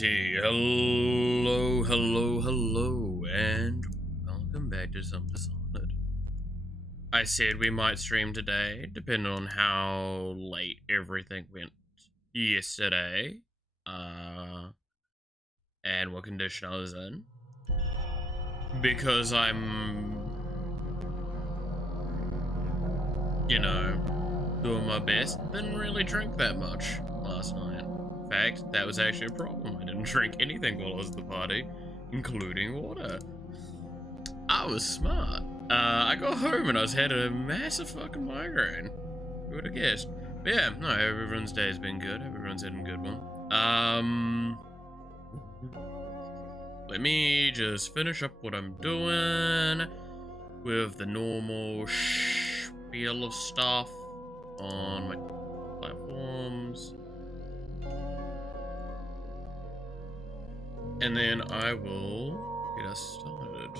Alrighty, hello, and welcome back to some Dishonored. I said we might stream today, depending on how late everything went yesterday, and what condition I was in. Because I'm, doing my best. Didn't really drink that much last night. In fact, that was actually a problem. I didn't drink anything while I was at the party, including water. I was smart. I got home and I had a massive fucking migraine. Who would have guessed? But yeah, no, everyone's day has been good. Everyone's had a good one. Let me just finish up what I'm doing with the normal spiel of stuff on my platforms. And then I will get us started.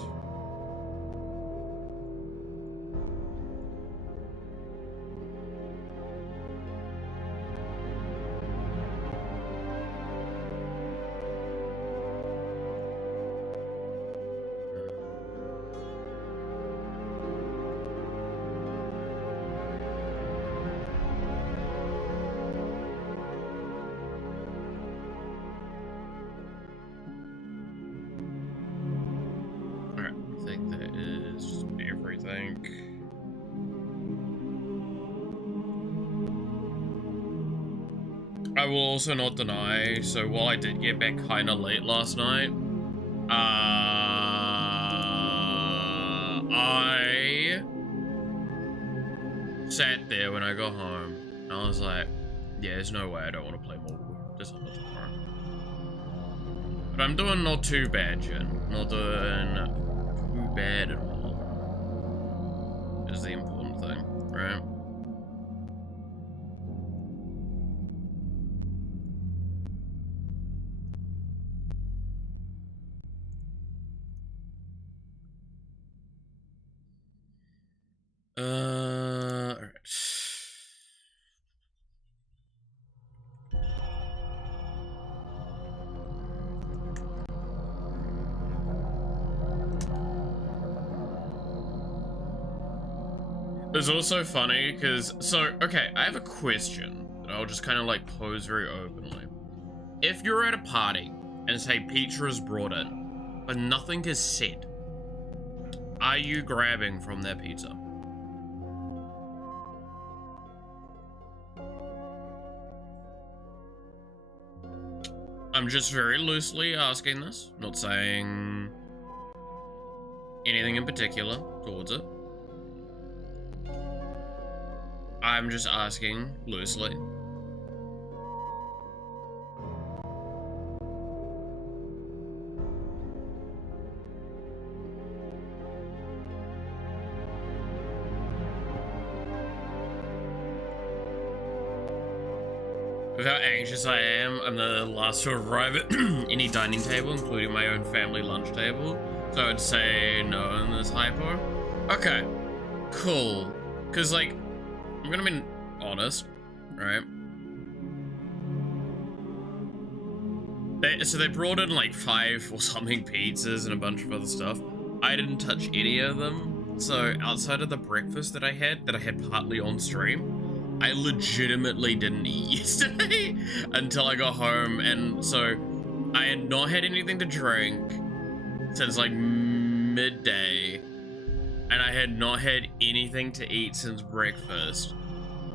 I will also not deny, so while I did get back kinda late last night, I sat there when I got home, and I was like, yeah, there's no way I don't want to play more Dishonored tomorrow. But I'm doing not too bad, Jen. Not doing too bad at all. Is the important thing, right? Alright. It's also funny because, okay, I have a question that I'll just kind of like pose very openly. If you're at a party and say pizza is brought in, but nothing is said, are you grabbing from that pizza? I'm just very loosely asking this, not saying anything in particular towards it. I'm just asking loosely. With how anxious I am, I'm the last to arrive at any dining table, including my own family lunch table. So I'd say no in this hypo. Okay, cool. Cause like, I'm gonna be honest, right? So they brought in like 5 or something pizzas and a bunch of other stuff. I didn't touch any of them. So outside of the breakfast that I had partly on stream, I legitimately didn't eat yesterday until I got home, and so I had not had anything to drink since like midday, and I had not had anything to eat since breakfast.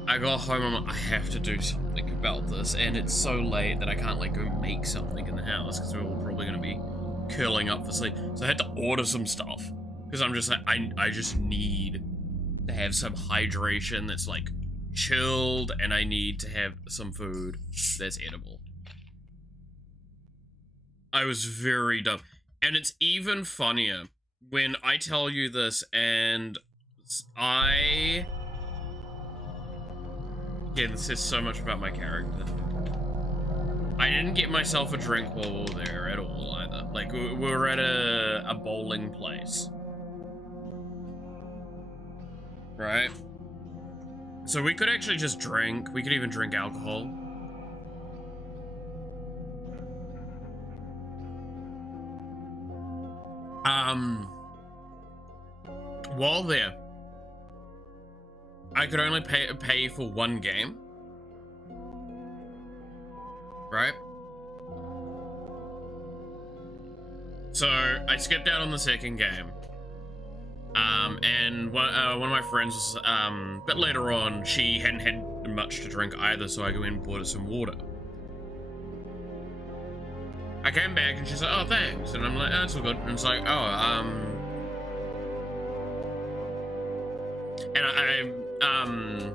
I got home, I'm like, I have to do something about this, and it's so late that I can't like go make something in the house because we're all probably gonna be curling up for sleep. So I had to order some stuff because I'm just like, I just need to have some hydration that's like chilled, and I need to have some food that's edible. I was very dumb. And it's even funnier when I tell you this, and again, this says so much about my character. I didn't get myself a drink while we were there at all either. Like, we were at a bowling place. Right? So we could actually just drink. We could even drink alcohol. while there, I could only pay for one game, right? So I skipped out on the second game. And one of my friends was, a bit later on, she hadn't had much to drink either, so I went and bought her some water. I came back and she's like, oh, thanks. And I'm like, oh, that's all good. And it's like, oh, and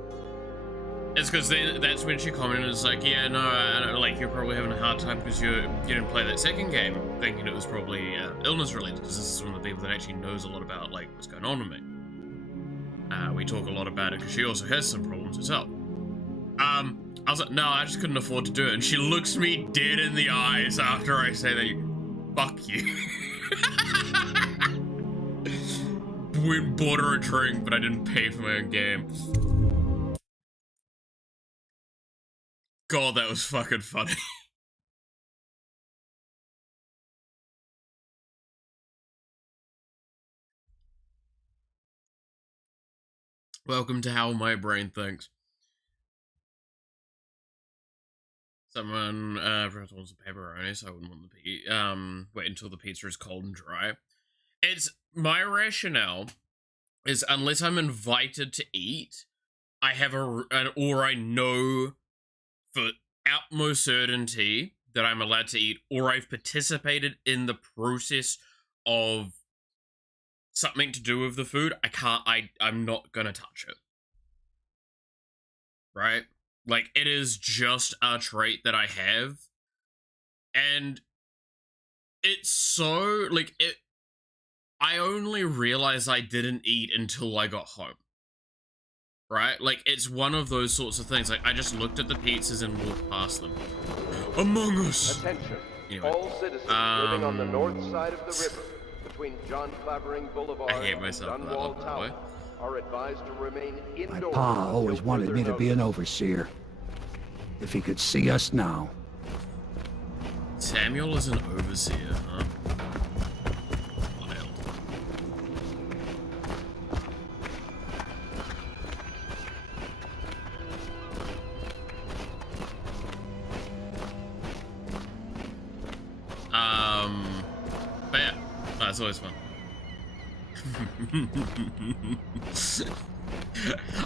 it's because that's when she commented, it's like, yeah, no, like, you're probably having a hard time because you didn't play that second game, thinking it was probably illness related, because this is one of the people that actually knows a lot about, like, what's going on with me. We talk a lot about it because she also has some problems herself. I was like, no, I just couldn't afford to do it. And she looks me dead in the eyes after I say that, fuck you. We bought her a drink, but I didn't pay for my own game. God, that was fucking funny. Welcome to how my brain thinks. Someone perhaps wants a pepperoni, so I wouldn't want the wait until the pizza is cold and dry. It's my rationale is unless I'm invited to eat, I have or I know for utmost certainty that I'm allowed to eat, or I've participated in the process of something to do with the food, I'm not gonna touch it. Right? Like, it is just a trait that I have. And it's so, like, I only realized I didn't eat until I got home. Right? Like, it's one of those sorts of things. Like, I just looked at the pizzas and walked past them. Among Us! Attention. Anyway, All citizens living on the north side of the river, between John Clavering Boulevard I hate and myself for that Dunwall one, by the Tower, way. are advised to remain indoors. My pa until always wanted further me to be an notice. overseer. If he could see us now. Samuel is an overseer, huh? Wild. But yeah, that's always fun.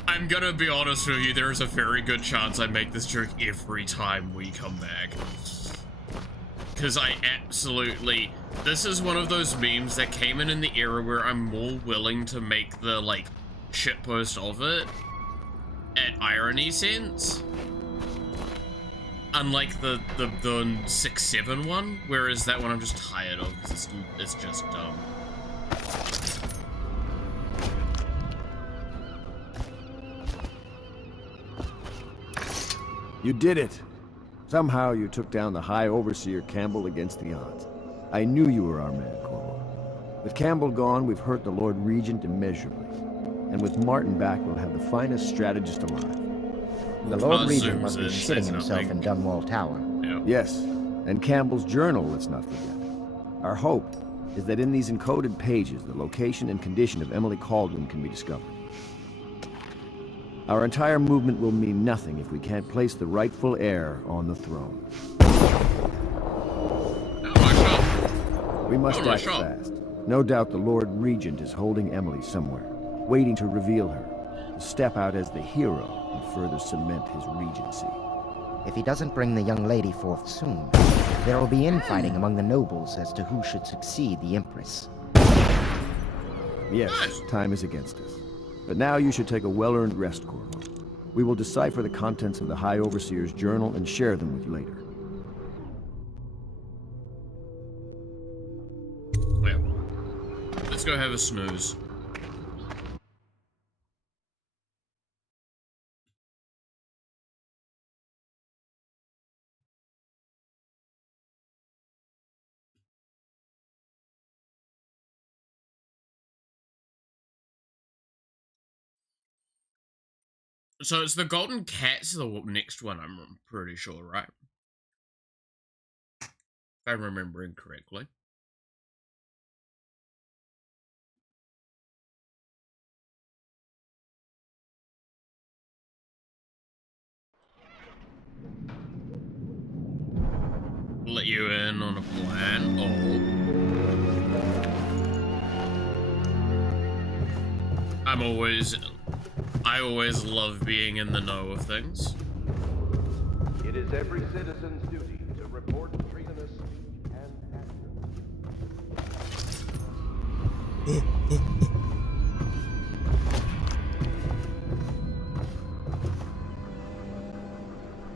I'm gonna be honest with you, there is a very good chance I make this joke every time we come back. Because I absolutely... This is one of those memes that came in the era where I'm more willing to make the, like, shitpost of it at irony sense. Unlike the 6-7 one, whereas that one I'm just tired of because it's just dumb. You did it! Somehow you took down the High Overseer Campbell against the odds. I knew you were our man, Corporal. With Campbell gone, we've hurt the Lord Regent immeasurably. And with Martin back, we'll have the finest strategist alive. The Lord Regent Zooms must be in, shitting says himself nothing. in Dunwall Tower. Yeah. Yes, and Campbell's journal, let's not forget. Our hope is that in these encoded pages, the location and condition of Emily Caldwin can be discovered. Our entire movement will mean nothing if we can't place the rightful heir on the throne. We must act fast. No doubt the Lord Regent is holding Emily somewhere, waiting to reveal her, to step out as the hero and further cement his regency. If he doesn't bring the young lady forth soon, there will be infighting among the nobles as to who should succeed the Empress. Yes, time is against us. But now you should take a well-earned rest, Corporal. We will decipher the contents of the High Overseer's journal and share them with you later. Well, let's go have a snooze. So it's the Golden Cat's the next one, I'm pretty sure, right? If I'm remembering correctly. let you in on a plan. I always love being in the know of things. It is every citizen's duty to report treasonous and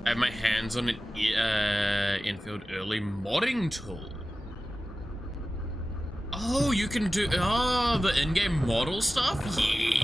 I have my hands on an infield early modding tool. Oh, you can do the in-game model stuff? Yeah.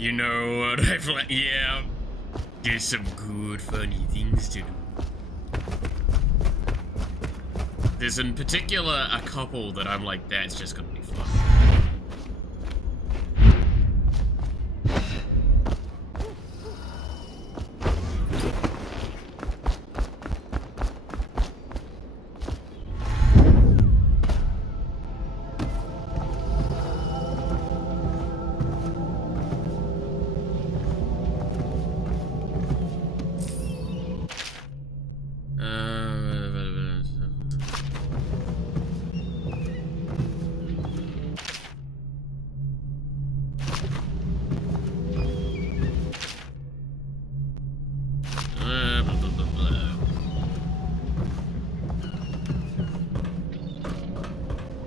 You know what I've like, yeah, there's some good funny things to do. There's in particular a couple that I'm like, that's just gonna be fun.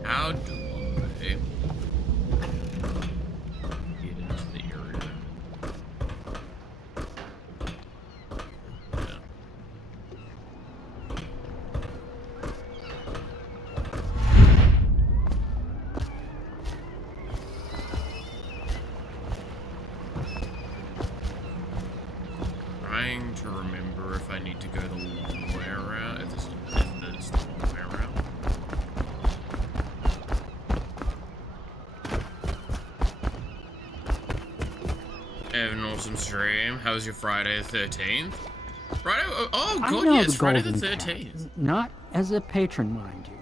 How do I get into the area? Yeah. Trying to remember if I need to go the long way around. If this is the long way around. Have an awesome stream. How was your Friday the 13th? Friday? Oh, God, yes, Friday the 13th. Not as a patron, mind you.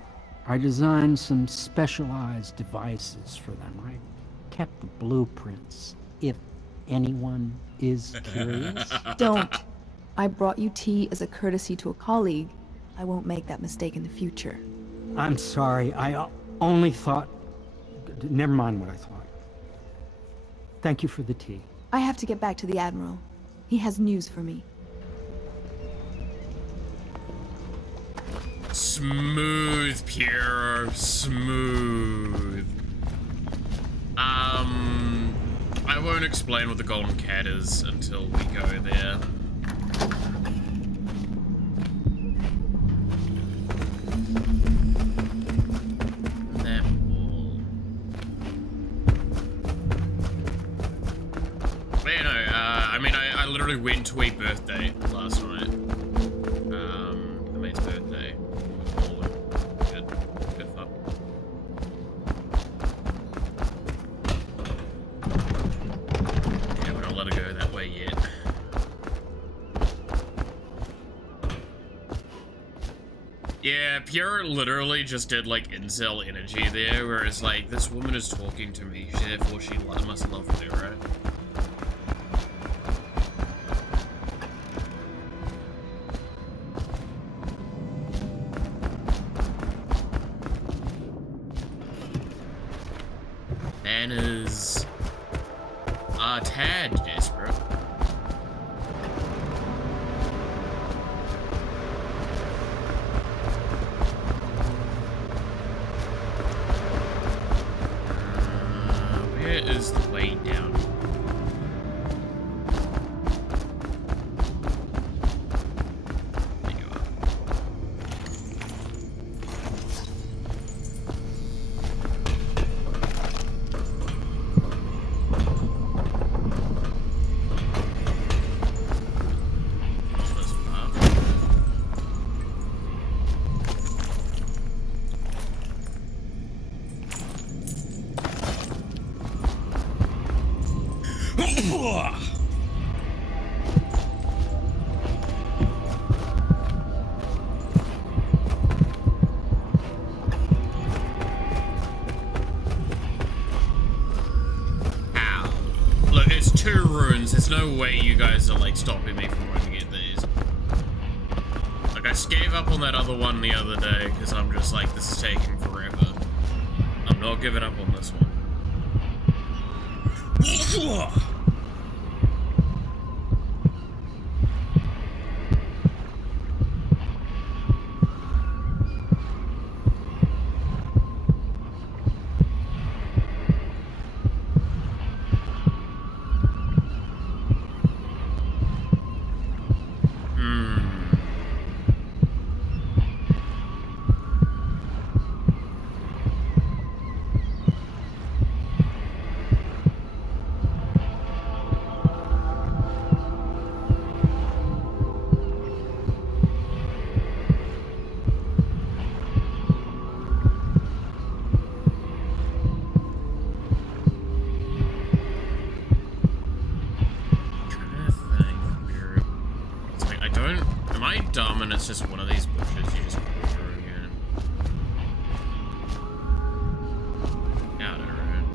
I designed some specialized devices for them. I kept the blueprints, if anyone is curious. Don't. I brought you tea as a courtesy to a colleague. I won't make that mistake in the future. I'm sorry, I only thought... Never mind what I thought. Thank you for the tea. I have to get back to the Admiral. He has news for me. Smooth, pure, smooth. I won't explain what the Golden Cat is until we go there. That wall. But yeah, no, I mean, I literally went to a birthday last night. The mate's birthday. Good fun. Yeah, we're not allowed to go that way yet. Yeah, Pierre literally just did like incel energy there, whereas like this woman is talking to me, therefore she must love me, right? Anna's a tad desperate. there's no way you guys are like stopping me from wanting to get these. Like I gave up on that other one the other day because I'm just like, this is taking forever. I'm not giving up on this one. And it's just one of these bushes you just go through again. Got it, right?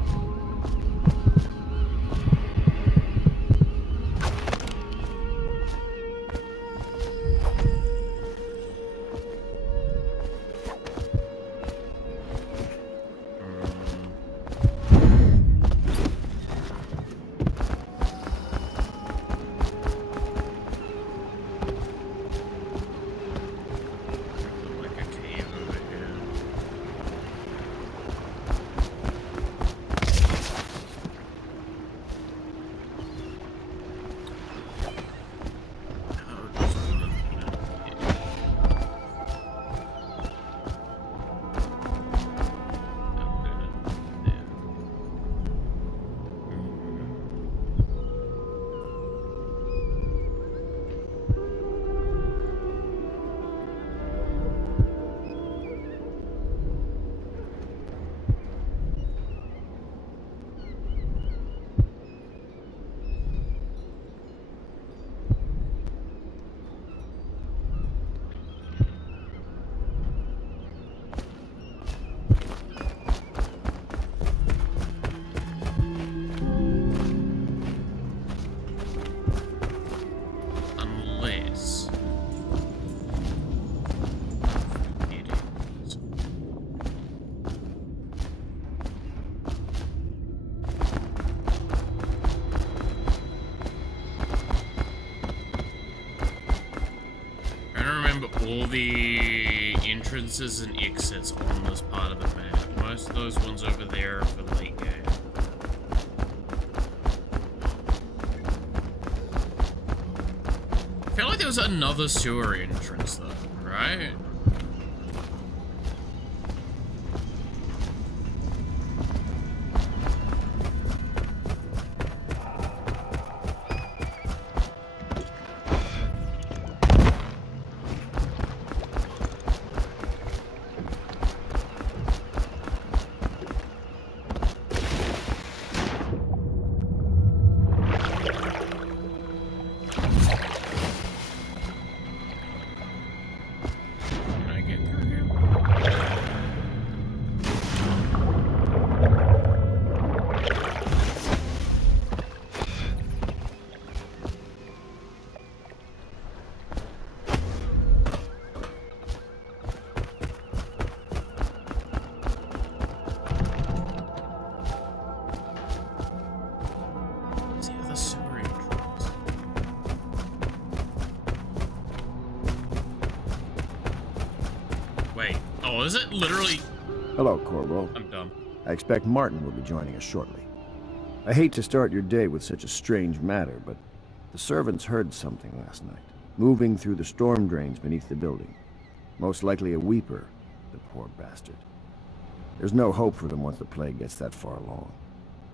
All the entrances and exits on this part of the map. Most of those ones over there are for late game. I feel like there was another sewer entrance though, right? Oh, is it literally? Hello, Corporal. I'm dumb. I expect Martin will be joining us shortly. I hate to start your day with such a strange matter, but the servants heard something last night, moving through the storm drains beneath the building. Most likely a weeper, the poor bastard. There's no hope for them once the plague gets that far along.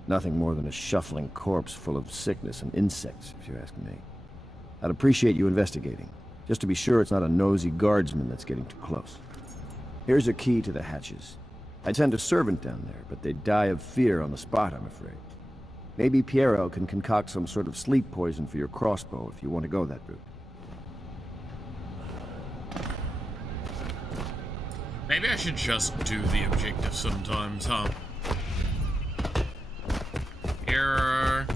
Nothing more than a shuffling corpse full of sickness and insects, if you ask me. I'd appreciate you investigating, just to be sure it's not a nosy guardsman that's getting too close. Here's a key to the hatches. I'd send a servant down there, but they'd die of fear on the spot, I'm afraid. Maybe Piero can concoct some sort of sleep poison for your crossbow if you want to go that route. Maybe I should just do the objective sometimes, huh? Error.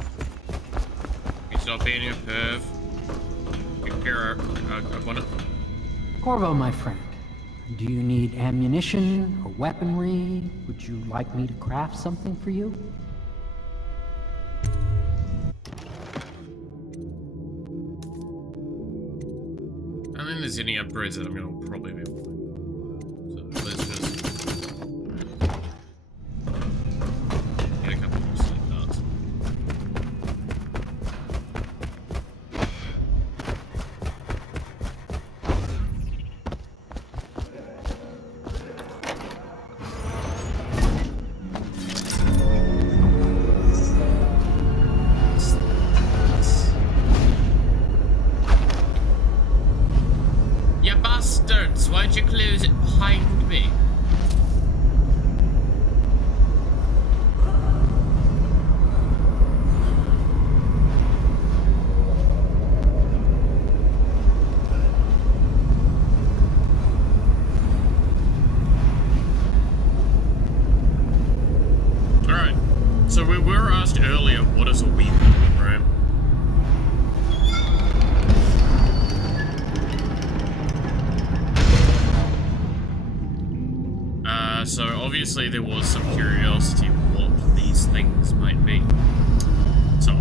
It's Stop being a perv. Here, I want it. Corvo, my friend, do you need ammunition or weaponry? Would you like me to craft something for you? I don't think there's any upgrades that I'm gonna probably be wanting. So let's just get a couple more sleep darts. You bastards! Why'd you close it behind me? Alright, so we were asked earlier, what is a weapon, right? So obviously there was some curiosity what these things might be. So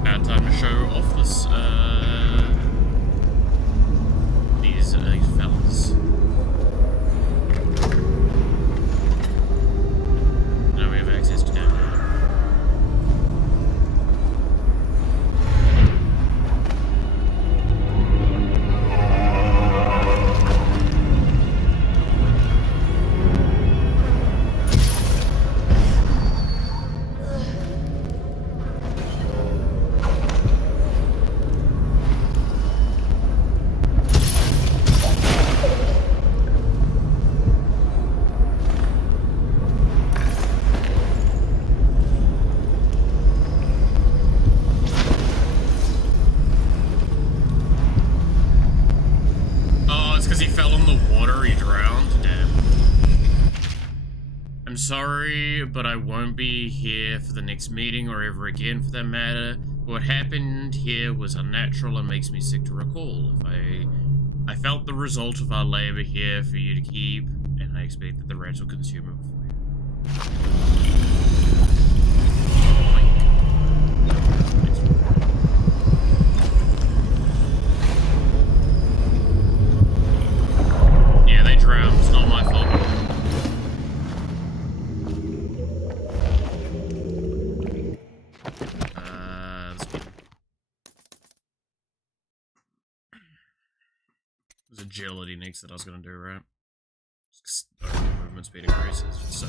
about time to show off this these fellas. Now we have access to download. I'm sorry, but I won't be here for the next meeting or ever again for that matter. What happened here was unnatural and makes me sick to recall. I felt the result of our labor here for you to keep, and I expect that the rats will consume it before you. Yeah, they drowned. It's not my fault. There's agility next that I was gonna do, right? Just movement speed increases. So.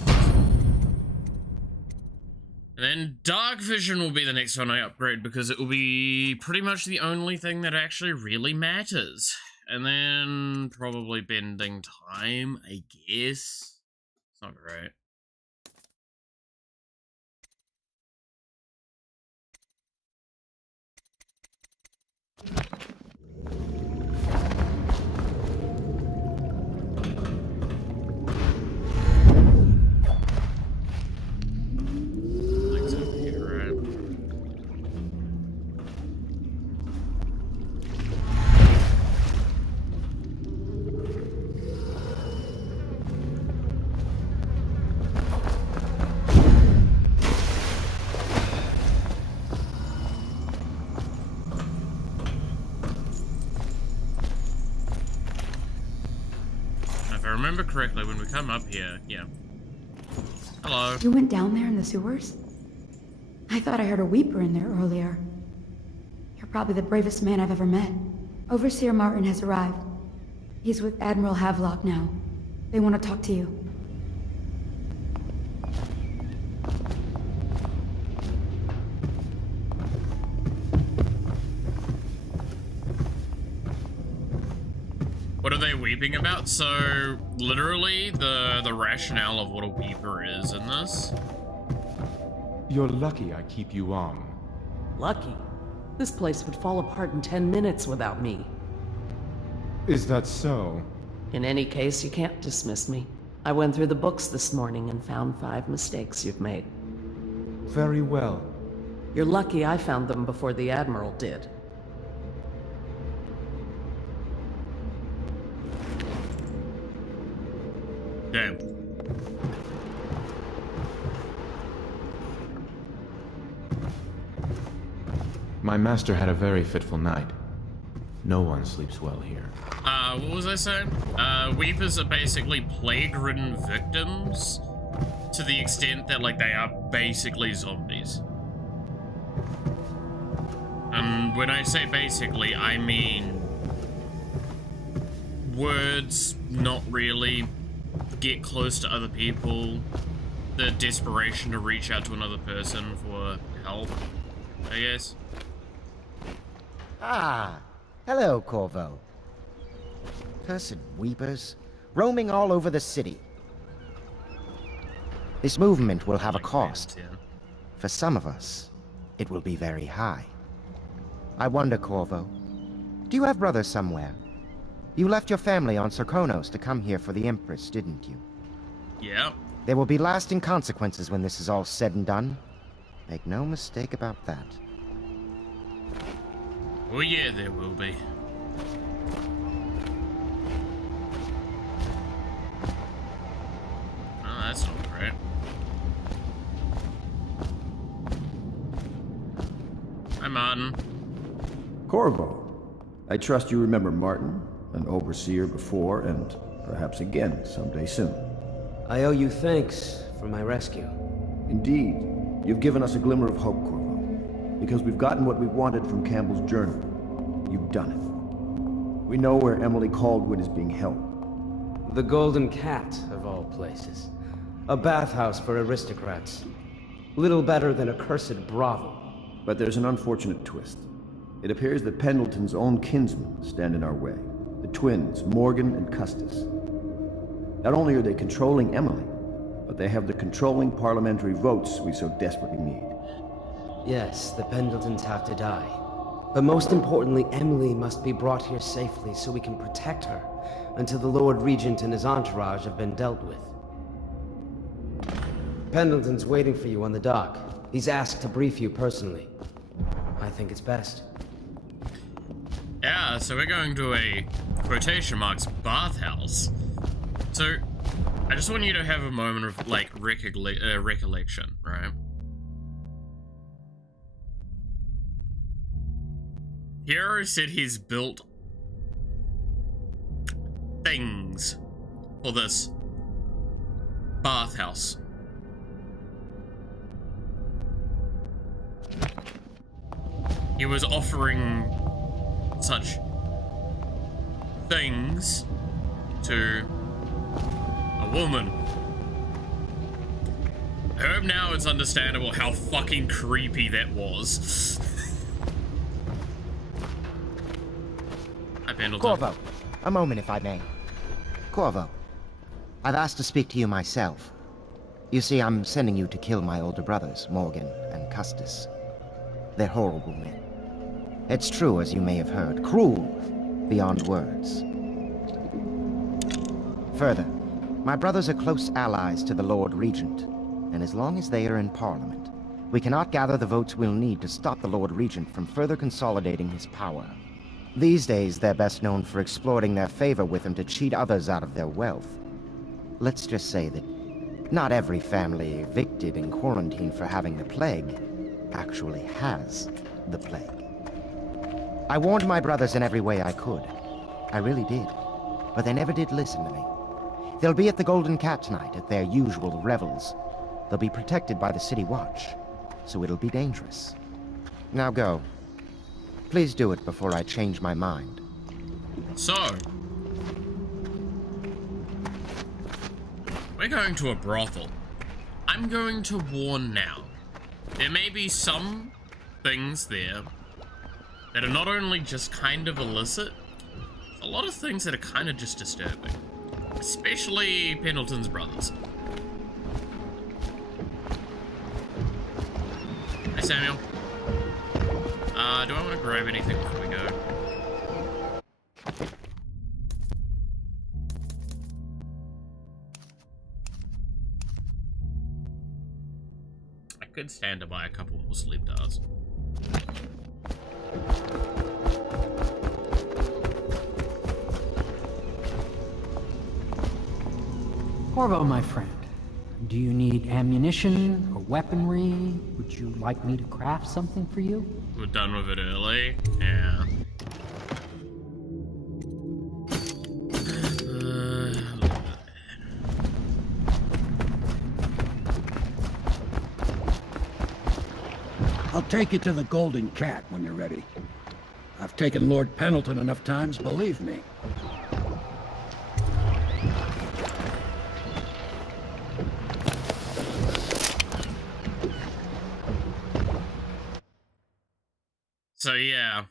And then dark vision will be the next one I upgrade because it will be pretty much the only thing that actually really matters. And then probably bending time, I guess. It's not great. If I remember correctly, when we come up here, yeah. Hello. You went down there in the sewers? I thought I heard a weeper in there earlier. You're probably the bravest man I've ever met. Overseer Martin has arrived. He's with Admiral Havelock now. They want to talk to you. What are they weeping about? So, literally, the rationale of what a weeper is in this. You're lucky I keep you on. Lucky? This place would fall apart in 10 minutes without me. Is that so? In any case, you can't dismiss me. I went through the books this morning and found 5 mistakes you've made. Very well. You're lucky I found them before the Admiral did. Damn. My master had a very fitful night. No one sleeps well here. What was I saying? Weepers are basically plague-ridden victims to the extent that, like, they are basically zombies. And when I say basically, I mean words, not really, get close to other people, the desperation to reach out to another person for help, I guess. Ah, hello, Corvo. Cursed weepers, roaming all over the city. This movement will have a cost. For some of us, it will be very high. I wonder, Corvo, do you have brothers somewhere? You left your family on Sarkonos to come here for the Empress, didn't you? Yeah. There will be lasting consequences when this is all said and done. Make no mistake about that. Oh yeah, there will be. Oh, that's not great. Hi, Martin. Corvo, I trust you remember Martin, an overseer before and perhaps again someday soon. I owe you thanks for my rescue. Indeed, you've given us a glimmer of hope, Corvo, because we've gotten what we wanted from Campbell's journal. You've done it. We know where Emily Caldwell is being held. The Golden Cat, of all places. A bathhouse for aristocrats. Little better than a cursed brothel. But there's an unfortunate twist. It appears that Pendleton's own kinsmen stand in our way. The twins, Morgan and Custis. Not only are they controlling Emily, but they have the controlling parliamentary votes we so desperately need. Yes, the Pendletons have to die. But most importantly, Emily must be brought here safely so we can protect her until the Lord Regent and his entourage have been dealt with. Pendleton's waiting for you on the dock. He's asked to brief you personally. I think it's best. Yeah, so we're going to a quotation marks bathhouse. So, I just want you to have a moment of, like, recollection, right? Hero said he's built things for this bathhouse. He was offering such things to a woman. I hope now it's understandable how fucking creepy that was. Hi, Pendleton. Corvo, a moment if I may. Corvo, I've asked to speak to you myself. You see, I'm sending you to kill my older brothers, Morgan and Custis. They're horrible men. It's true, as you may have heard, cruel beyond words. Further, my brothers are close allies to the Lord Regent, and as long as they are in Parliament, we cannot gather the votes we'll need to stop the Lord Regent from further consolidating his power. These days, they're best known for exploiting their favor with him to cheat others out of their wealth. Let's just say that not every family evicted and quarantined for having the plague actually has the plague. I warned my brothers in every way I could. I really did. But they never did listen to me. They'll be at the Golden Cat tonight at their usual revels. They'll be protected by the City Watch, so it'll be dangerous. Now go. Please do it before I change my mind. So, we're going to a brothel. I'm going to warn now. There may be some things there that are not only just kind of illicit, a lot of things that are kind of just disturbing. Especially Pendleton's brothers. Hey, Samuel. Do I want to grab anything before we go? could stand to buy a couple more sleep darts. Corvo, my friend, do you need ammunition or weaponry? Would you like me to craft something for you? We're done with it early. Yeah. I'll take you to the Golden Cat when you're ready. I've taken Lord Pendleton enough times, believe me. So yeah.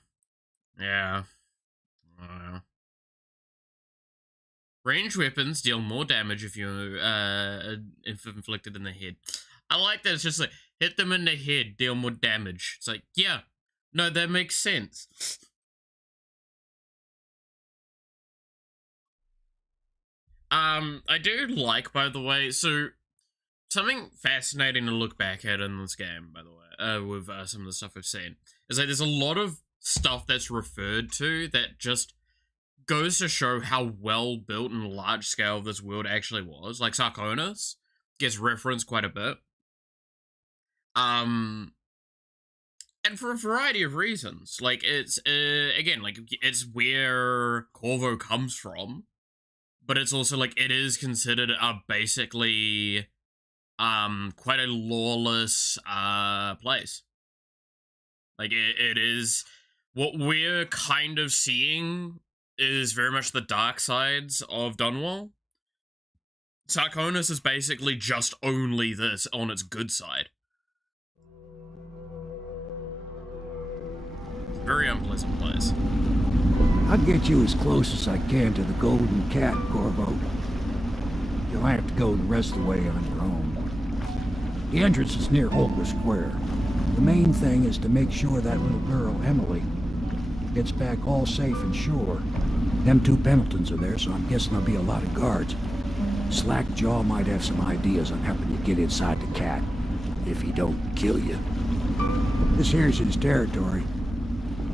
Ranged weapons deal more damage if if inflicted in the head. I like that. It's just like, hit them in the head, deal more damage. It's like, yeah, no, that makes sense. I do like, by the way, so something fascinating to look back at in this game, by the way, with some of the stuff I've seen, is that there's a lot of stuff that's referred to that just goes to show how well built and large scale this world actually was. Like Sarkonis gets referenced quite a bit. And for a variety of reasons. Like, it's, again, like, it's where Corvo comes from, but it's also, like, it is considered basically, quite a lawless, place. Like, it is, what we're kind of seeing is very much the dark sides of Dunwall. Sarkonis is basically just only this on its good side. Very unpleasant place. I'll get you as close as I can to the Golden Cat, Corvo. You'll have to go the rest of the way on your own. The entrance is near Holocure Square. The main thing is to make sure that little girl, Emily, gets back all safe and sure. Them two Pendletons are there, so I'm guessing there'll be a lot of guards. Slackjaw might have some ideas on helping you get inside the cat, if he don't kill you. This here's his territory.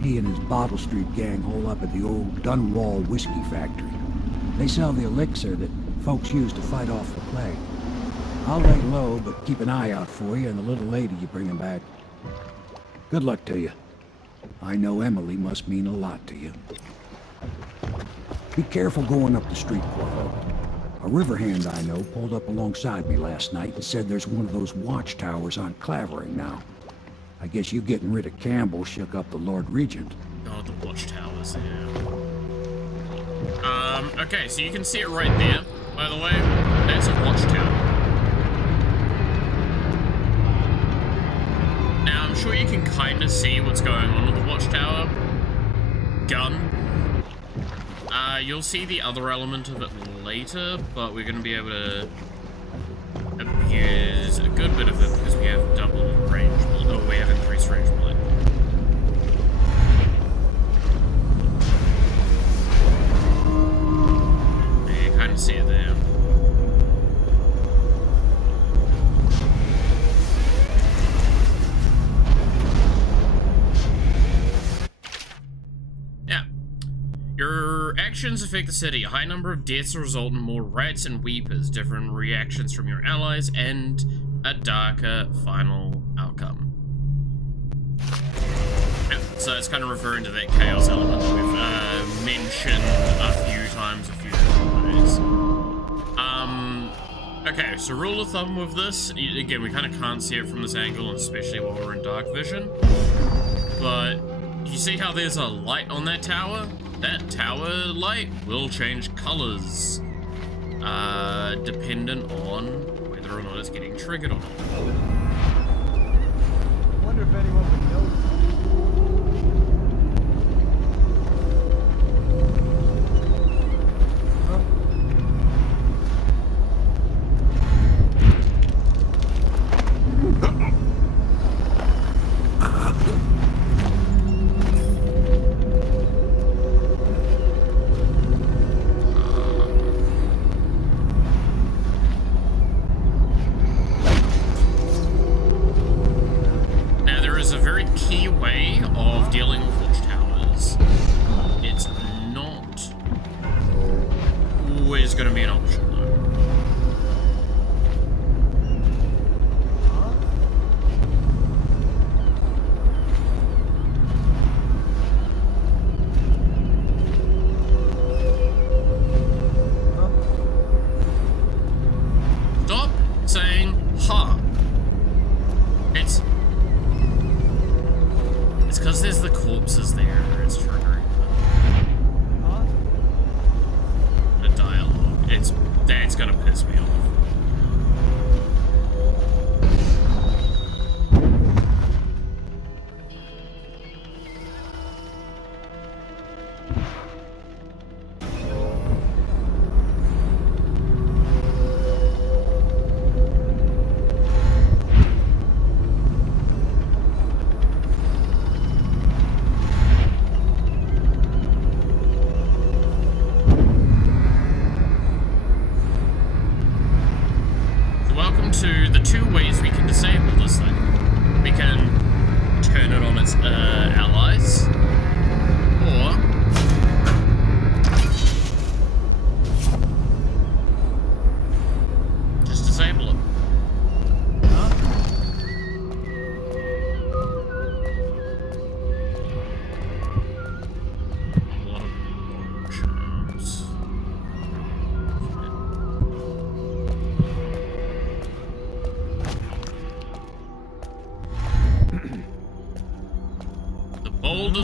He and his Bottle Street gang hole up at the old Dunwall whiskey factory. They sell the elixir that folks use to fight off the plague. I'll lay low, but keep an eye out for you and the little lady you bring him back. Good luck to you. I know Emily must mean a lot to you. Be careful going up the street, Corvo. A river hand I know pulled up alongside me last night and said there's one of those watchtowers on Clavering now. I guess you getting rid of Campbell shook up the Lord Regent. Oh, the watchtowers, yeah. Okay, so you can see it right there, by the way. That's a watchtower. Now, I'm sure you can kind of see what's going on with the watchtower gun. You'll see the other element of it later, but we're going to be able to abuse a good bit of it because we have double range, or we have increased range bullet. Yeah, you kind of see it there. Yeah. Your actions affect the city. A high number of deaths result in more rats and weepers, different reactions from your allies, and a darker final outcome. Yeah, so it's kind of referring to that chaos element that we've mentioned a few times, a few different ways. Okay, so rule of thumb with this, again, we kind of can't see it from this angle, especially while we're in dark vision, but you see how there's a light on that tower? That tower light will change colors, dependent on whether or not it's getting triggered or not. I wonder if anyone would notice.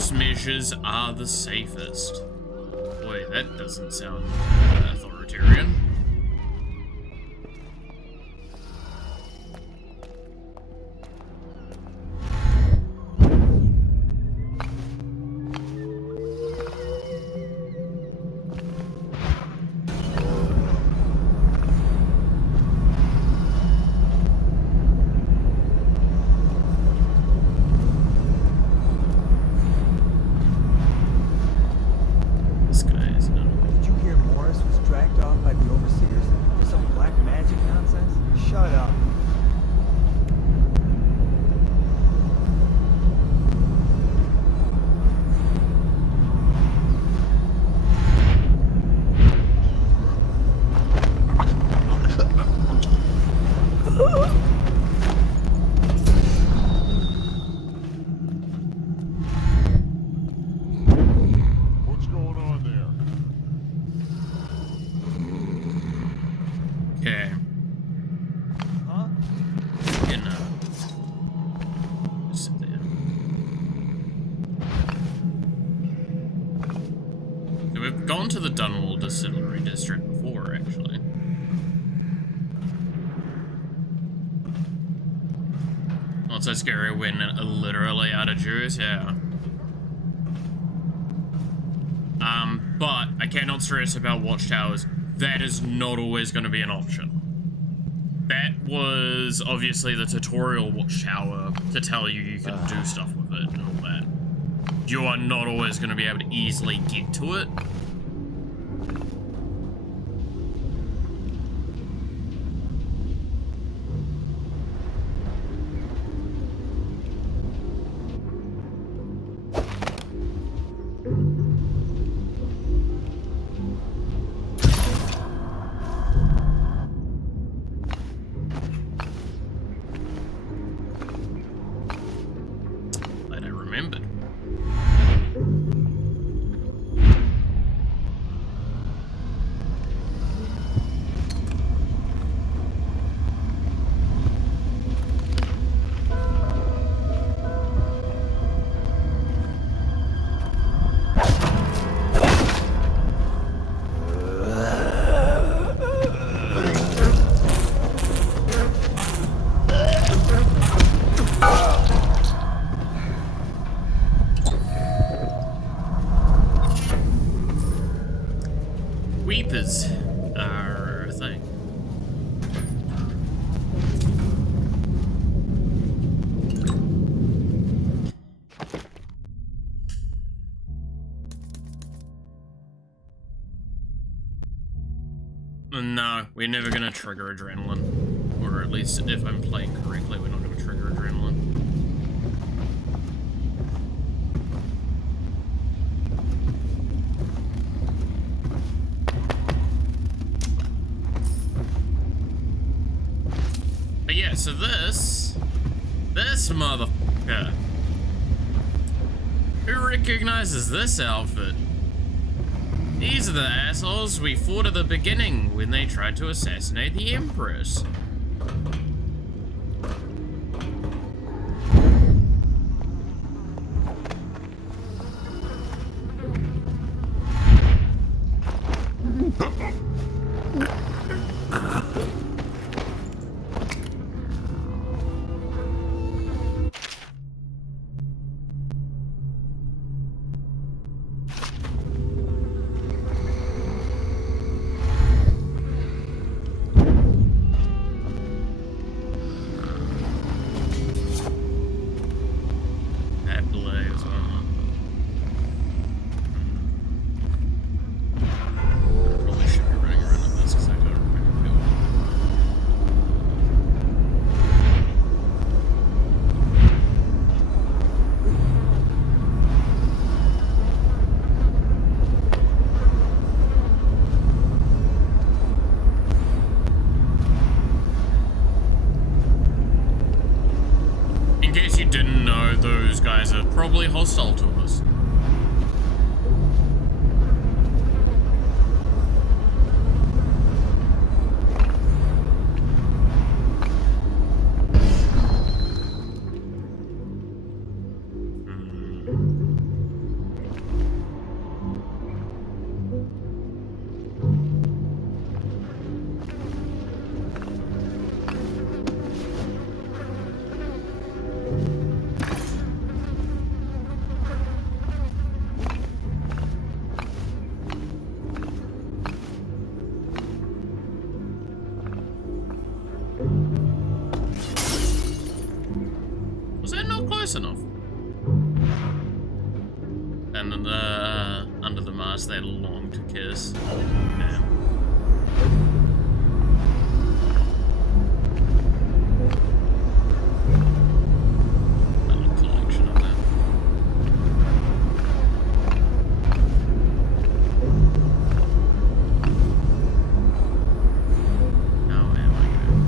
most measures are the safest. Boy, that doesn't sound authoritarian. Distillery district before, actually. Not so scary when literally out of juice, yeah. But I cannot stress about watchtowers. That is not always going to be an option. That was obviously the tutorial watchtower to tell you you can do stuff with it and all that. You are not always going to be able to easily get to it. Weepers are a thing. No, we're never gonna trigger adrenaline. Or at least if I'm playing correctly, we're not gonna trigger adrenaline. But yeah, so this motherfucker. Who recognizes this outfit? These are the assholes we fought at the beginning when they tried to assassinate the Empress. Those guys are probably hostile to us. close enough. And then under the mask, they long to kiss. Damn. A little collection of them. Oh, where am I going?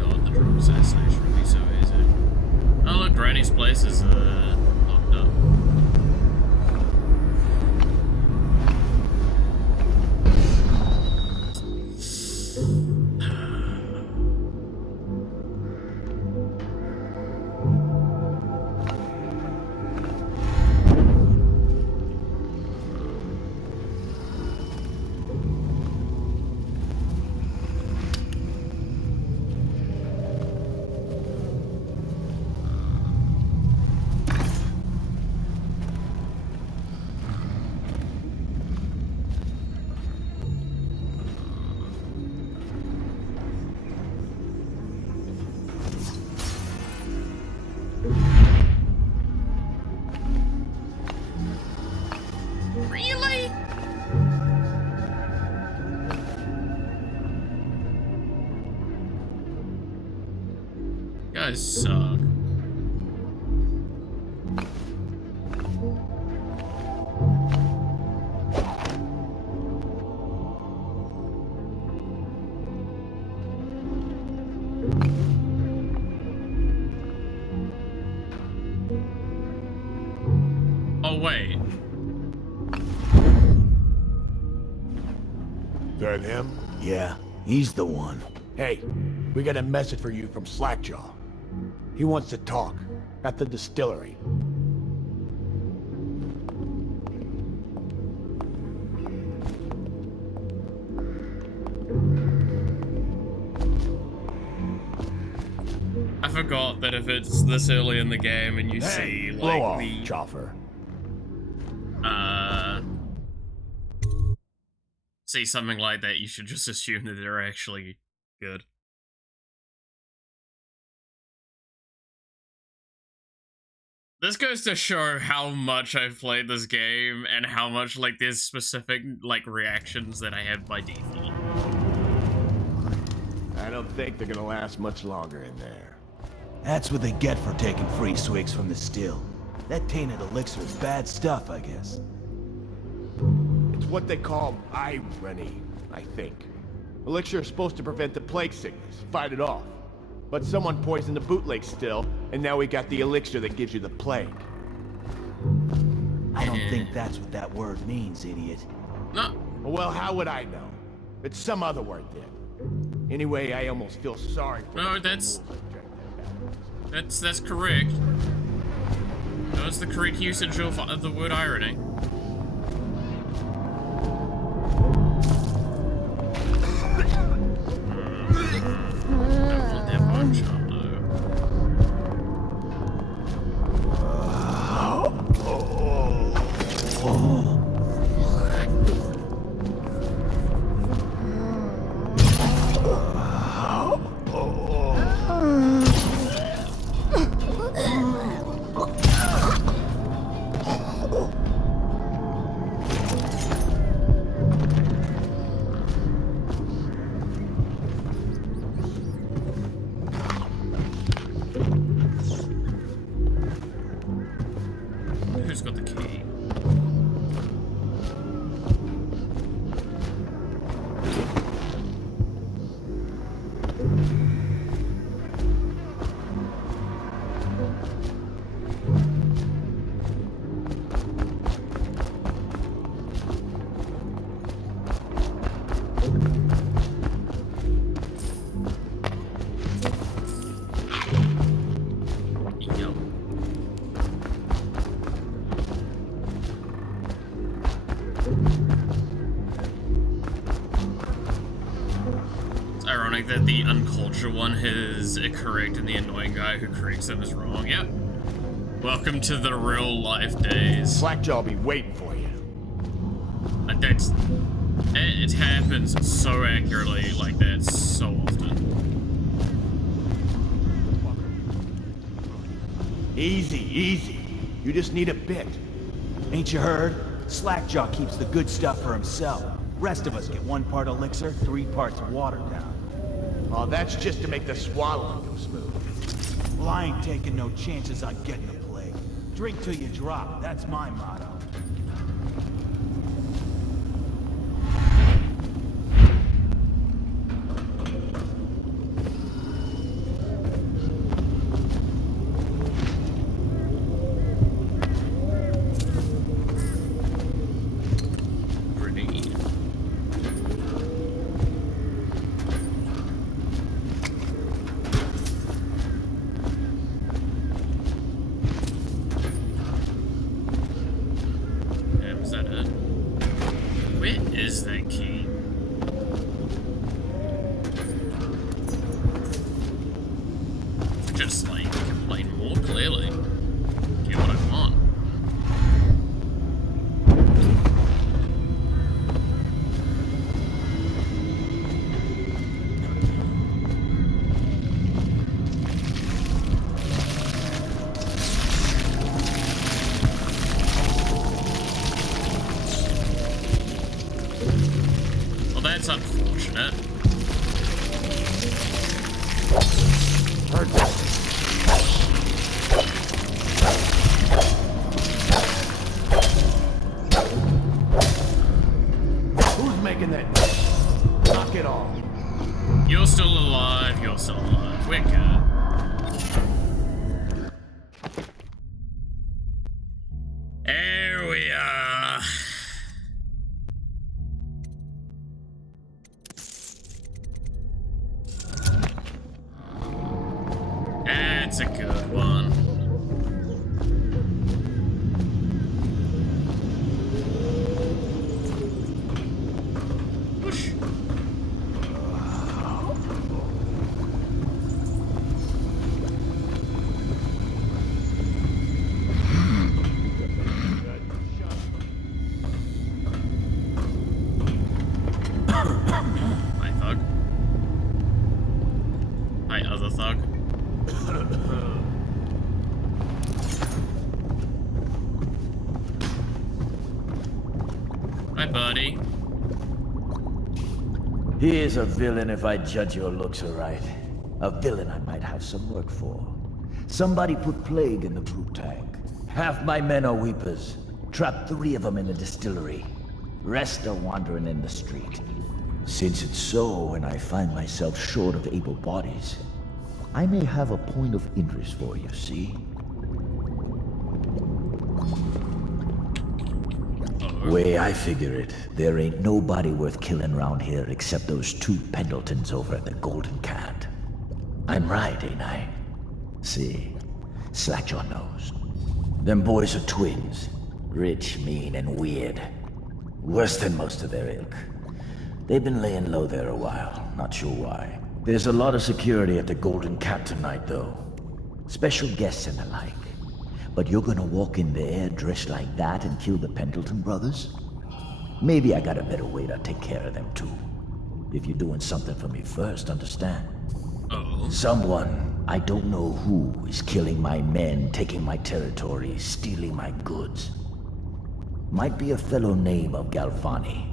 God, the drop assassination would be so easy. Oh look, Granny's place is locked up. Really? You guys suck. Oh wait. That him? Yeah, he's the one. Hey, we got a message for you from Slackjaw. He wants to talk at the distillery. I forgot that if it's this early in the game and you see blow like off, the Chopper. see something like that, you should just assume that they're actually good. This goes to show how much I've played this game and how much like there's specific like reactions that I have by default. I don't think they're gonna last much longer in there. That's what they get for taking free swigs from the still. That tainted elixir is bad stuff, I guess. It's what they call irony, I think. Elixir is supposed to prevent the plague sickness, fight it off. But someone poisoned the bootleg still, and now we got the elixir that gives you the plague. I don't think that's what that word means, idiot. No. Well, how would I know? It's some other word then. Anyway, I almost feel sorry for No, that's correct. That was the correct usage of the word irony. Not that much, Who's got the key? Ironic that the uncultured one is correct and the annoying guy who corrects them is wrong. Yep. Welcome to the real life days. Slackjaw will be waiting for you. It happens so accurately like that so often. Easy, easy. You just need a bit. Ain't you heard? Slackjaw keeps the good stuff for himself. Rest of us get 1 part elixir, 3 parts water down. Oh, that's just to make the swallowing go smooth. Well, I ain't taking no chances on getting the plague. Drink till you drop, that's my motto. That's unfortunate. Who's making that? Knock it off. You're still alive, you're still alive. We're good. There we are. That's a good one. Whoosh. Hi, thug. Hi, other thug. Hi, buddy. He is a villain if I judge your looks aright. A villain I might have some work for. Somebody put plague in the brute tank. Half my men are weepers. Trapped 3 of them in the distillery. Rest are wandering in the street. Since it's so, and I find myself short of able bodies, I may have a point of interest for you, see? Way I figure it, there ain't nobody worth killing around here except those 2 Pendletons over at the Golden Cat. I'm right, ain't I? See, Slackjaw knows. Them boys are twins. Rich, mean, and weird. Worse than most of their ilk. They've been laying low there a while, not sure why. There's a lot of security at the Golden Cat tonight, though. Special guests and the like. But you're gonna walk in there dressed like that and kill the Pendleton brothers? Maybe I got a better way to take care of them, too. If you're doing something for me first, understand? Oh. Someone, I don't know who, is killing my men, taking my territory, stealing my goods. Might be a fellow named of Galvani.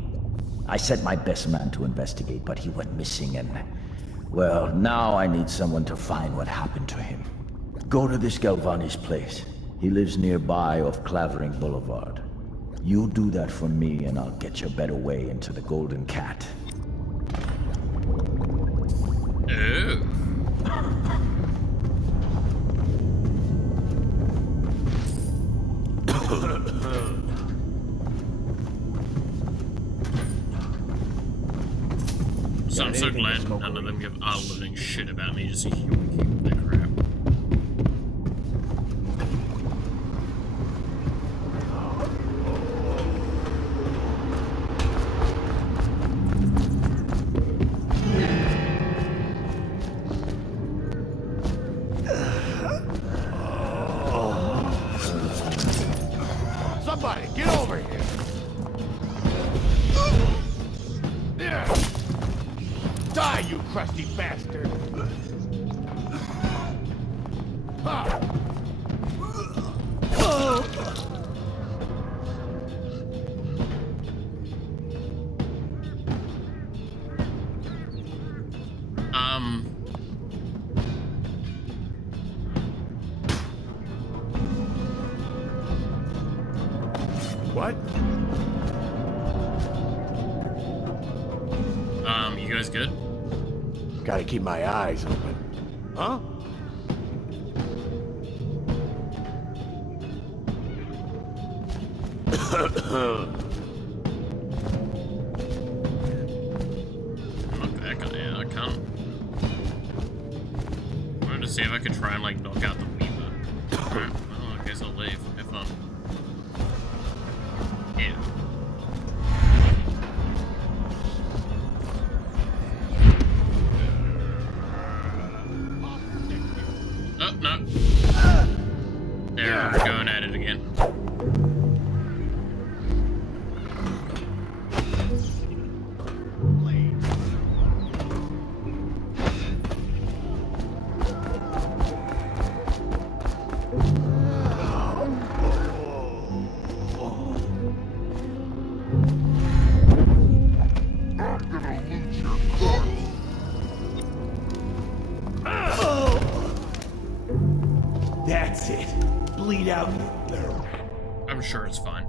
I sent my best man to investigate, but he went missing and... well, now I need someone to find what happened to him. Go to this Galvani's place. He lives nearby off Clavering Boulevard. You do that for me and I'll get you a better way into the Golden Cat. Oh. So I'm so glad none of them give a living shit about me, just yoinking their crap. Somebody, get over here! Die, you crusty bastard! Ha! What? You guys good? Gotta keep my eyes open. Huh? Okay, yeah, I can't. I wanted to see if I could try and like knock out the Weaver. Alright, well, I guess I'll leave. Have fun. Yeah. Oh, no. There, we're going at it again. That's it. Bleed out. I'm sure it's fine.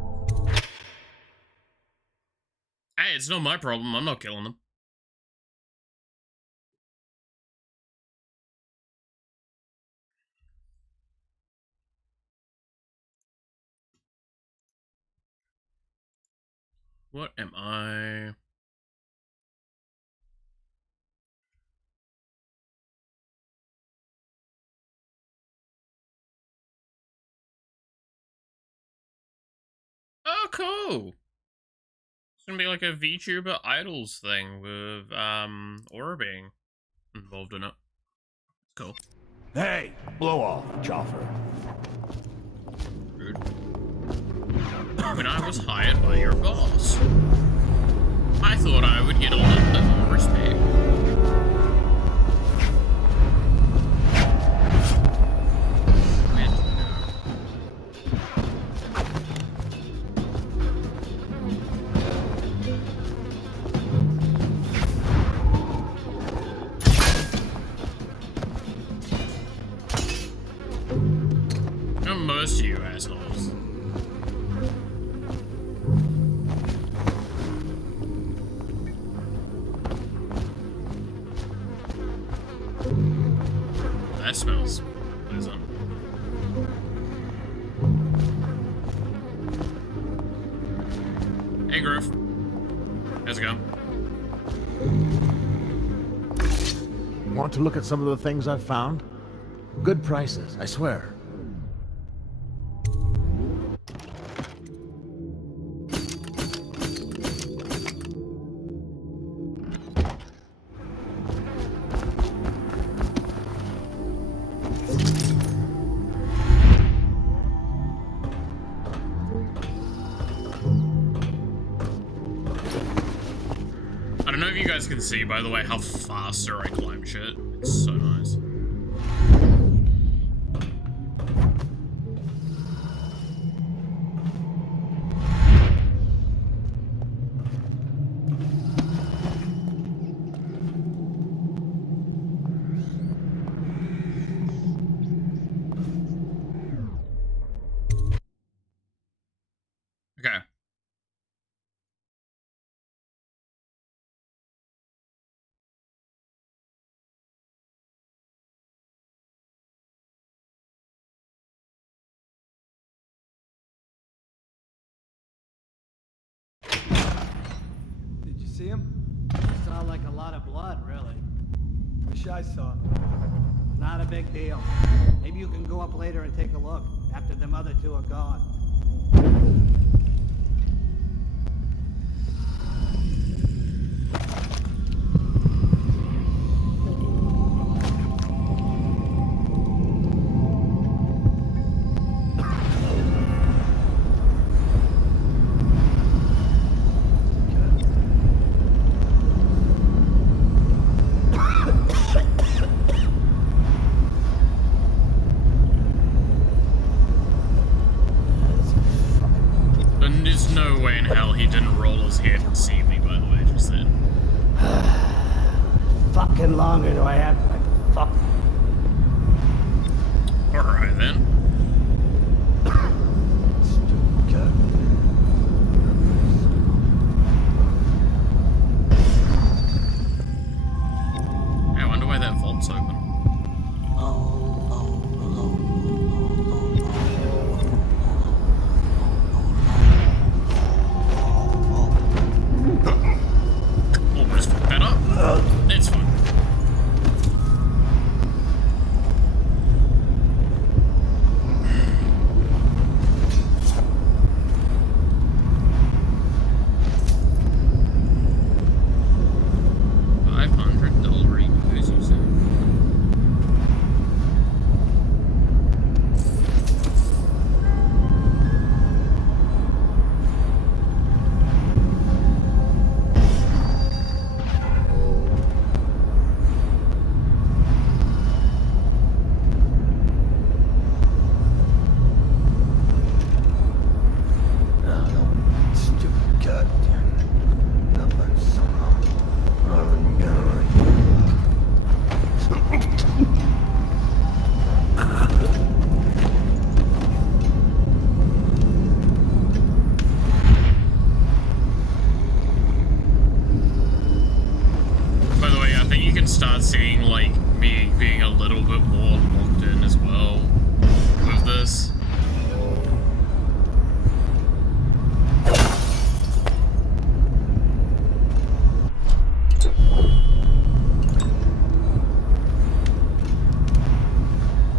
Hey, it's not my problem. I'm not killing them. What am I? Oh, cool. It's gonna be like a VTuber idols thing with Aura being involved in it. Cool. Hey, blow off, Chopper. Rude. When I was hired by your boss, I thought I would get a little bit more respect. Most of you assholes. That smells pleasant. Hey, Griff. How's it going? Want to look at some of the things I've found? Good prices, I swear. I don't know if you guys can see, by the way, how faster I climb shit. It's so nice. Okay. Did you see him? Saw like a lot of blood, really. Wish I saw. Not a big deal. Maybe you can go up later and take a look, after them other two are gone. in hell he didn't roll his head and see me, by the way, just then. Fucking longer do I have? Fuck. Alright then. I wonder why that vault's open. Almost better. It's fine. $500 ecos, you said. By the way, I think you can start seeing, like, me being a little bit more locked in as well with this.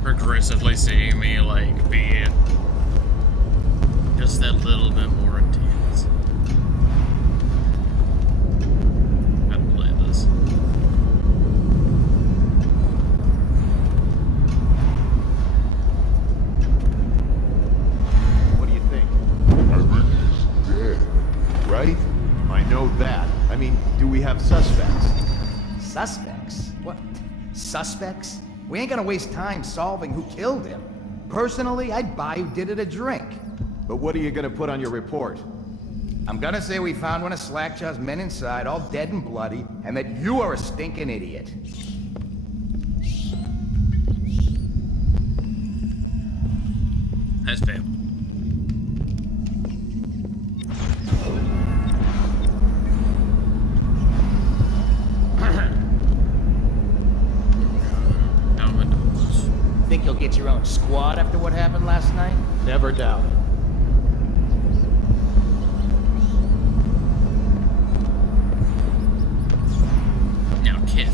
Progressively seeing me, like, be just that little bit more intense. How to play this. What do you think? Dead, right? I know that. I mean, do we have suspects? Suspects? What? Suspects? We ain't gonna waste time solving who killed him. Personally, I'd buy who did it a drink. But what are you gonna put on your report? I'm gonna say we found one of Slackjaw's men inside, all dead and bloody, and that you are a stinking idiot. That's fair. Think you'll get your own squad after what happened last night? Never doubt it. Now, kid.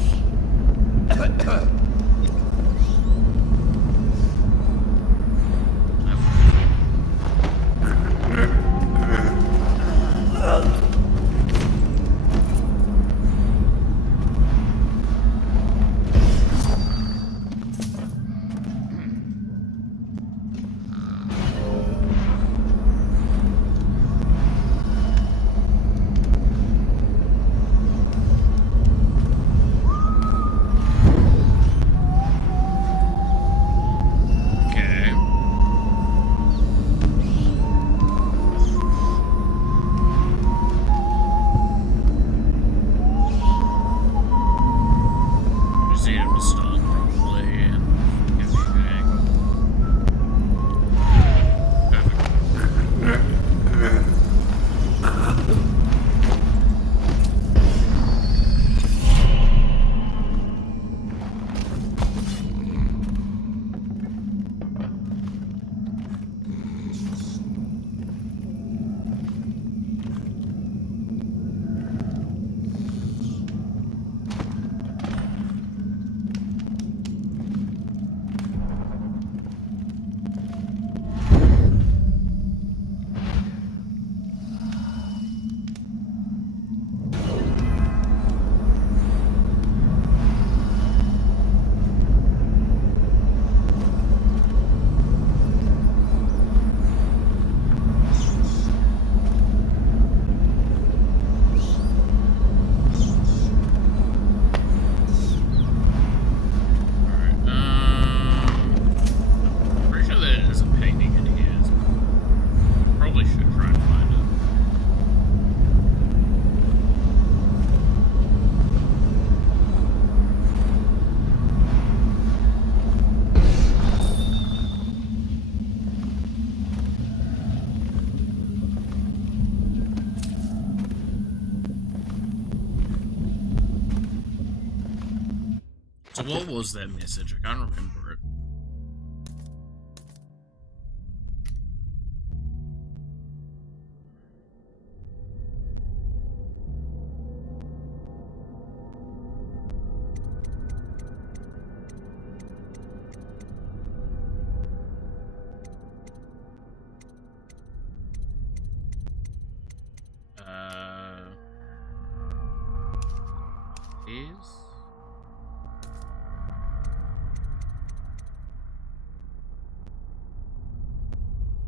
So what was that message? I can't remember it.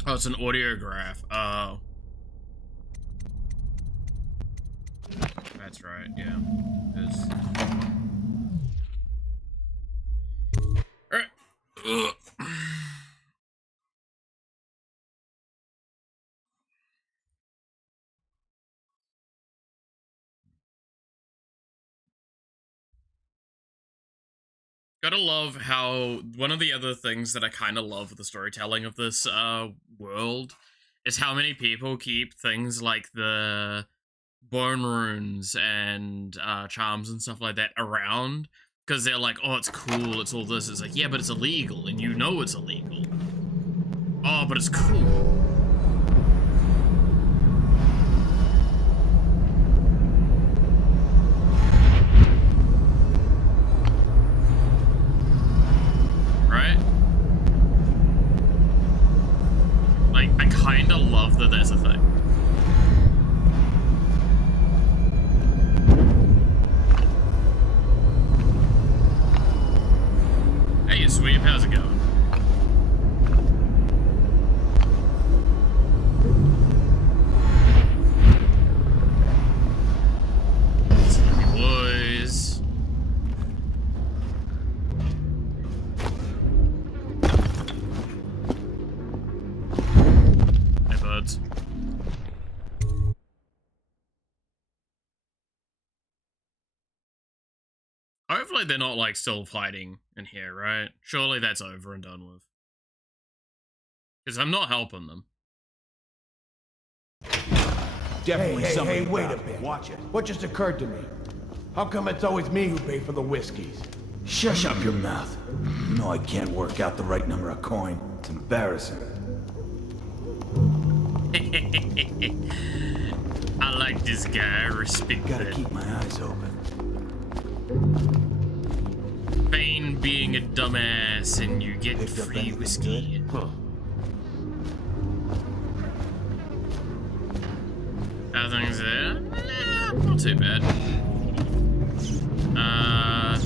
Oh, it's an audiograph. Oh. That's right, yeah. Alright. Gotta love how one of the other things that I kind of love with the storytelling of this world is how many people keep things like the bone runes and charms and stuff like that around because they're like, oh, it's cool, it's all this. It's like, yeah, but it's illegal, and you know it's illegal. Oh, but it's cool. Right? Like, I kind of love that there's a thing. Hey, Sweep, how's it going? Boys. Hey, buds. Hopefully they're not, like, still fighting in here, right? Surely that's over and done with. Because I'm not helping them. Definitely hey, wait a bit. Watch it. What just occurred to me? How come it's always me who pay for the whiskeys? Shush up your mouth. You know I can't work out the right number of coin. It's embarrassing. I like this guy. I respect Gotta that. keep my eyes open. Feign being a dumbass and you get free whiskey. Huh. How things there? Not too bad.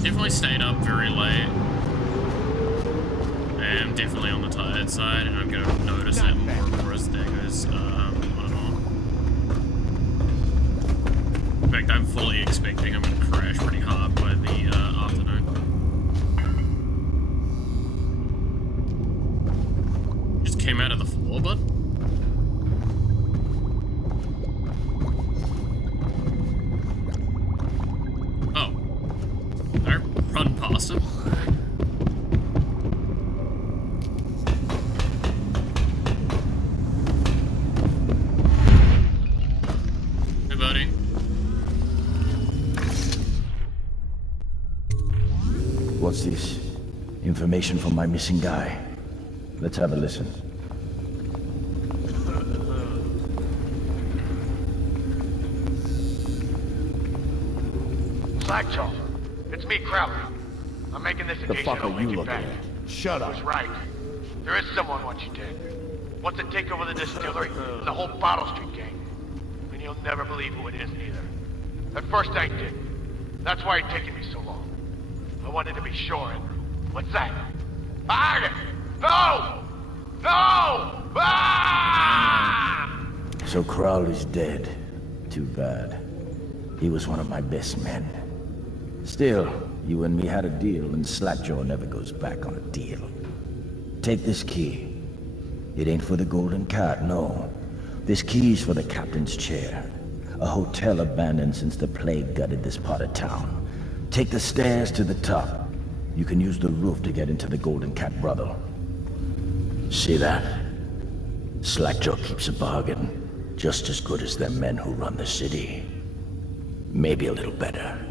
Definitely stayed up very late. I am definitely on the tired side, and I'm gonna notice that more and more as the day goes on and on. In fact, I'm fully expecting I'm gonna crash pretty hard by the afternoon. Just came out of the floor, bud. Run past him. Hey, buddy. What's this? Information from my missing guy. Let's have a listen. Slackjaw. It's me, Crowley. I'm making this in The case fuck you don't are you make it looking back. at? Shut up. I was right. There is someone wants you dead. Wants to take over the distillery and the whole Bottle Street gang. And you'll never believe who it is either. At first I did. That's why it's taken me so long. I wanted to be sure and... What's that? Ah! No! No! Ah! So Crowley's dead. Too bad. He was one of my best men. Still, you and me had a deal, and Slackjaw never goes back on a deal. Take this key. It ain't for the Golden Cat, no. This key's for the captain's chair. A hotel abandoned since the plague gutted this part of town. Take the stairs to the top. You can use the roof to get into the Golden Cat brothel. See that? Slackjaw keeps a bargain. Just as good as the men who run the city. Maybe a little better.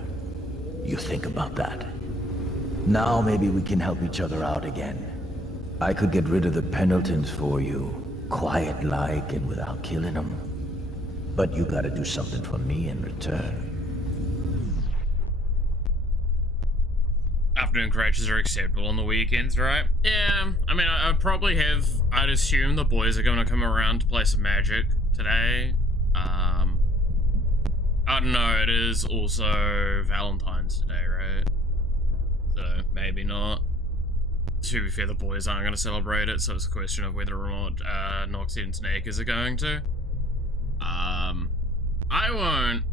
You think about that. Now maybe we can help each other out again. I could get rid of the Pendletons for you, quiet-like and without killing them. But you gotta do something for me in return. Afternoon crashes are acceptable on the weekends, right? Yeah, I mean, I'd assume the boys are going to come around to play some Magic today. I don't know, it is also Valentine's today, right? So, maybe not. To be fair, the boys aren't going to celebrate it, so it's a question of whether or not Noxie and Snakers are going to. I won't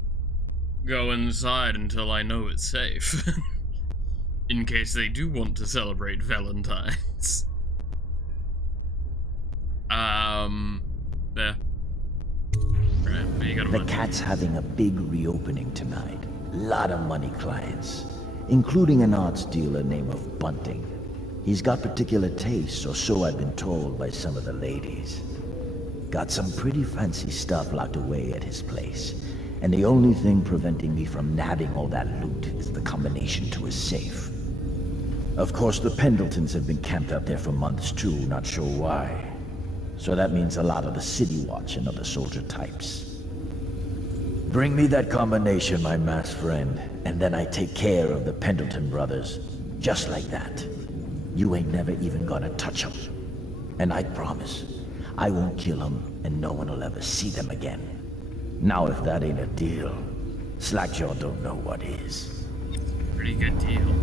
go inside until I know it's safe. In case they do want to celebrate Valentine's. There. Right, the cat's having a big reopening tonight. Lot of money clients, including an arts dealer named Bunting. He's got particular tastes, or so I've been told by some of the ladies. Got some pretty fancy stuff locked away at his place, and the only thing preventing me from nabbing all that loot is the combination to his safe. Of course, the Pendletons have been camped out there for months too, not sure why. So that means a lot of the City Watch and other soldier types. Bring me that combination, my masked friend, and then I take care of the Pendleton brothers. Just like that. You ain't never even gonna touch them. And I promise, I won't kill them, and no one will ever see them again. Now if that ain't a deal, Slackjaw don't know what is. Pretty good deal.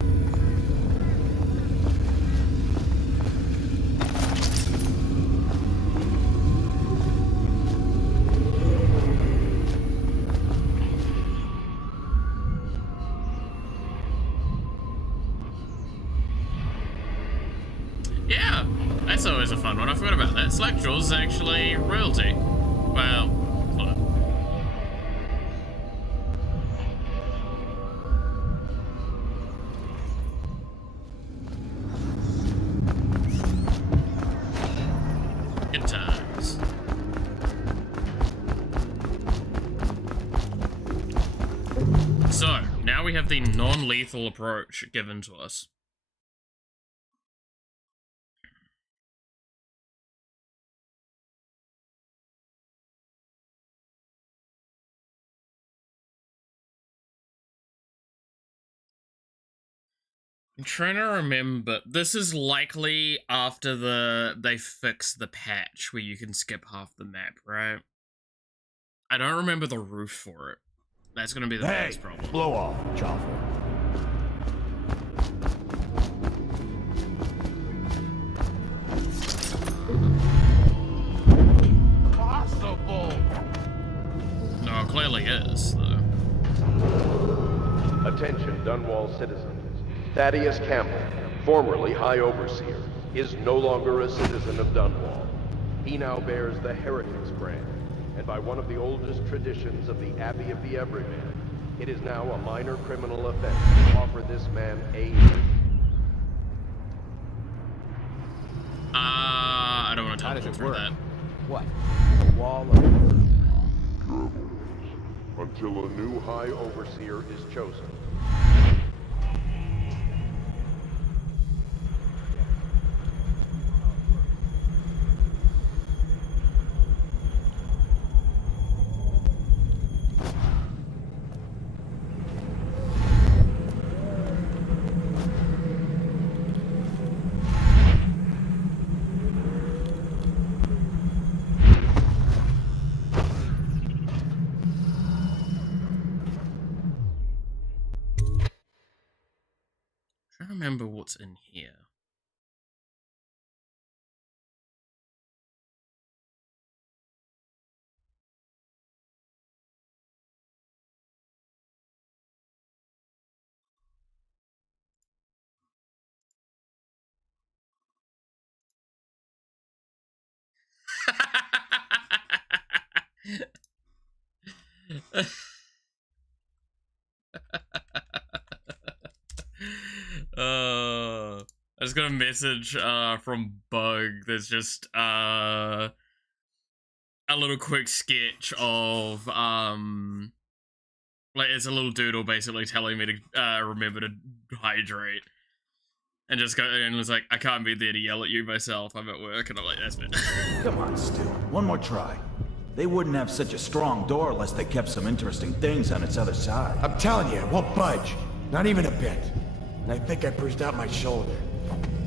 Yeah, that's always a fun one. I forgot about that. Slackjaw's actually royalty. Well, close. Good times. So, now we have the non-lethal approach given to us. I'm trying to remember. This is likely after they fix the patch where you can skip half the map, right? I don't remember the roof for it. That's gonna be the biggest problem. Blow off, Chopper. Possible. No, it clearly is, though. Attention, Dunwall citizens. Thaddeus Campbell, formerly High Overseer, is no longer a citizen of Dunwall. He now bears the Heretics brand, and by one of the oldest traditions of the Abbey of the Everyman, it is now a minor criminal offense to offer this man aid. I don't want to talk through that. What? A wall of... Until a new High Overseer is chosen. I don't remember what's in here. I just got a message from Bug. There's just a little quick sketch of like it's a little doodle basically telling me to remember to hydrate. And just go and was like, I can't be there to yell at you myself. I'm at work, and I'm like, that's it. Come on, Stu. One more try. They wouldn't have such a strong door unless they kept some interesting things on its other side. I'm telling you, it won't budge. Not even a bit. And I think I bruised out my shoulder.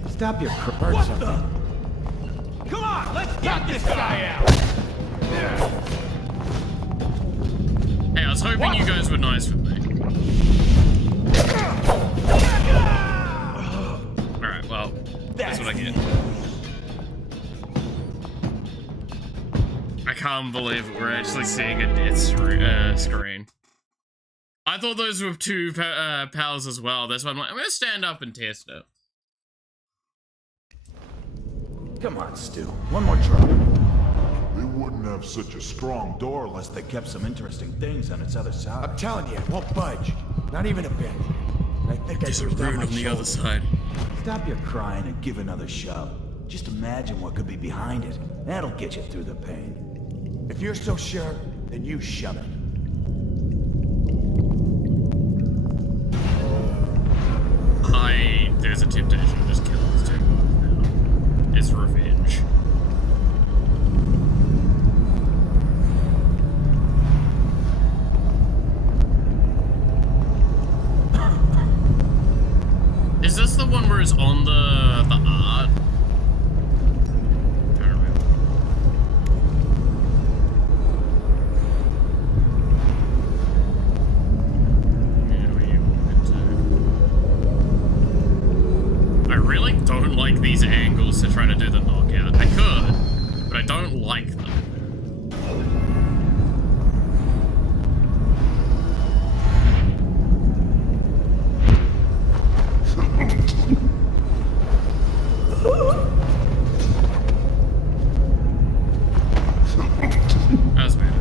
Stop your What the? Come on, let's get this guy out! Hey, I was hoping you guys were nice with me. Alright, well, that's what I get. I can't believe we're actually seeing a death screen. I thought those were two pals as well. That's why I'm like, I'm gonna stand up and test it. Come on, Stu. One more try. They wouldn't have such a strong door unless they kept some interesting things on its other side. I'm telling you, it won't budge. Not even a bit. And I think I There's a bruised out root my on the shoulder. other side. Stop your crying and give another shove. Just imagine what could be behind it. That'll get you through the pain. If you're so sure, then you shove it. There's a temptation to just kill this dude now. It's revenge. Is this the one where it's on the art? I don't remember. I really don't like these angles to try to do the knockout. I could, but I don't like them. That was bad.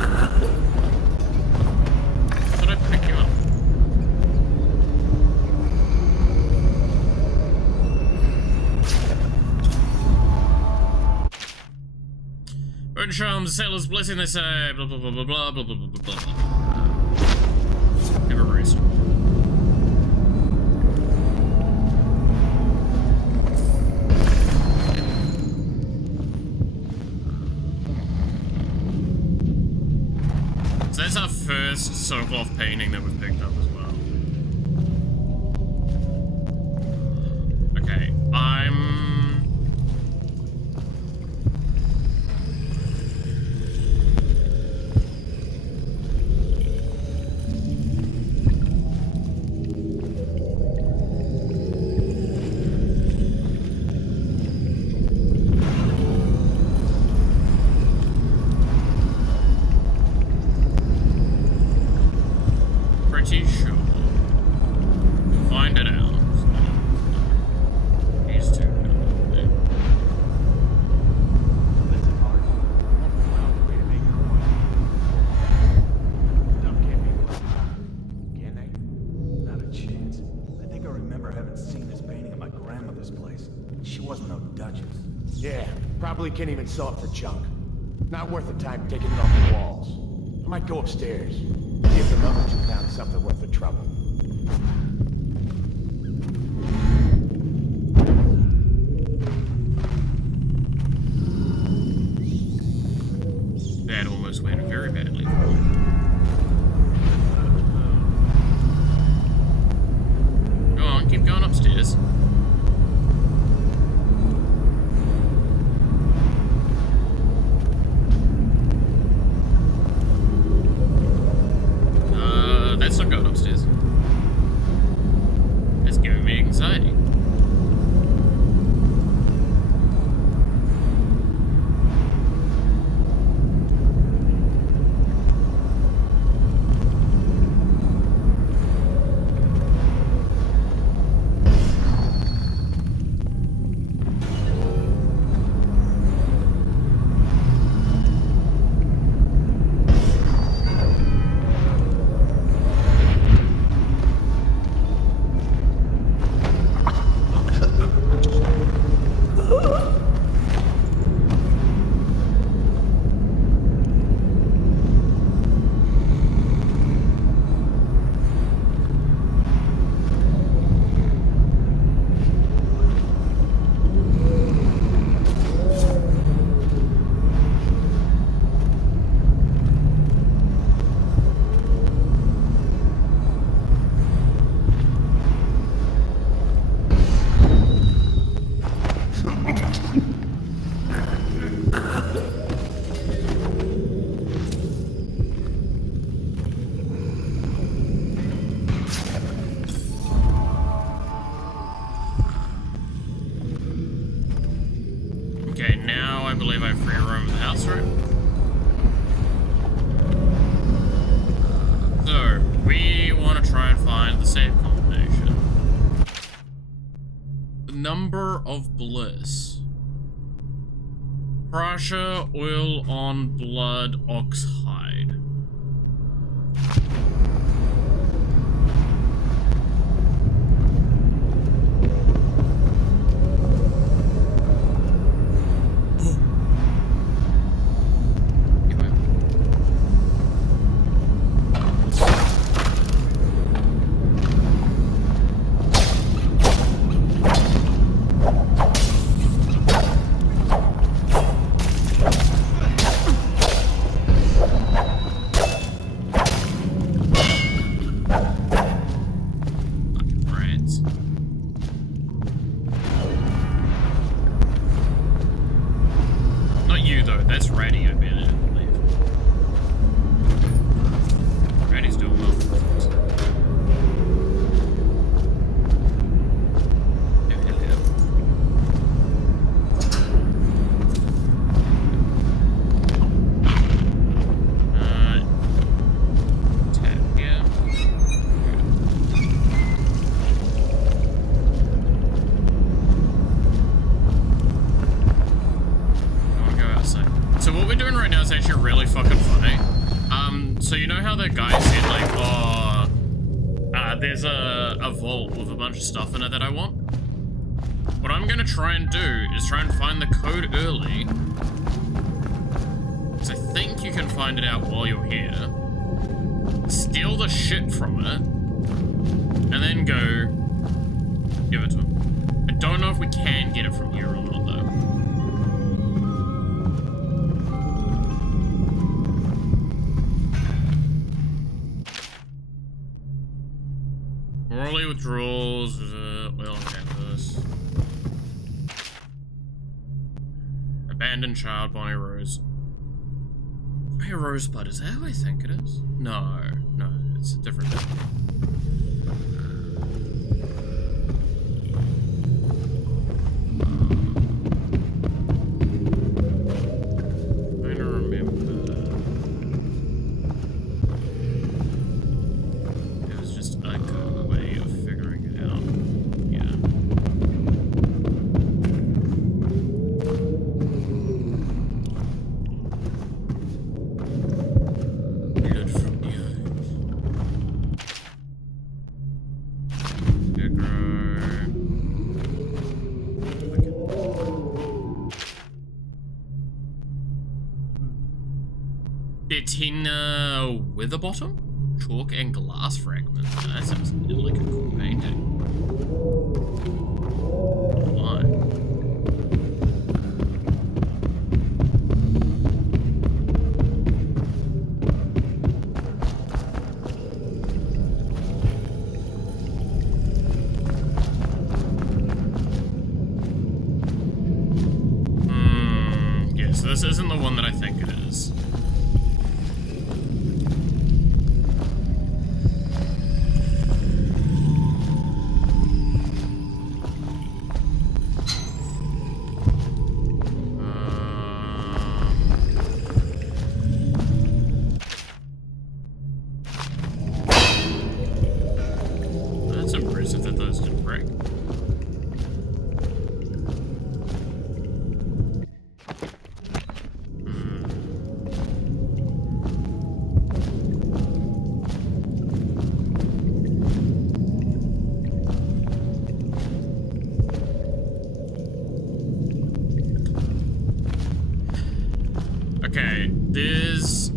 I thought I'd pick you up. Burn charms, sailors blessing they say, blah blah blah blah blah blah blah blah blah blah. Never rest. So that's our first Sokolov painting that we've picked up as well. Okay, pretty sure. Find it out. These two. Not a chance. I think I remember having seen this painting at my grandmother's place. She wasn't no duchess. Yeah, probably can't even sell it for junk. Not worth the time taking it off the walls. I might go upstairs. See if the lovers have found something worth the trouble. That almost went very badly. Go on, keep going upstairs. That's not going upstairs. It's giving me anxiety. Okay, now I believe I have free roam of the house, right? So, we want to try and find the save combination. The number of bliss. Pressure, oil on blood, ox hide. There's a vault with a bunch of stuff in it that I want. What I'm gonna try and do is try and find the code early. Because I think you can find it out while you're here. Steal the shit from it. And then go give it to him. I don't know if we can get it from here or not though. Morally withdrawals, oil on canvas. Abandoned child, Bonnie Rose. Bonnie Rosebud, is that who I think it is? No, it's a different name. Bettina Witherbottom? Chalk and glass fragments. That sounds like a cool painting. Why? Yeah, so this isn't the one that I think it is. Okay, there's...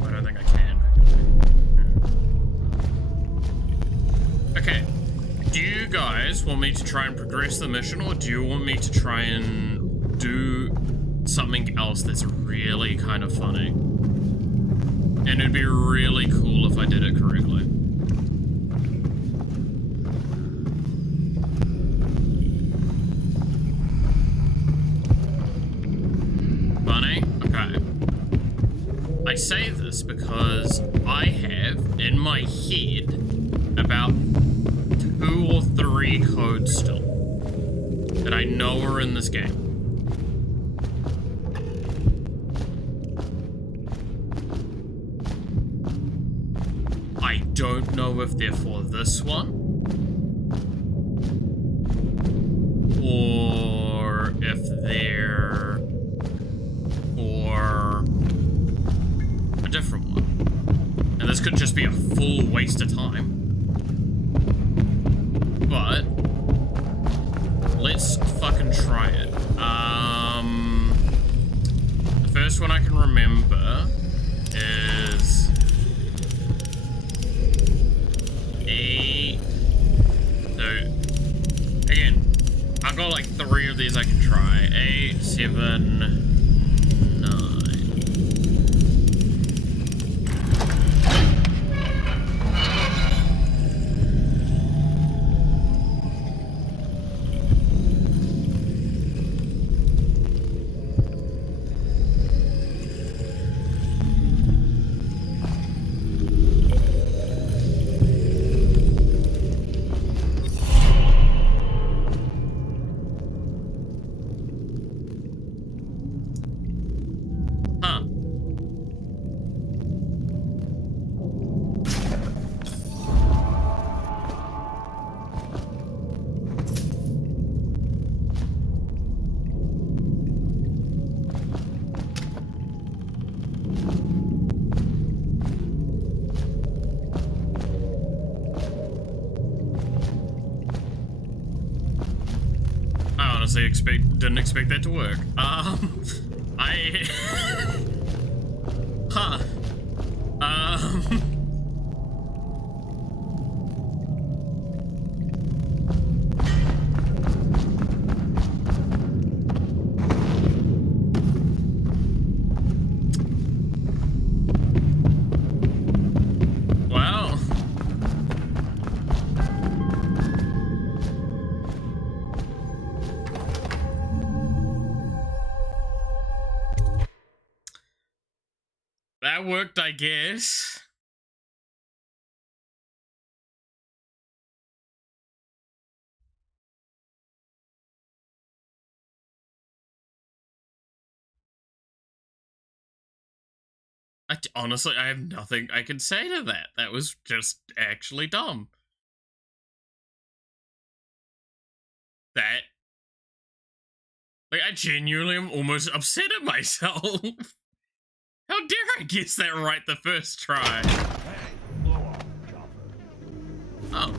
I don't think I can. Okay, do you guys want me to try and progress the mission, or do you want me to try and do something else that's really kind of funny? And it'd be really cool if I did it correctly. I say this because I have, in head about 2 or 3 codes still that I know are in this game. I don't know if they're for this one or if they're for a different one. And this could just be a full waste of time. But let's fucking try it. The first one I can remember is again, I've got like 3 of these I can try. 8, 7, 9. Didn't expect that to work. Well. That worked, I guess. Honestly, I have nothing I can say to that. That was just actually dumb. That... Like, I genuinely am almost upset at myself. How dare I guess that right the first try? Oh.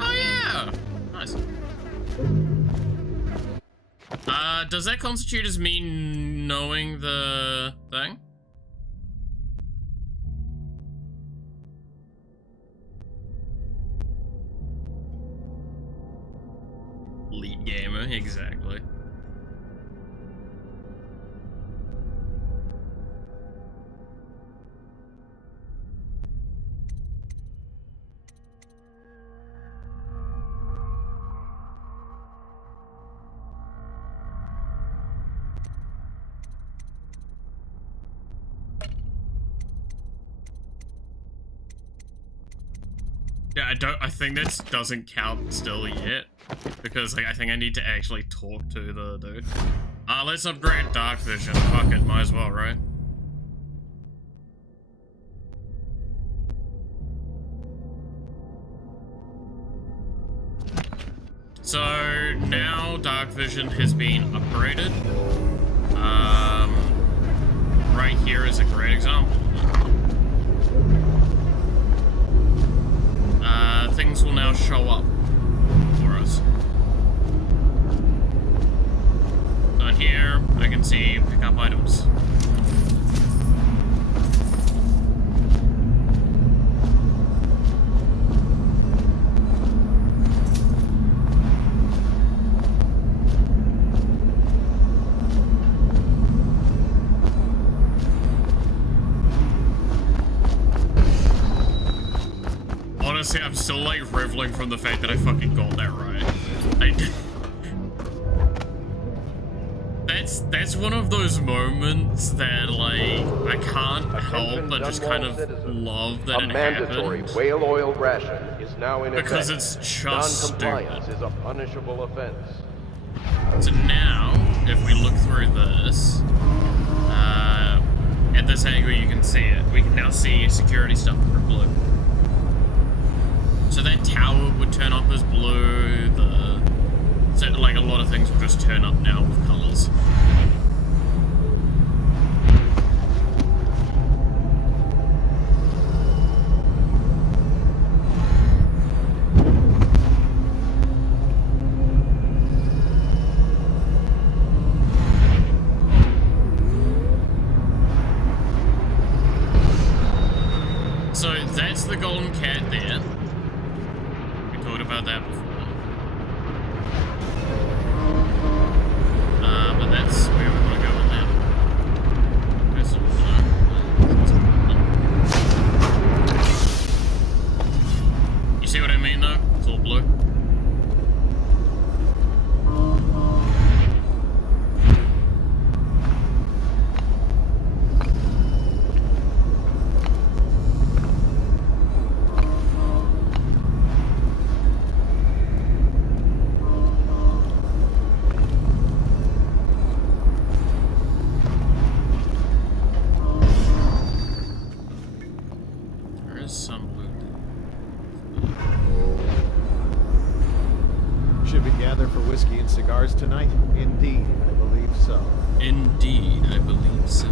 Oh yeah! Nice. Does that constitute as me knowing the thing? Elite gamer, exactly. Yeah, I think this doesn't count still yet, because like I think I need to actually talk to the dude. Let's upgrade dark vision. Fuck it, might as well, right? So now dark vision has been upgraded. Right here is a great example. Things will now show up for us. So in here, I can see pick up items. Honestly, I'm still like reveling from the fact that I fucking got that right. That that's one of those moments that, like, I can't help but just kind of love that a it mandatory happened. whale oil ration is now in Because effect. it's just Non-compliance stupid. is a punishable offense. So now, if we look through this, at this angle you can see it. We can now see security stuff for blue. So that tower would turn up as blue, so like a lot of things will just turn up now with colors. So that's the golden cat there. We talked about that before. But that's where we want to go with that. There's you see what I mean though? It's all blue. Should we gather for whiskey and cigars tonight? Indeed, I believe so. Indeed, I believe so.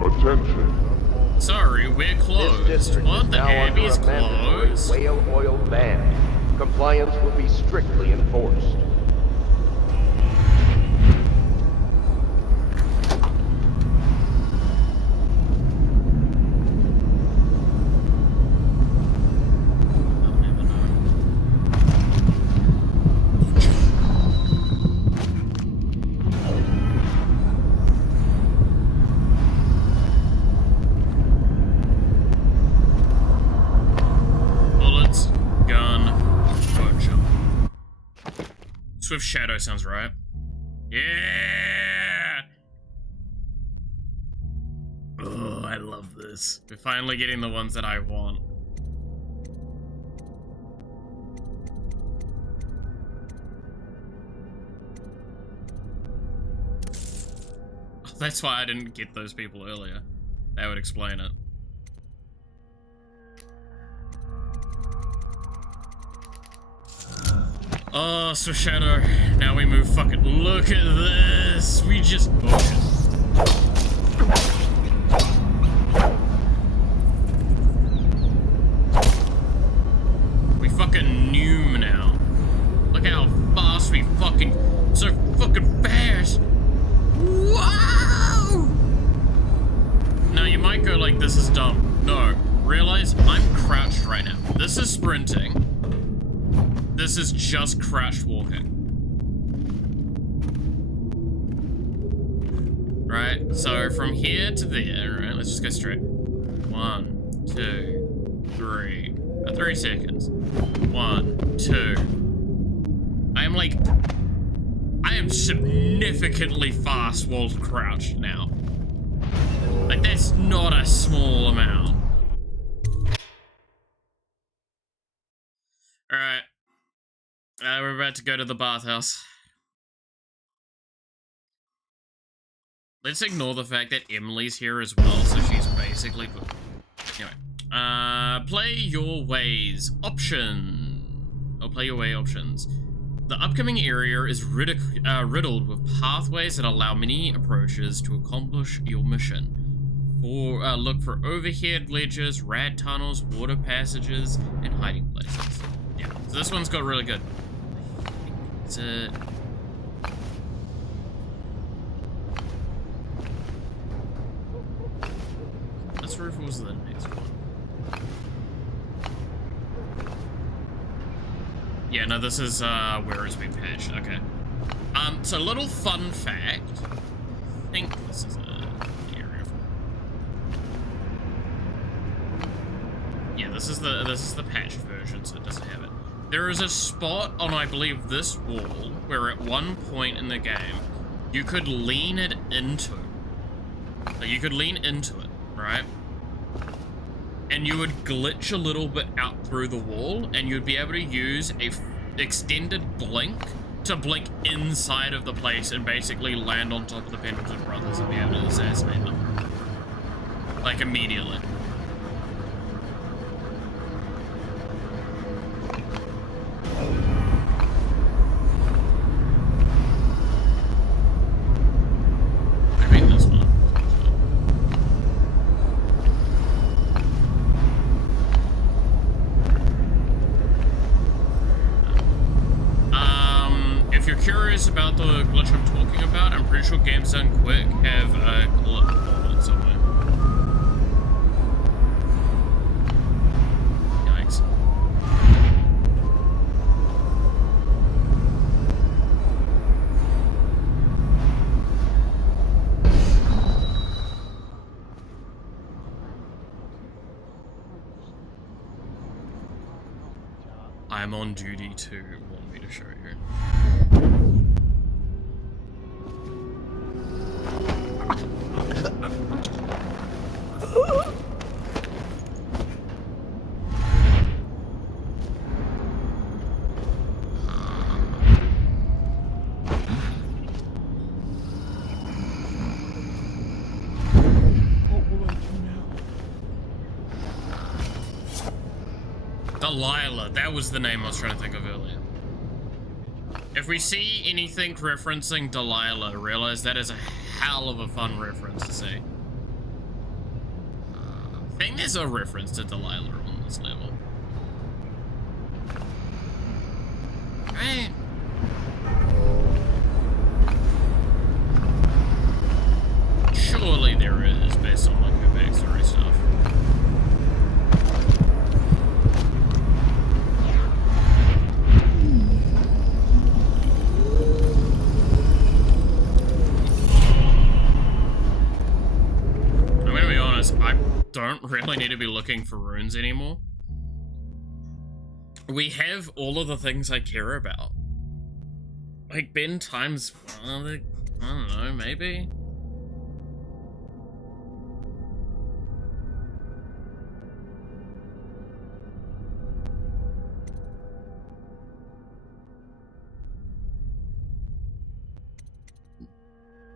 Attention. Sorry, we're closed. What? The Abbey's closed? Whale oil ban. Compliance will be strictly enforced. Swift Shadow sounds right. Yeah! Oh, I love this. We're finally getting the ones that I want. That's why I didn't get those people earlier. That would explain it. Oh, so Shadow. Now we move fucking. Look at this! We just. Oh shit. We fucking noom now. Look how fast we fucking. So fucking fast! Wow! Now you might go like, this is dumb. No. Realize I'm crouched right now. This is sprinting. This is just crouched walking. Right, so from here to there, right, let's just go straight. 1, 2, 3. 3 seconds. 1, 2. I am significantly fast while crouched now. Like, that's not a small amount. Alright. We're about to go to the bathhouse. Let's ignore the fact that Emily's here as well, so she's basically... Anyway. Play your ways. Play your way options. The upcoming area is riddled with pathways that allow many approaches to accomplish your mission. Look for overhead ledges, rat tunnels, water passages, and hiding places. Yeah, so this one's got really good. It's a... This roof was the next one. Yeah, no, this is, where it's been patched. Okay. So little fun fact. I think this is the area. Yeah, this is the patched version, so it doesn't have it. There is a spot on, I believe, this wall where at one point in the game, you could lean it into. Like, you could lean into it, right? And you would glitch a little bit out through the wall, and you'd be able to use a extended blink to blink inside of the place and basically land on top of the Pendleton brothers and be able to assassinate them. Like, immediately. About the glitch I'm talking about, I'm pretty sure Games Done Quick have a clip on it somewhere. Yikes. I'm on duty to want me to show you. Delilah, that was the name I was trying to think of earlier. If we see anything referencing Delilah, realize that is a hell of a fun reference to see. I think there's a reference to Delilah on this level. Right. Surely there is, based on like her backstory stuff. I don't really need to be looking for runes anymore. We have all of the things I care about. Like, Ben times, I don't know, maybe?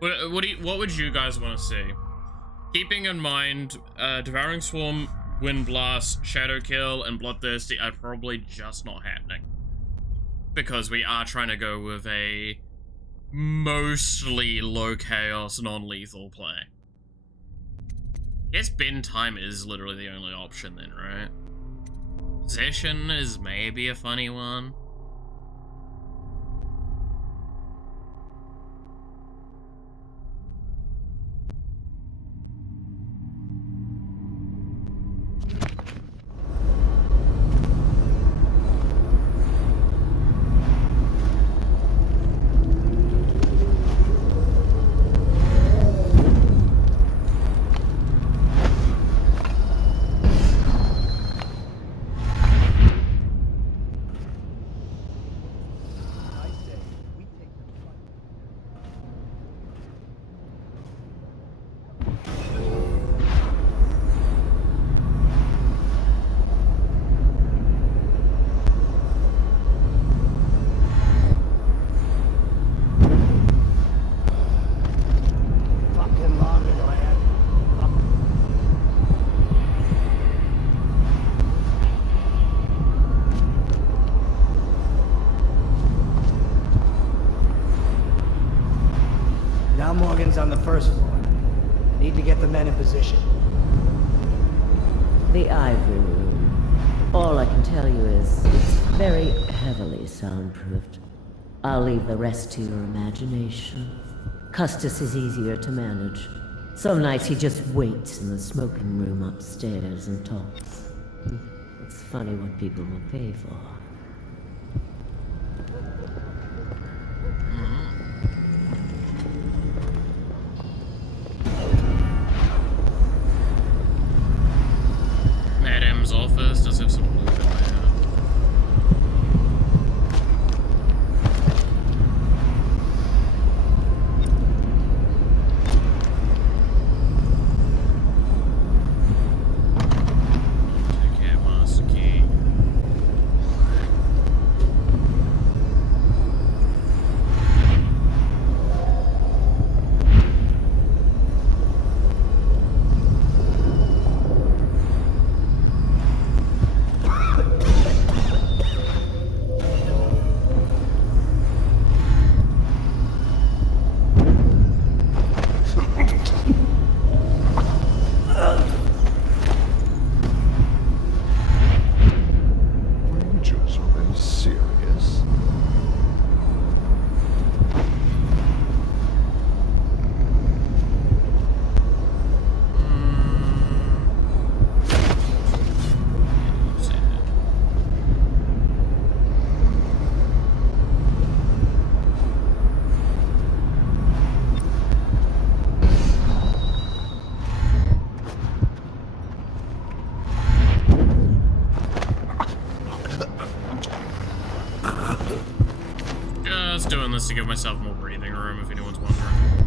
What would you guys want to see? Keeping in mind, Devouring Swarm, Wind Blast, Shadow Kill, and Bloodthirsty are probably just not happening. Because we are trying to go with a mostly low chaos, non-lethal play. I guess Bend Time is literally the only option then, right? Possession is maybe a funny one. On the first floor. Need to get the men in position. The Ivory Room. All I can tell you is it's very heavily soundproofed. I'll leave the rest to your imagination. Custis is easier to manage. Some nights he just waits in the smoking room upstairs and talks. It's funny what people will pay for. Madam's office does have some layout. this to give myself more breathing room, if anyone's wondering.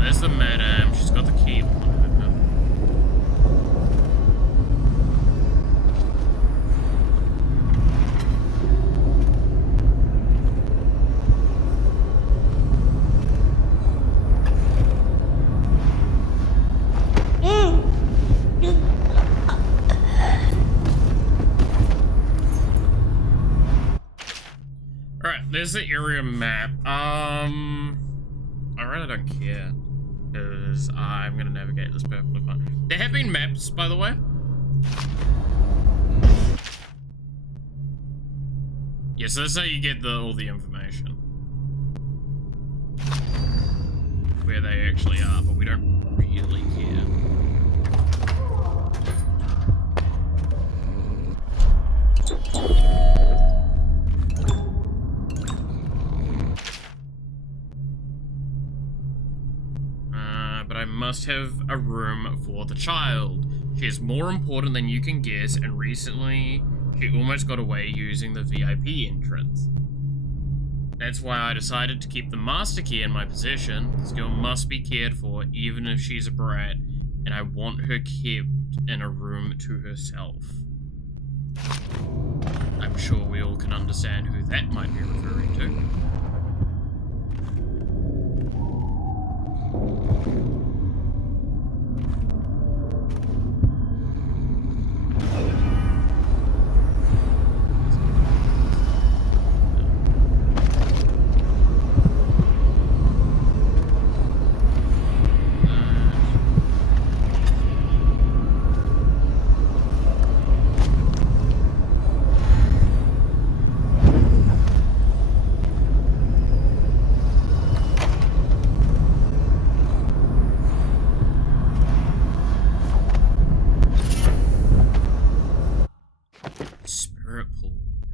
There's the madam. She's got the key. Alright, there's the area map. I really don't care. Because I'm going to navigate this perfectly fine. There have been maps, by the way. Yeah, so that's how you get all the information. Where they actually are, but we don't really care. But I must have a room for the child. She is more important than you can guess, and recently she almost got away using the VIP entrance. That's why I decided to keep the master key in my possession. This girl must be cared for, even if she's a brat, and I want her kept in a room to herself. I'm sure we all can understand who that might be referring to.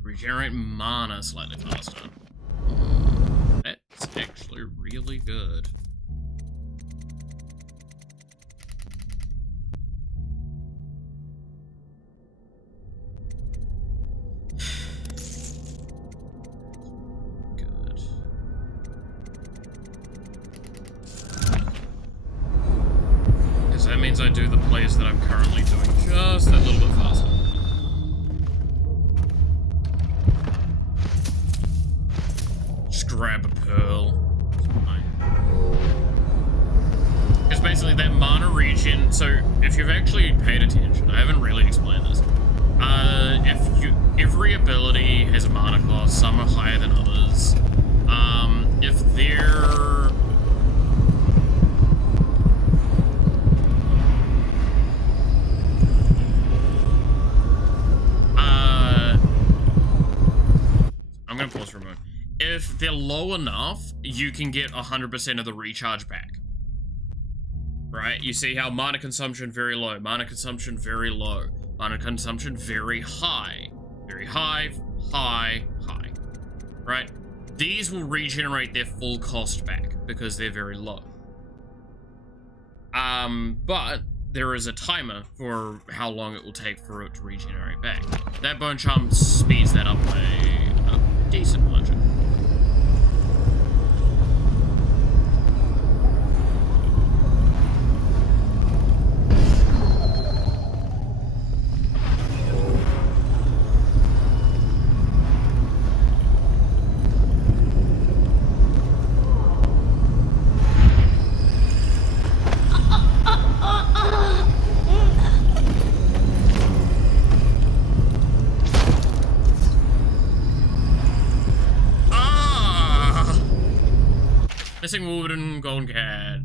Regenerate mana slightly faster. That's actually really good. Good. Because that means I do the plays that I'm currently doing just that little bit faster. Grab a pearl. Because basically that mana regen, so if you've actually paid attention, I haven't really explained this. Every ability has a mana cost, some are higher than others. If they're I'm gonna pause for a moment. If they're low enough, you can get 100% of the recharge back. Right? You see how mana consumption very low, mana consumption very low, mana consumption very high. Very high, high, high. Right? These will regenerate their full cost back because they're very low. But there is a timer for how long it will take for it to regenerate back. That bone charm speeds that up by a decent margin. Missing wooden golden cat.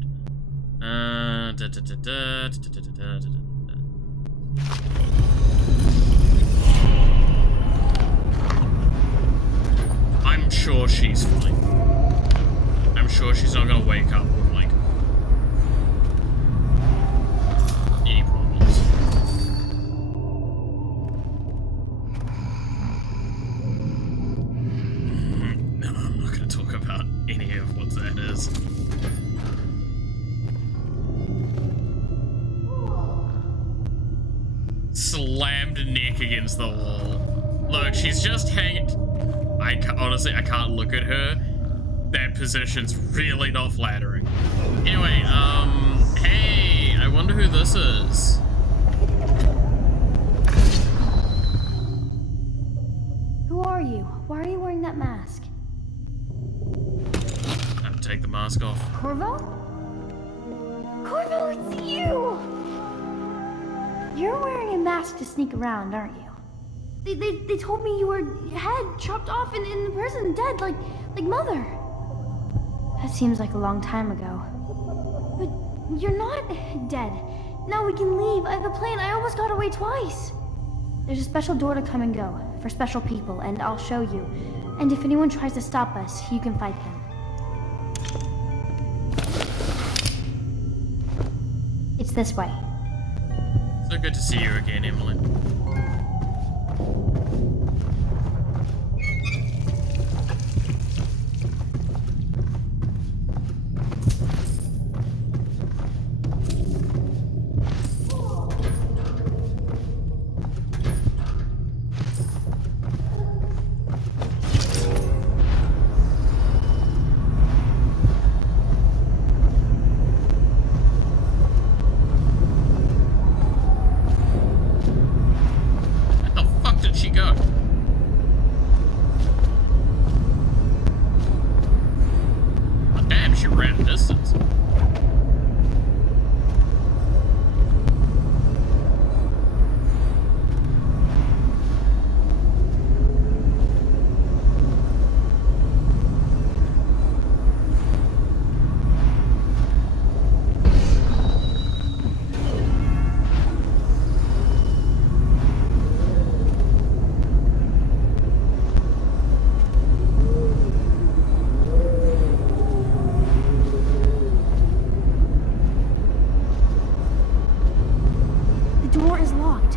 I'm sure she's fine. I'm sure she's not gonna wake up with, like, any problems. No, I'm not gonna talk about any of what that is. Slammed neck against the wall. Look, she's just hanging. Honestly, I can't look at her. That position's really not flattering. Anyway, hey, I wonder who this is. Who are you? Why are you wearing that mask? Time to take the mask off. Corvo? Corvo, it's you! You're wearing a mask to sneak around, aren't you? They told me you were head chopped off in the prison, dead, like Mother. That seems like a long time ago. But you're not dead. Now we can leave. The plane, I almost got away twice. There's a special door to come and go, for special people, and I'll show you. And if anyone tries to stop us, you can fight them. It's this way. So good to see you again, Emily.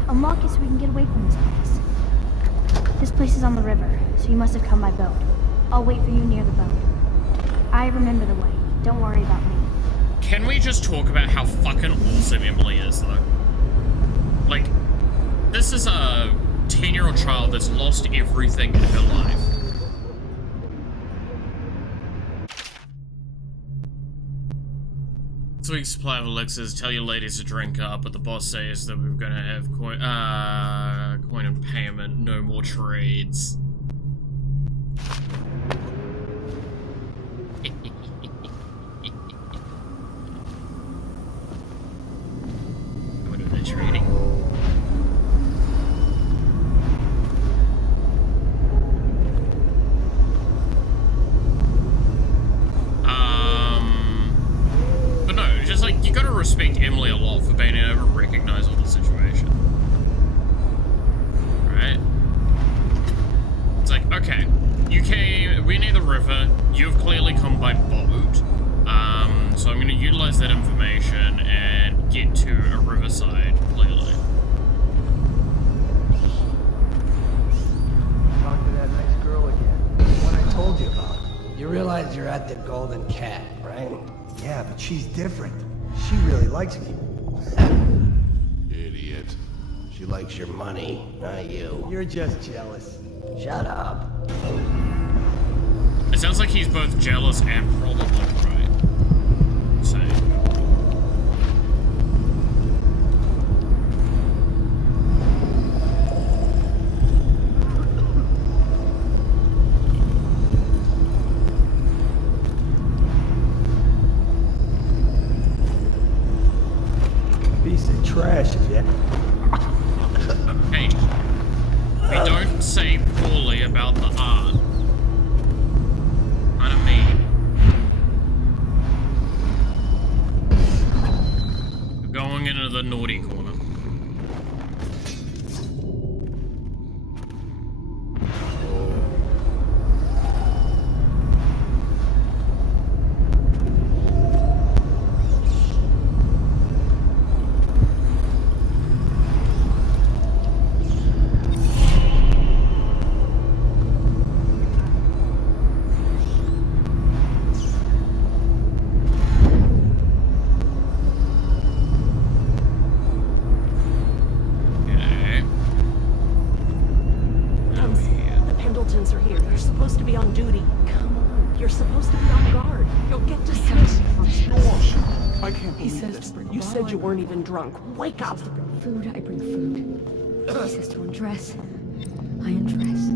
Unlock it so we can get away from this place. This place is on the river, so you must have come by boat. I'll wait for you near the boat. I remember the way. Don't worry about me. Can we just talk about how fucking awesome Emily is, though? Like, this is a 10-year-old child that's lost everything in her life. This week's supply of elixirs. Tell your ladies to drink up, but the boss says that we're gonna have coin and payment, no more trades. What are they trading? But no, just like, you gotta respect Emily a lot for being able to recognize all the situation. Right? It's like, okay, we're near the river, you've clearly come by boat, so I'm gonna utilize that information and get to a riverside, clearly. Talk to that nice girl again. The one I told you about. You realize you're at the Golden Cat, right? Yeah, but she's different. She really likes me. Idiot. She likes your money, not you. You're just jealous. Shut up. It sounds like he's both jealous and probably right. So. Piece of trash, yeah. Hey, we don't say poorly about the art. Kinda mean. We're going into the naughty corner. You said you weren't even drunk. Wake up! Food, I bring food. He says to undress. I undress.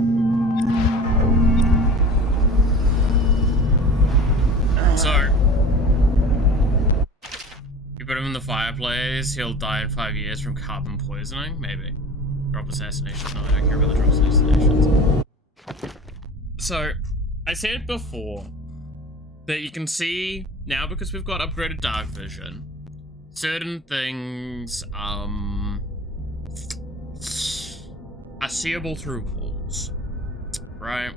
So, you put him in the fireplace, he'll die in 5 years from carbon poisoning? Maybe. Drop assassination. No, I don't care about the drop assassinations. So, I said before that you can see, now because we've got upgraded dark vision, certain things, are seeable through walls, right?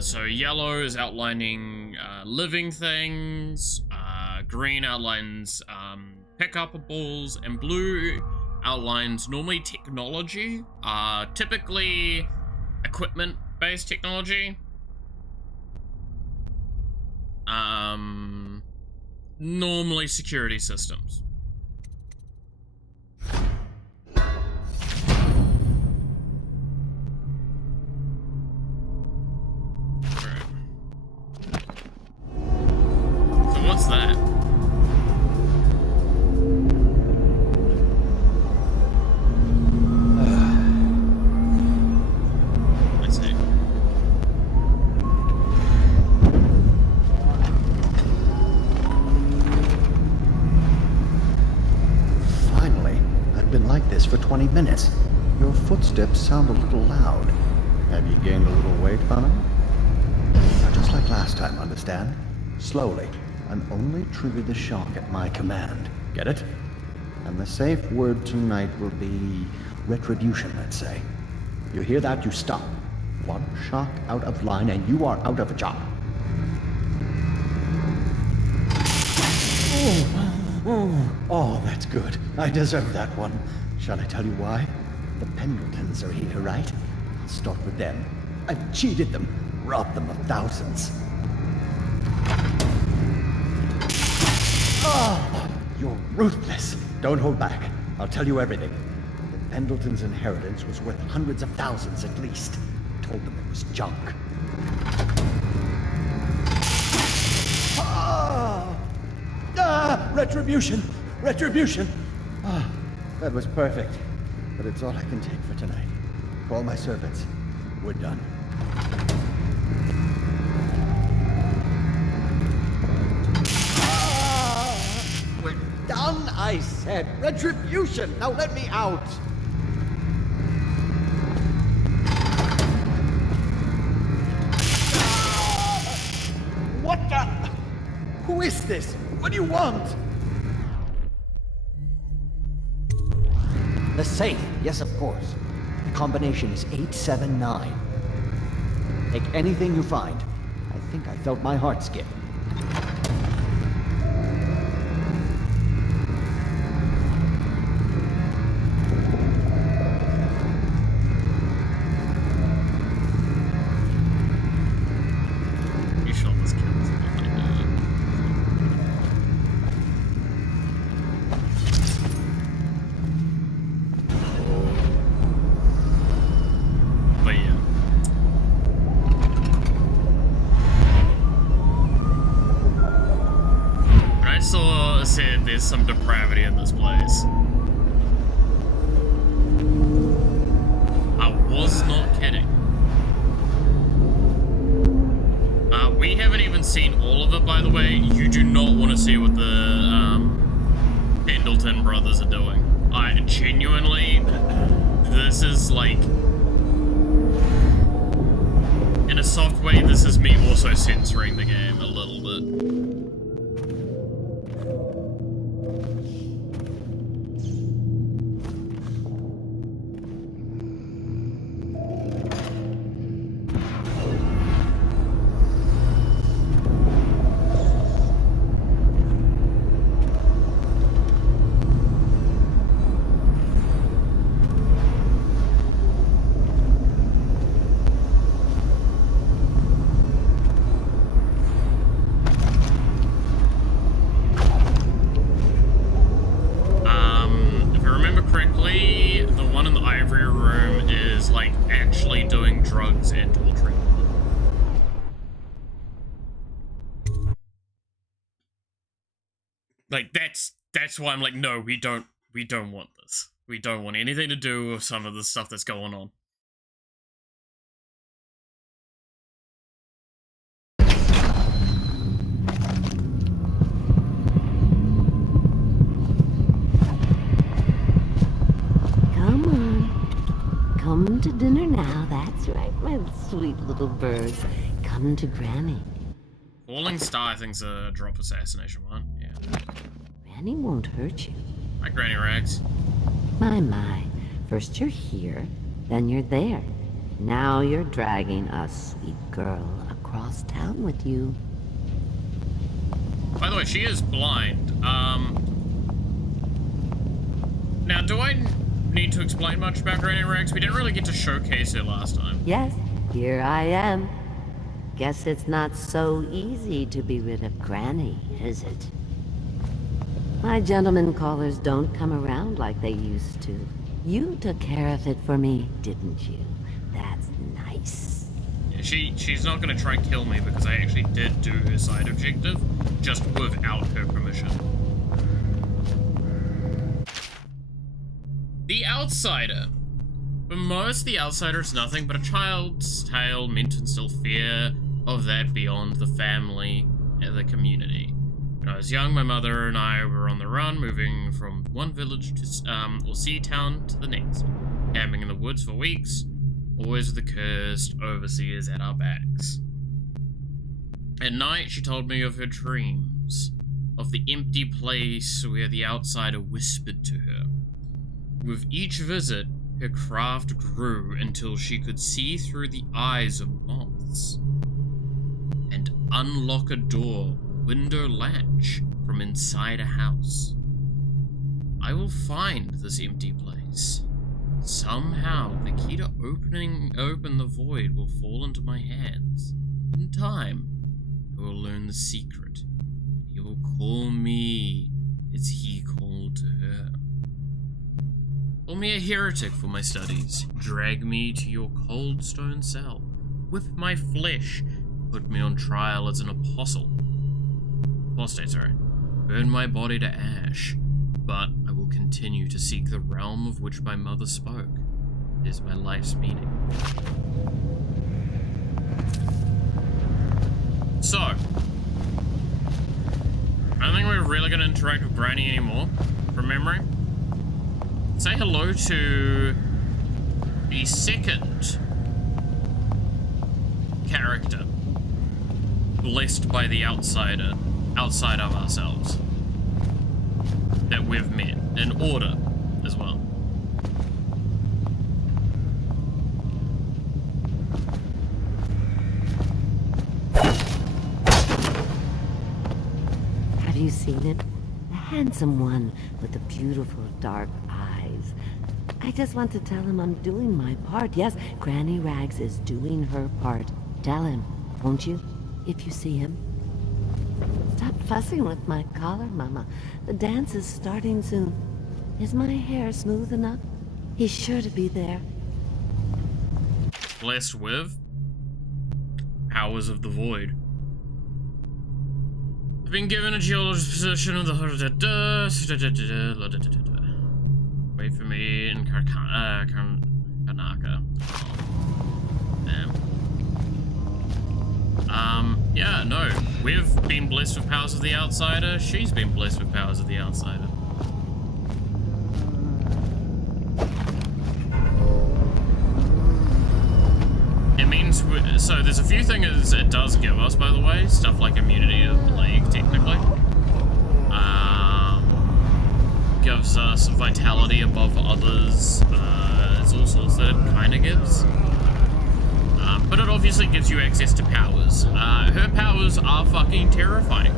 So yellow is outlining living things, green outlines pick-uppables, and blue outlines normally technology, typically equipment-based technology. Normally security systems. What's that? Let's see. Finally. I've been like this for 20 minutes. Your footsteps sound a little loud. Have you gained a little weight, Connor? Now, just like last time, understand? Slowly, and only trigger the shock at my command. Get it? And the safe word tonight will be retribution, let's say. You hear that, you stop. One shock out of line and you are out of a job. Oh, that's good. I deserve that one. Shall I tell you why? The Pendletons are here, right? I'll start with them. I've cheated them, robbed them of thousands. Oh, you're ruthless. Don't hold back. I'll tell you everything. The Pendleton's inheritance was worth hundreds of thousands at least. I told them it was junk. Retribution! Retribution! That was perfect. But it's all I can take for tonight. Call my servants. We're done. We're done, I said. Retribution! Now let me out! What the? Who is this? What do you want? The safe. Yes, of course. The combination is 879. Take anything you find. I think I felt my heart skip. You shot this kid. But yeah. I said there's some depravity in this place. I was not kidding. We haven't even seen all of it, by the way. You do not want to see what the Pendleton brothers are doing. I genuinely, this is like, in a soft way, this is me also censoring the game a little bit. Like, that's why I'm like, no, we don't want this. We don't want anything to do with some of the stuff that's going on. Come on. Come to dinner now. That's right, my sweet little birds. Come to Granny. Falling Star, I think's a drop assassination one. Yeah. Granny won't hurt you. Hi, Granny Rags. My. First you're here, then you're there. Now you're dragging a sweet girl across town with you. By the way, she is blind. Now, do I need to explain much about Granny Rags? We didn't really get to showcase her last time. Yes, here I am. Guess it's not so easy to be rid of Granny, is it? My gentlemen callers don't come around like they used to. You took care of it for me, didn't you? That's nice. Yeah, she's not gonna try and kill me because I actually did do her side objective, just without her permission. The Outsider. For most, the Outsider is nothing but a child's tale meant to instill fear of that beyond the family and the community. When I was young, my mother and I were on the run, moving from one village to or sea town to the next, camping in the woods for weeks, always with the cursed overseers at our backs. At night, she told me of her dreams, of the empty place where the Outsider whispered to her. With each visit, her craft grew until she could see through the eyes of moths and unlock a door window latch from inside a house. I will find this empty place. Somehow, the key to open the void will fall into my hands. In time, I will learn the secret. He will call me as he called to her. Call me a heretic for my studies. Drag me to your cold stone cell. With my flesh, put me on trial as an apostate, sorry. Burn my body to ash, but I will continue to seek the realm of which my mother spoke. It is my life's meaning. So, I don't think we're really going to interact with Granny anymore, from memory. Say hello to the second character blessed by the Outsider outside of ourselves that we've met in order as well. Have you seen him? The handsome one with the beautiful dark eyes. I just want to tell him I'm doing my part. Yes, Granny Rags is doing her part. Tell him, won't you, if you see him? Stop fussing with my collar, Mama. The dance is starting soon. Is my hair smooth enough? He's sure to be there. Blessed with powers of the void. I've been given a geologist's position of the wait for me in Karnaka. Damn. Yeah, no. We've been blessed with powers of the Outsider. She's been blessed with powers of the Outsider. It means, so there's a few things it does give us, by the way. Stuff like immunity to the plague, technically. Gives us vitality above others. There's all sorts that it kind of gives. But it obviously gives you access to powers. Her powers are fucking terrifying.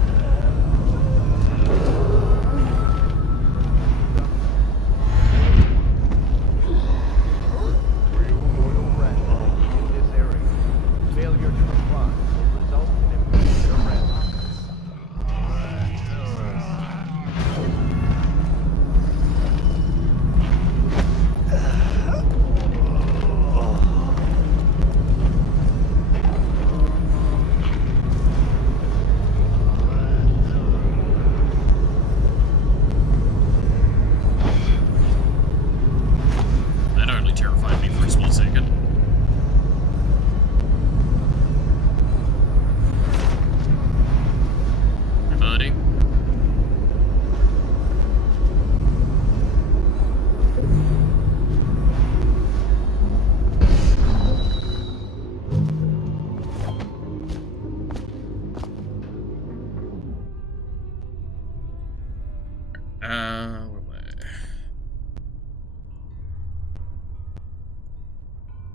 What am I?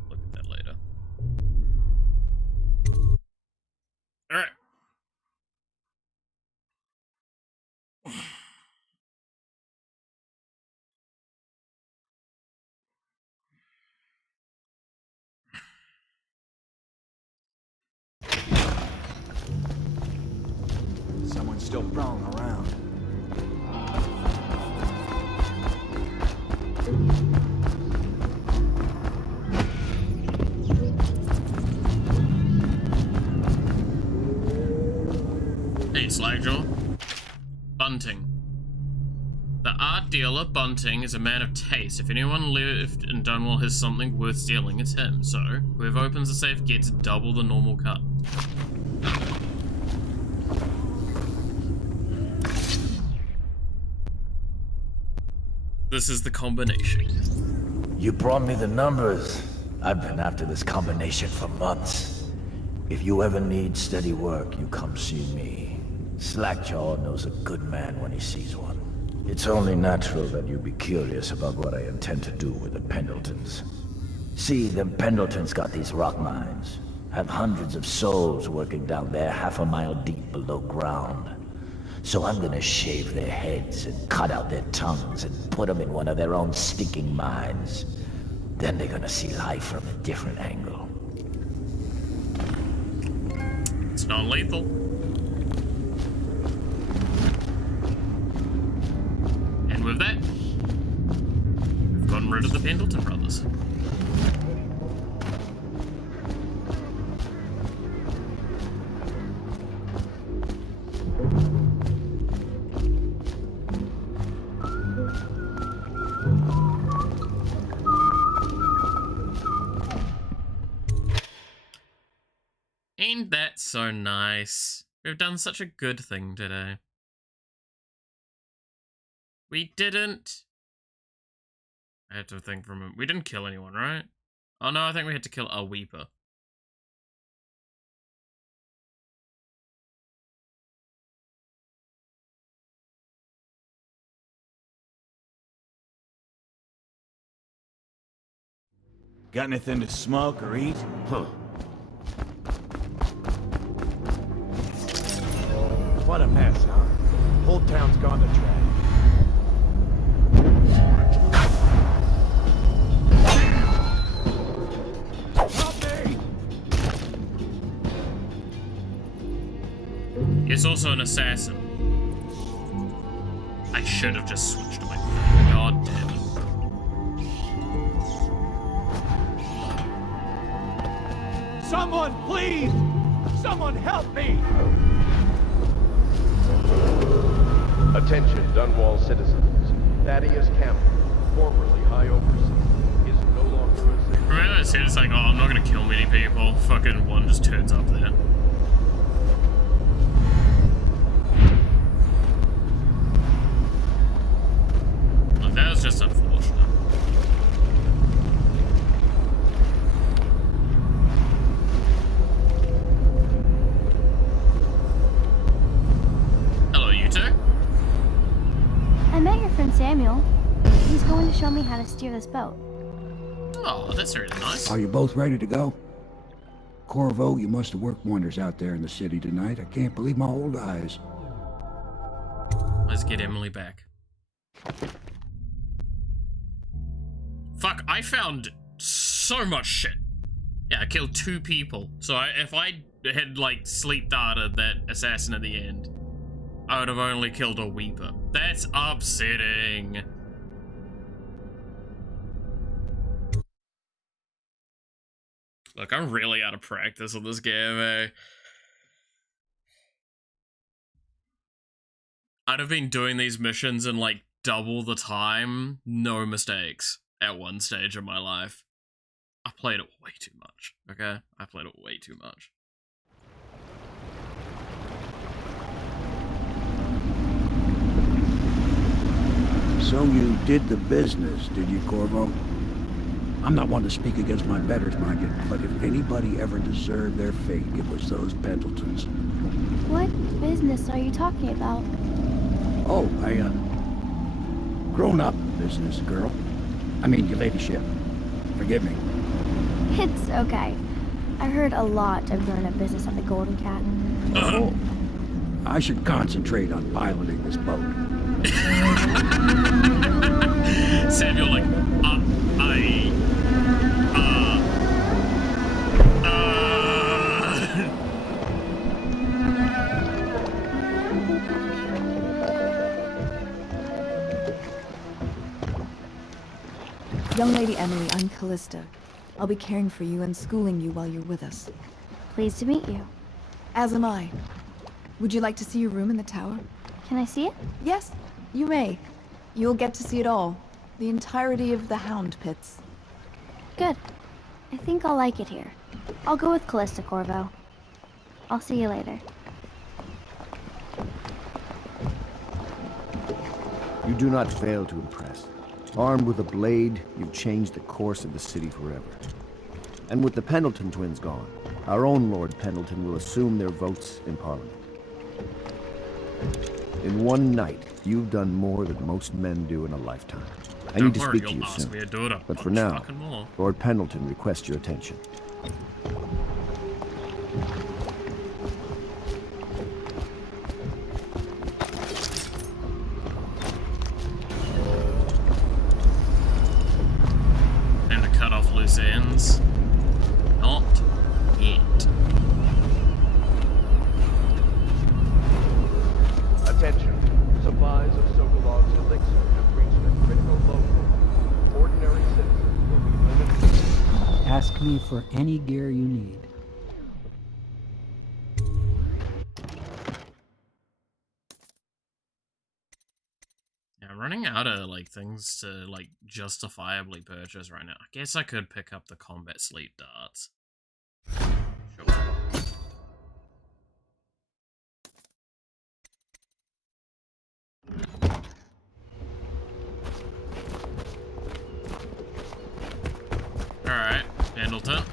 Look at that later. Alright. Someone's still prowling around. Hey, Slagjaw. Bunting. The art dealer, Bunting, is a man of taste. If anyone lived in Dunwall has something worth stealing, it's him. So, whoever opens the safe gets double the normal cut. This is the combination. You brought me the numbers. I've been after this combination for months. If you ever need steady work, you come see me. Slackjaw knows a good man when he sees one. It's only natural that you be curious about what I intend to do with the Pendletons. See, them Pendletons got these rock mines. Have hundreds of souls working down there 1/2 mile deep below ground. So I'm gonna shave their heads and cut out their tongues and put them in one of their own stinking mines. Then they're gonna see life from a different angle. It's non-lethal. And with that, we've gotten rid of the Pendleton brothers. Ain't that so nice? We've done such a good thing today. We didn't... I had to think for a moment. We didn't kill anyone, right? Oh no, I think we had to kill a Weeper. Got anything to smoke or eat? Huh. What a mess, huh? Whole town's gone to trash. It's also an assassin. I should have just switched my... God damn it. Someone, please! Someone help me! Attention, Dunwall citizens. Thaddeus Campbell, formerly High Overseer, is no longer a citizen. Remember I said it's like, oh, I'm not gonna kill many people. Fucking one just turns up there. Well, that was just unfortunate. Hello, you two? I met your friend Samuel. He's going to show me how to steer this boat. Oh, that's really nice. Are you both ready to go? Corvo, you must have worked wonders out there in the city tonight. I can't believe my old eyes. Let's get Emily back. Fuck, I found so much shit. Yeah, I killed 2 people. So if I had, like, sleep darted that assassin at the end, I would have only killed a Weeper. That's upsetting. Look, I'm really out of practice on this game, eh? I'd have been doing these missions in, like, double the time, no mistakes, at one stage of my life. I played it way too much, okay? I played it way too much. So you did the business, did you, Corvo? I'm not one to speak against my betters, mind you, but if anybody ever deserved their fate, it was those Pendletons. What business are you talking about? Oh, Grown-up business, girl. I mean, your ladyship. Forgive me. It's okay. I heard a lot of grown-up business on the Golden Cat. Oh. I should concentrate on piloting this boat. Samuel, like, Young Lady Emily, I'm Callista. I'll be caring for you and schooling you while you're with us. Pleased to meet you. As am I. Would you like to see your room in the tower? Can I see it? Yes, you may. You'll get to see it all. The entirety of the Hound Pits. Good. I think I'll like it here. I'll go with Callista, Corvo. I'll see you later. You do not fail to impress. Armed with a blade, you've changed the course of the city forever. And with the Pendleton twins gone, our own Lord Pendleton will assume their votes in Parliament. In one night, you've done more than most men do in a lifetime. I need to speak to you soon. But for now, Lord Pendleton requests your attention. And to cut off loose ends. Not yet. Attention. Supplies of Sokolov's elixir have reached a critical low point. Ordinary citizens will be limited. Ask me for any gear you need. Yeah, I'm running out of like things to like justifiably purchase right now. I guess I could pick up the combat sleep darts. Sure. Alright, Pendleton.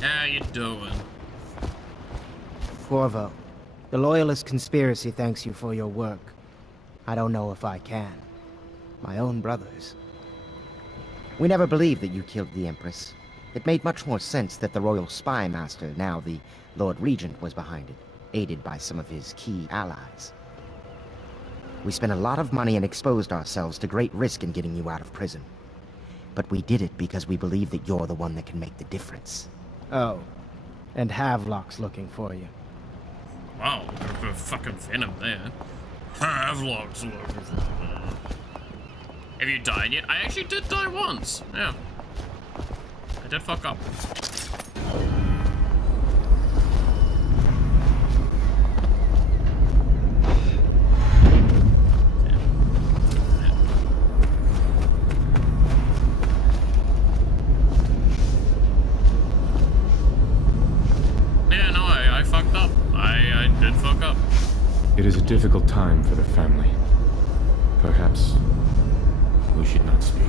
How you doing? Corvo, the Loyalist conspiracy thanks you for your work. I don't know if I can. My own brothers. We never believed that you killed the Empress. It made much more sense that the Royal Spy Master, now the Lord Regent, was behind it, aided by some of his key allies. We spent a lot of money and exposed ourselves to great risk in getting you out of prison. But we did it because we believe that you're the one that can make the difference. Oh, and Havelock's looking for you. Wow, there's a fucking venom there. Havelock's looking for me. Have you died yet? I actually did die once. Yeah. I did fuck up. It is a difficult time for the family. Perhaps we should not speak.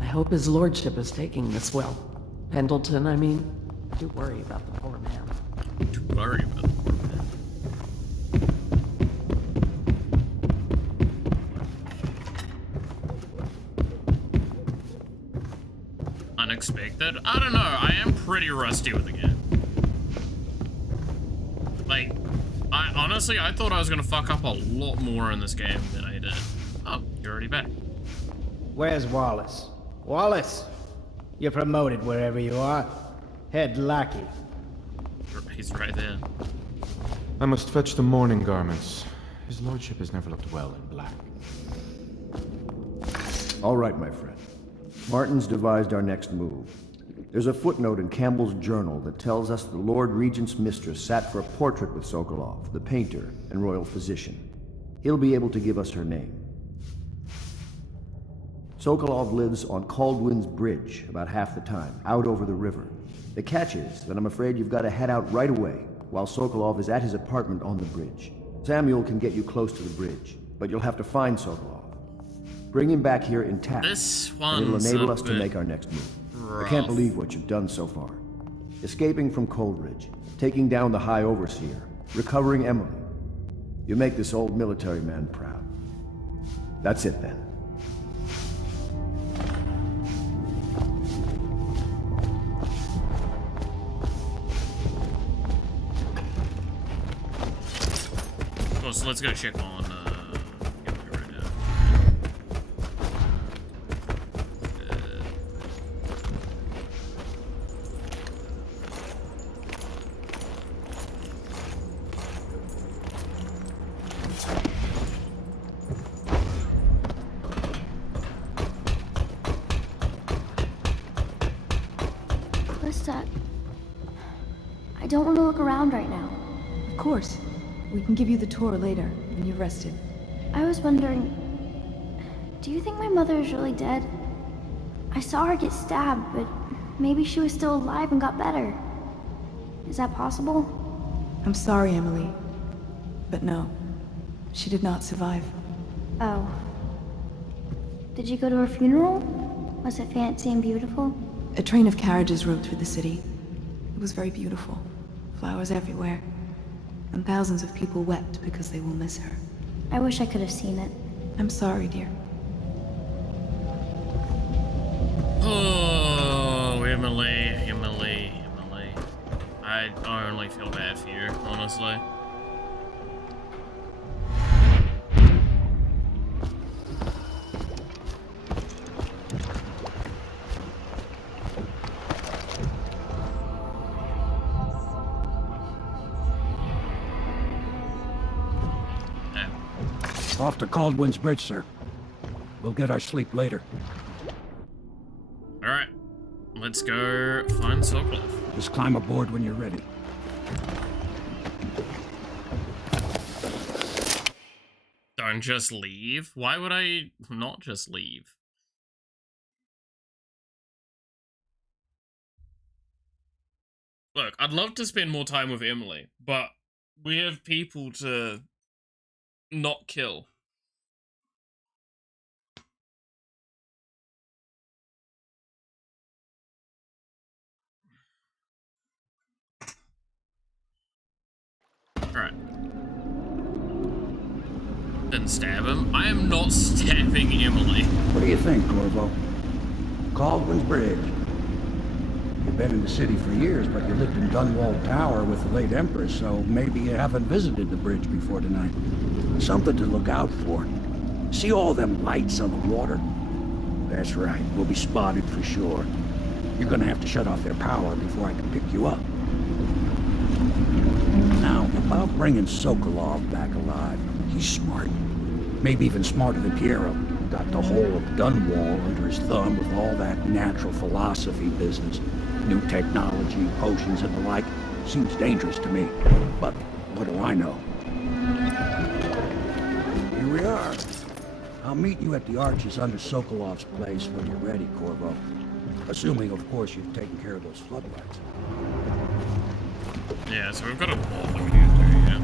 I hope his lordship is taking this well. Pendleton, I mean. I do worry about the poor man. I do worry about the poor man. Unexpected? I don't know. I am pretty rusty with the game. Like, honestly, I thought I was gonna fuck up a lot more in this game than I did. Oh, you're already back. Where's Wallace? Wallace! You're promoted wherever you are. Head lackey. He's right there. I must fetch the mourning garments. His lordship has never looked well in black. All right, my friend. Martin's devised our next move. There's a footnote in Campbell's journal that tells us the Lord Regent's mistress sat for a portrait with Sokolov, the painter and royal physician. He'll be able to give us her name. Sokolov lives on Caldwin's Bridge about half the time, out over the river. The catch is that I'm afraid you've got to head out right away, while Sokolov is at his apartment on the bridge. Samuel can get you close to the bridge, but you'll have to find Sokolov. Bring him back here intact, This and it'll one's enable a us to bit make our next move. I can't believe what you've done so far. Escaping from Coldridge, taking down the High Overseer, recovering Emily. You make this old military man proud. That's it then. Well, so let's go check on Emily right now. Callista, I don't want to look around right now. Of course. We can give you the tour later, when you're rested. I was wondering, do you think my mother is really dead? I saw her get stabbed, but maybe she was still alive and got better. Is that possible? I'm sorry, Emily. But no, she did not survive. Oh. Did you go to her funeral? Was it fancy and beautiful? A train of carriages rode through the city. It was very beautiful. Flowers everywhere. And thousands of people wept because they will miss her. I wish I could have seen it. I'm sorry, dear. Oh, Emily. I only feel bad for you, honestly. Off to Caldwin's Bridge, sir. We'll get our sleep later. Alright. Let's go find Sokolov. Just climb aboard when you're ready. Don't just leave? Why would I not just leave? Look, I'd love to spend more time with Emily, but we have people to not kill. Alright. Didn't stab him. I am not stabbing Emily. What do you think, Corvo? Caldwin's Bridge. You've been in the city for years, but you lived in Dunwall Tower with the late Empress, so maybe you haven't visited the bridge before tonight. Something to look out for. See all them lights on the water? That's right, we'll be spotted for sure. You're gonna have to shut off their power before I can pick you up. Now, about bringing Sokolov back alive. He's smart. Maybe even smarter than Piero. Got the whole of Dunwall under his thumb with all that natural philosophy business. New technology, potions and the like. Seems dangerous to me. But what do I know? Here we are. I'll meet you at the arches under Sokolov's place when you're ready, Corvo. Assuming, of course, you've taken care of those floodlights. Yeah, so we've got a wall that we need to do, yeah.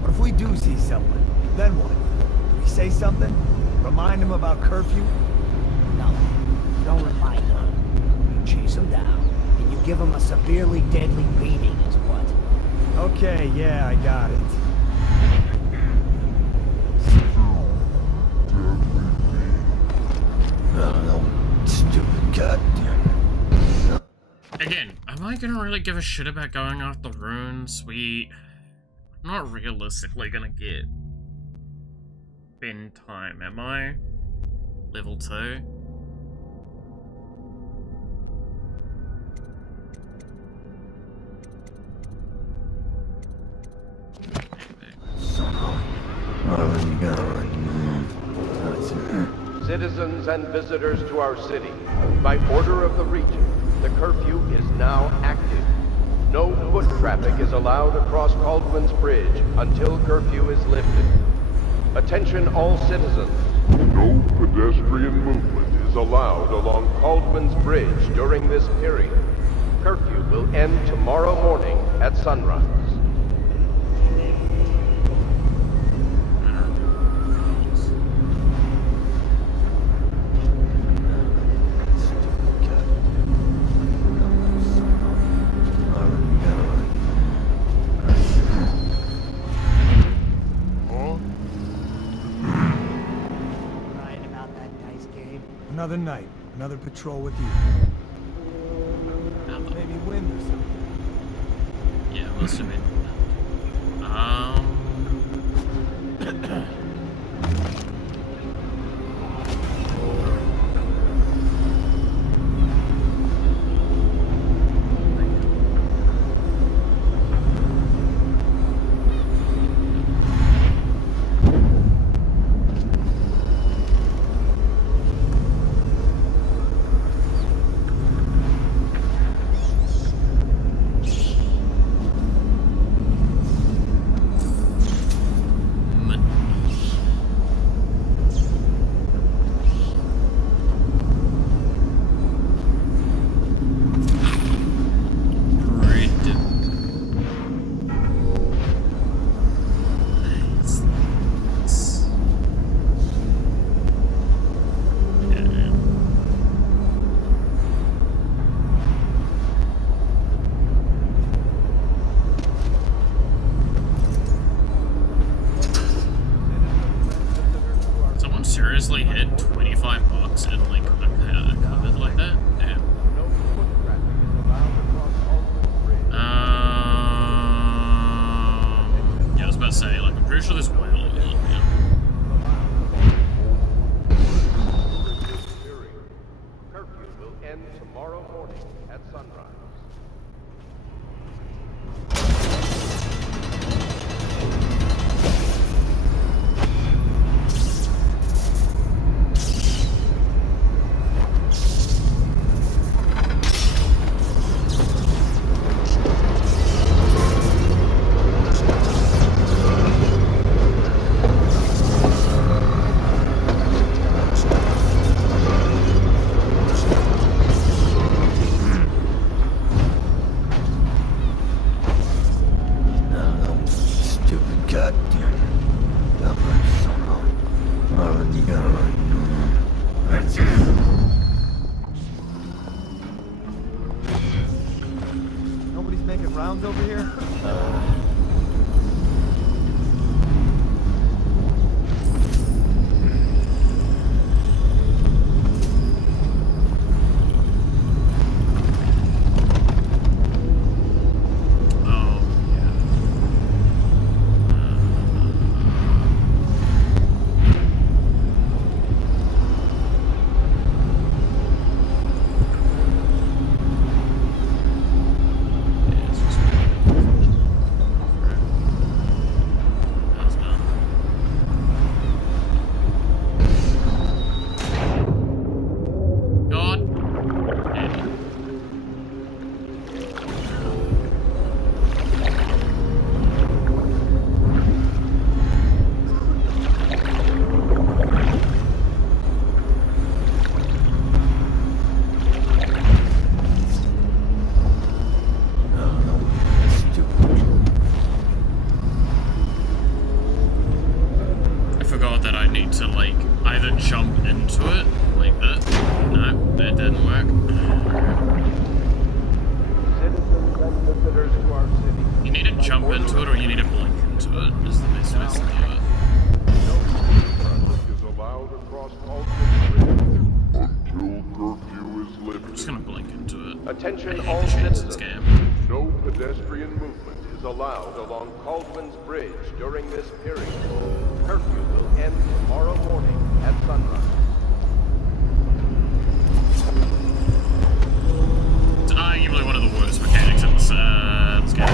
What if we do see someone? Then what? Do we say something? Remind him about curfew? No, don't remind him. You chase him down, and you give him a severely deadly beating is what? Okay, yeah, I got it. Stupid goddamn. Again, am I gonna really give a shit about going after runes? I'm not realistically gonna get spend time, am I? Level 2? Citizens and visitors to our city, by order of the Regent, the curfew is now active. No foot traffic is allowed across Caldwin's Bridge until curfew is lifted. Attention all citizens. No pedestrian movement is allowed along Caldwin's Bridge during this period. Curfew will end tomorrow morning at sunrise. Right about that dice game. Another night, another patrol with you. Maybe wind or something. Yeah, must have been. Seriously hit $25 in like a cupboard like that? Damn. Yeah, I was about to say, like, I'm pretty sure this whale. Yeah. Curfew will end tomorrow morning at sunrise. Nobody's making rounds over here? To like either jump into it like that. No, that didn't work. Citizens and visitors to our city. You need to jump into it or you need to blink into it is the best way to do it. Is allowed across Alton until curfew is lifted. I'm just gonna blink into it. Attention all citizens. No pedestrian movement is allowed along Caldwell's Bridge during this period. Curfew will end tomorrow morning at sunrise. It's arguably one of the worst mechanics in this game.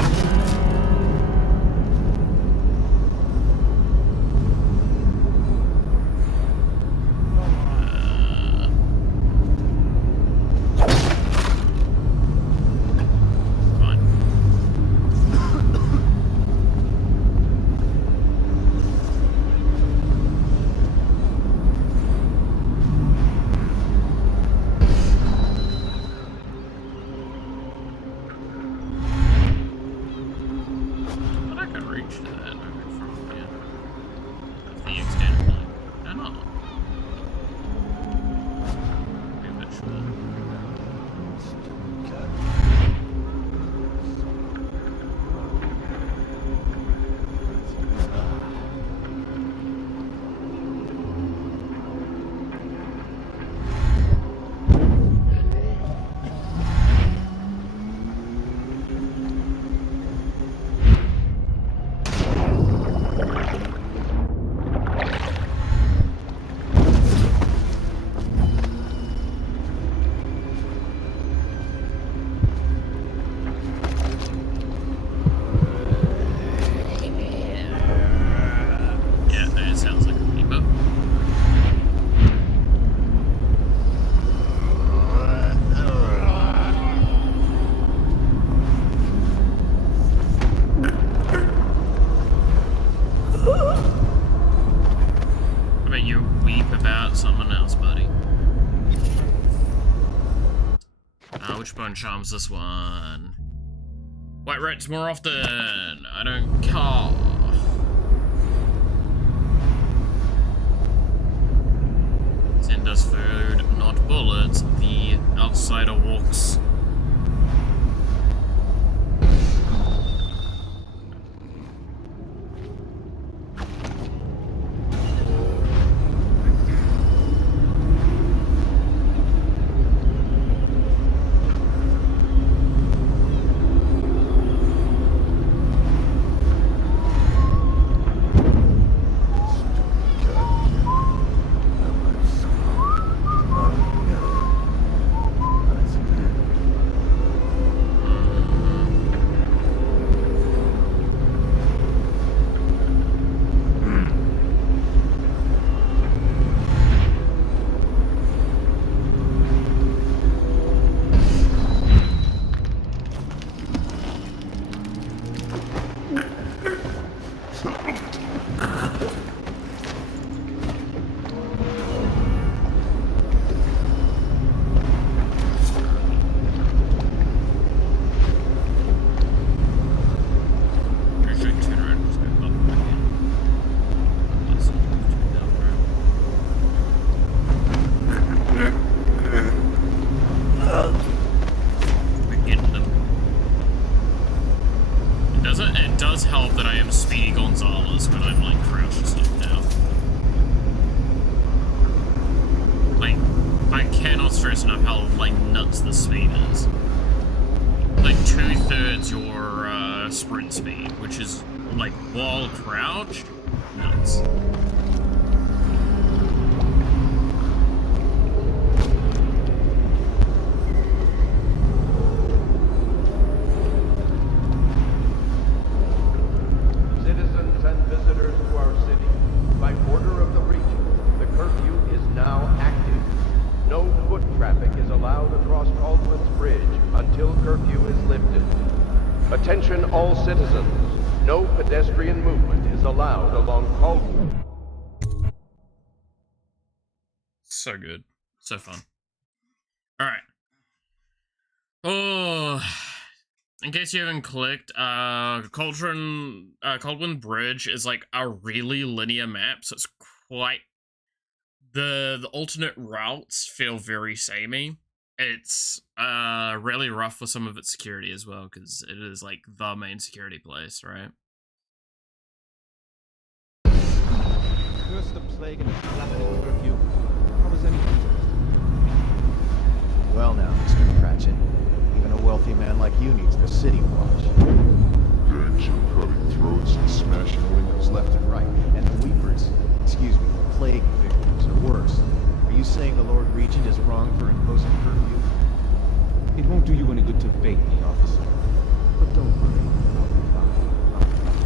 Which bone charm's this one? White rats more often. I don't care. Send us food, not bullets. The outsider walks. It does help that I am Speedy Gonzalez when I'm like crouched stuff down. Like, I cannot stress enough how like nuts the speed is. Like 2/3 your sprint speed, which is like while crouched, nuts. Attention all citizens. No pedestrian movement is allowed along Caldwell. So good. So fun. Alright. Oh, in case you haven't clicked, Cauldron Bridge is like a really linear map, so it's quite... The alternate routes feel very samey. It's really rough for some of its security as well, because it is like the main security place, right? Curse the plague and the galactic curfew. How was anything? Well now, Mr. Cratchit, even a wealthy man like you needs the city watch. Good, you're cutting throats and smashing windows Left and right, and the Weepers, excuse me, plague victims, are worse. Are you saying the Lord Regent is wrong for imposing curfew? It won't do you any good to bait me, officer. But don't worry, I'll be fine. I'll be fine.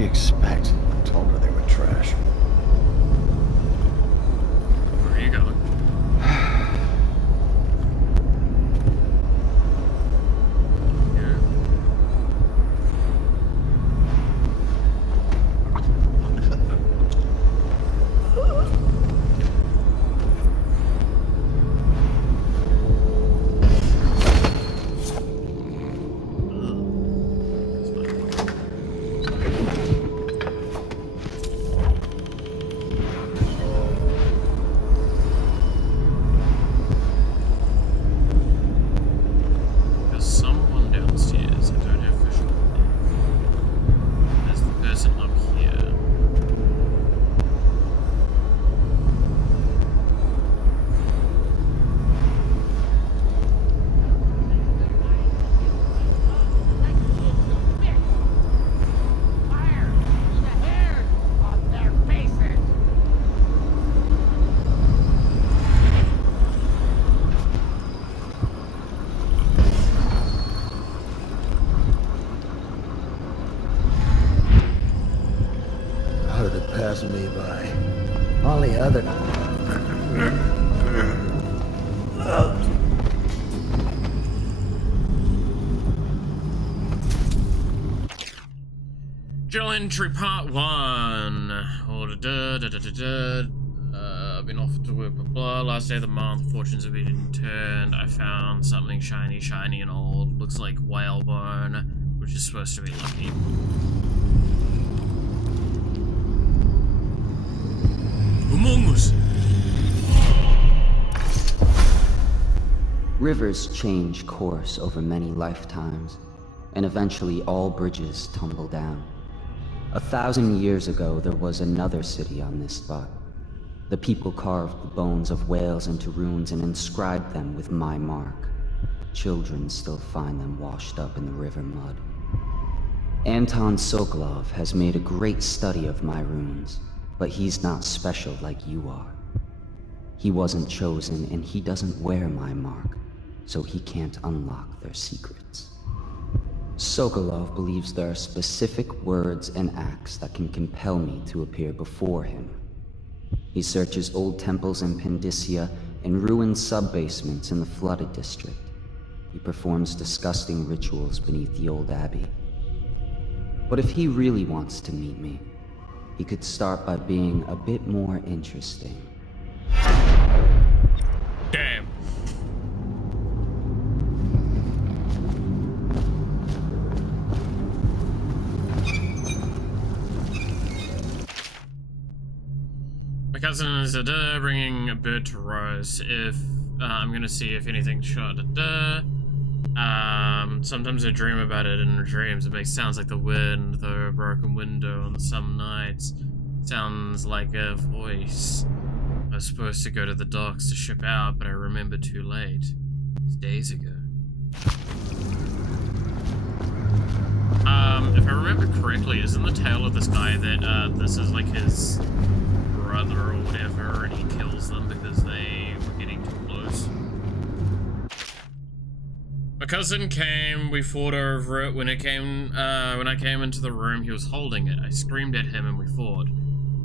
she expect? I told her they were trash. Where are you going? Entry part 1. I've been offered to work, blah, blah. Last day of the month, fortunes have been turned. I found something shiny and old. Looks like whalebone, which is supposed to be lucky. Among Us! Rivers change course over many lifetimes, and eventually all bridges tumble down. 1,000 years ago, there was another city on this spot. The people carved the bones of whales into runes and inscribed them with my mark. Children still find them washed up in the river mud. Anton Sokolov has made a great study of my runes, but he's not special like you are. He wasn't chosen, and he doesn't wear my mark, so he can't unlock their secrets. Sokolov believes there are specific words and acts that can compel me to appear before him. He searches old temples in Pendicia and ruined sub-basements in the flooded district. He performs disgusting rituals beneath the old abbey. But if he really wants to meet me, he could start by being a bit more interesting. Damn. My cousin is bringing a bird to Rose. If I'm gonna see if anything's shot. Sometimes I dream about it in dreams. It makes sounds like the wind, through a broken window on some nights. Sounds like a voice. I was supposed to go to the docks to ship out, but I remembered too late. It's days ago. If I remember correctly, isn't the tale of this guy that this is like his brother or whatever, and he kills them because they were getting too close? My cousin came, we fought over it. When I came into the room, he was holding it. I screamed at him and we fought.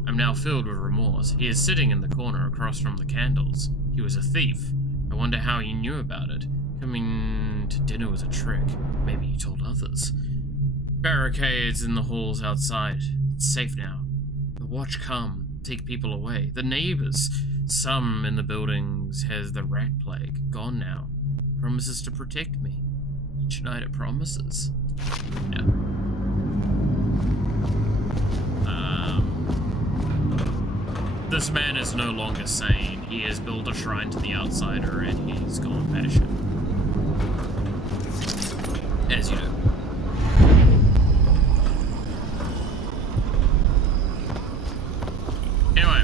I'm now filled with remorse. He is sitting in the corner across from the candles. He was a thief. I wonder how he knew about it. Coming to dinner was a trick. Maybe he told others. Barricades in the halls outside. It's safe now. The watch come, take people away. The neighbors. Some in the buildings has the rat plague. Gone now. Promises to protect me. Each night it promises. Yeah. This man is no longer sane. He has built a shrine to the outsider and he's gone batshit. As you know. Anyway,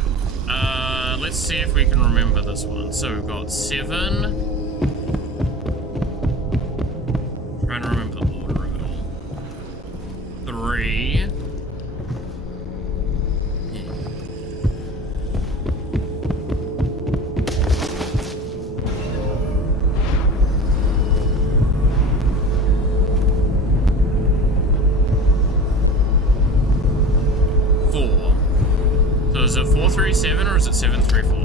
let's see if we can remember this one. So we've got 7. Trying to remember the order of it all. 3. Is it 437 or is it 734?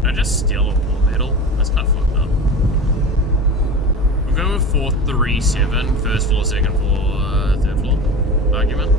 Did I just steal a wall medal? That's kind of fucked up. We'll go with 437, first floor, second floor, third floor argument.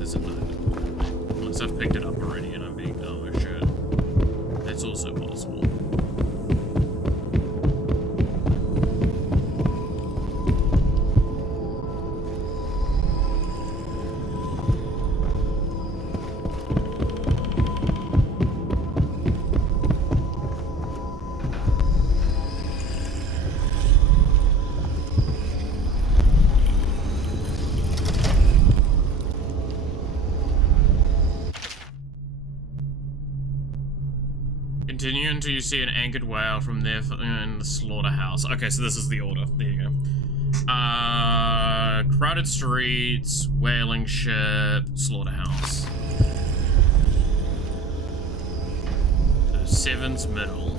there's a note. Unless I've picked it up already and I'm being dumb as shit. That's also possible. Continue until you see an anchored whale from there in the slaughterhouse. Okay, so this is the order. There you go. Crowded streets, whaling ship, slaughterhouse. So 7's middle.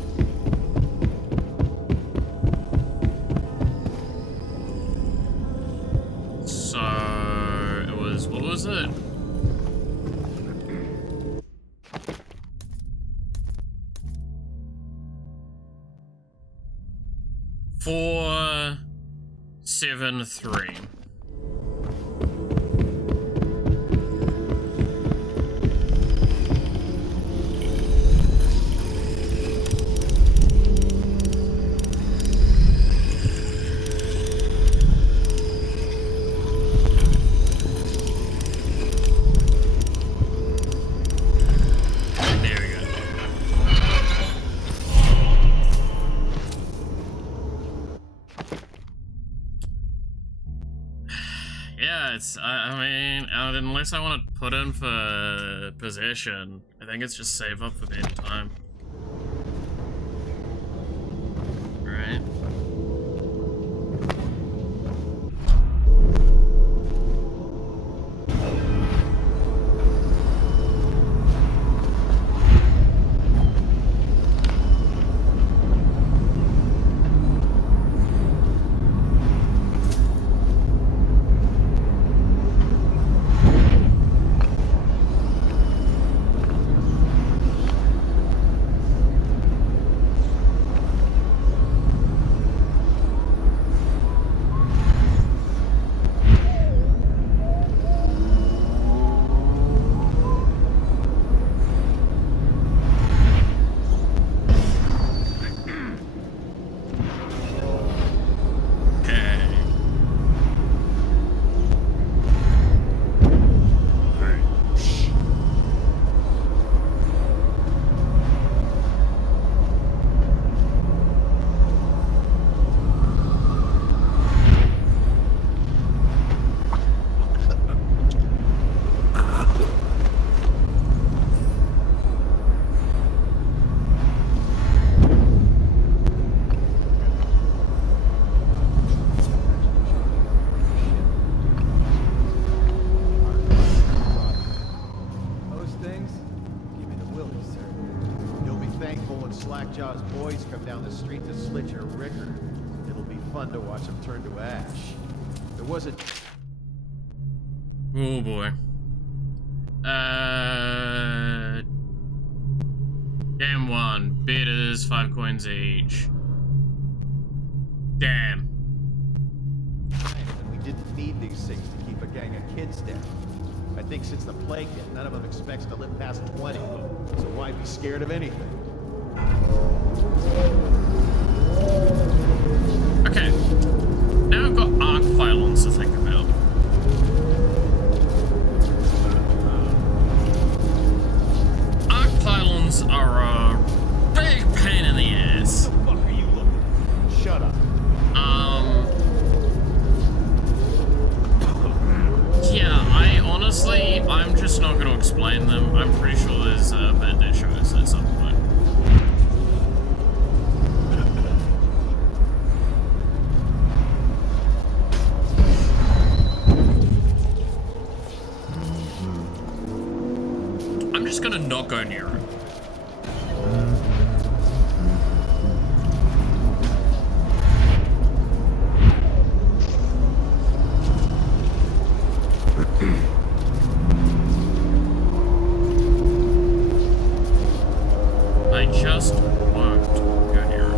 So it was, what was it? Four, 7, 3. I mean, unless I want to put in for possession, I think it's just save up for the end time. Right? Slackjaw's boys come down the street to slit your rigger. It'll be fun to watch them turn to ash. There was a... Oh boy. Game 1. Bidders, 5 coins each. Damn. We didn't need these things to keep a gang of kids down. I think since the plague hit, none of them expects to live past 20. So why be scared of anything? Okay, now I've got arc pylons to think about. Arc pylons are a big pain in the ass. What the fuck are you looking at? Shut up. Yeah, I'm just not going to explain them. I'm pretty sure there's a bit that shows at some point. I'm just gonna not go near it. I just won't go near it.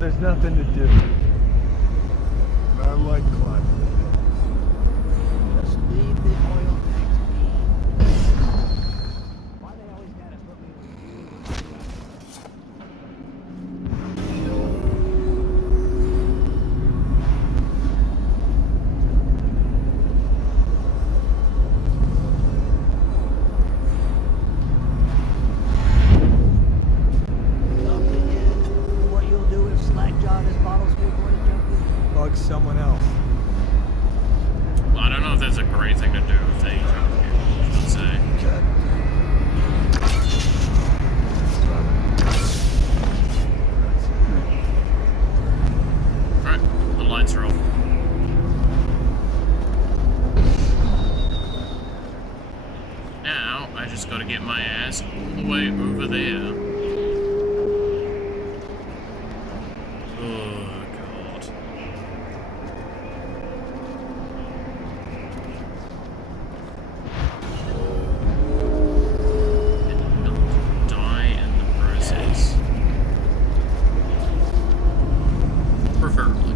there's nothing to do. I like climbing the hills. Just leave the oil tanks be. Why they always gotta put me with you? What you'll do if Slackjaw and his bottle screw boys jump in? Bug someone else. I don't know if that's a great thing to do if they jump here, I should say. Alright, the lights are off. Now, I just gotta get my ass all the way over there. Oh, God. And not die in the process. Preferably.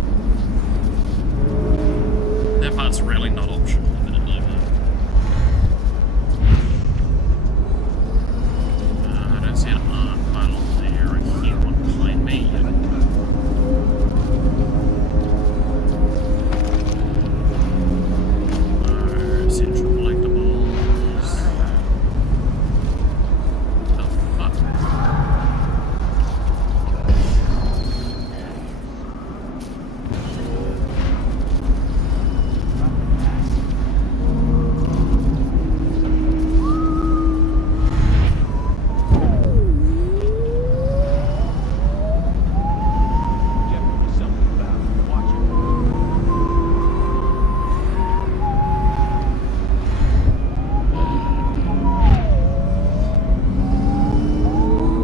That part's really not optional, admittedly, but... I don't see an arc pile there. I hear one behind me. Central collectibles. The fuck?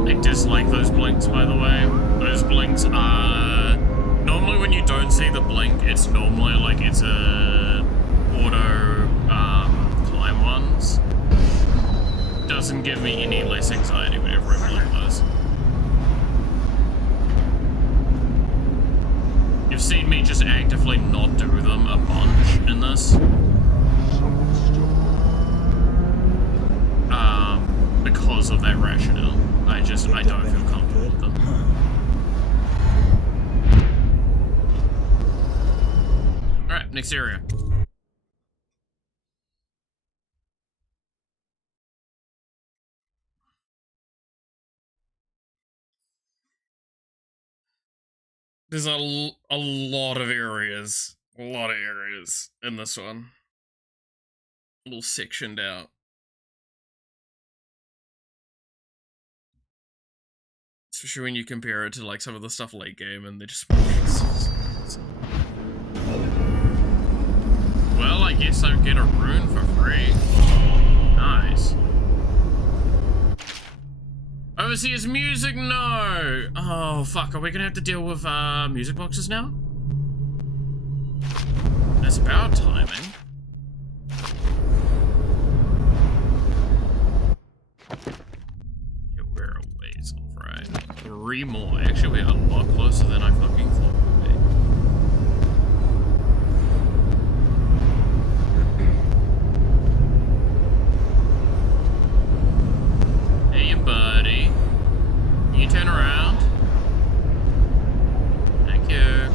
I dislike those blinks, by the way. Those blinks are... Normally when you don't see the blink, it's normally like it's a auto climb ones. Doesn't give me any less anxiety whenever I blink those. You've seen me just actively not do them a bunch in this. Because of that rationale. I don't feel comfortable with them. Alright, next area. There's a lot of areas. A lot of areas in this one. A little sectioned out. Especially when you compare it to like some of the stuff late game and they just... Well, I guess I get a rune for free. Nice. Overseer's music, no! Oh, fuck, are we gonna have to deal with music boxes now? That's about timing. Yeah, we're a ways off, right? 3 more. Actually, we're a lot closer than I fucking thought we'd be. Hey, buddy. Can you turn around? Thank you.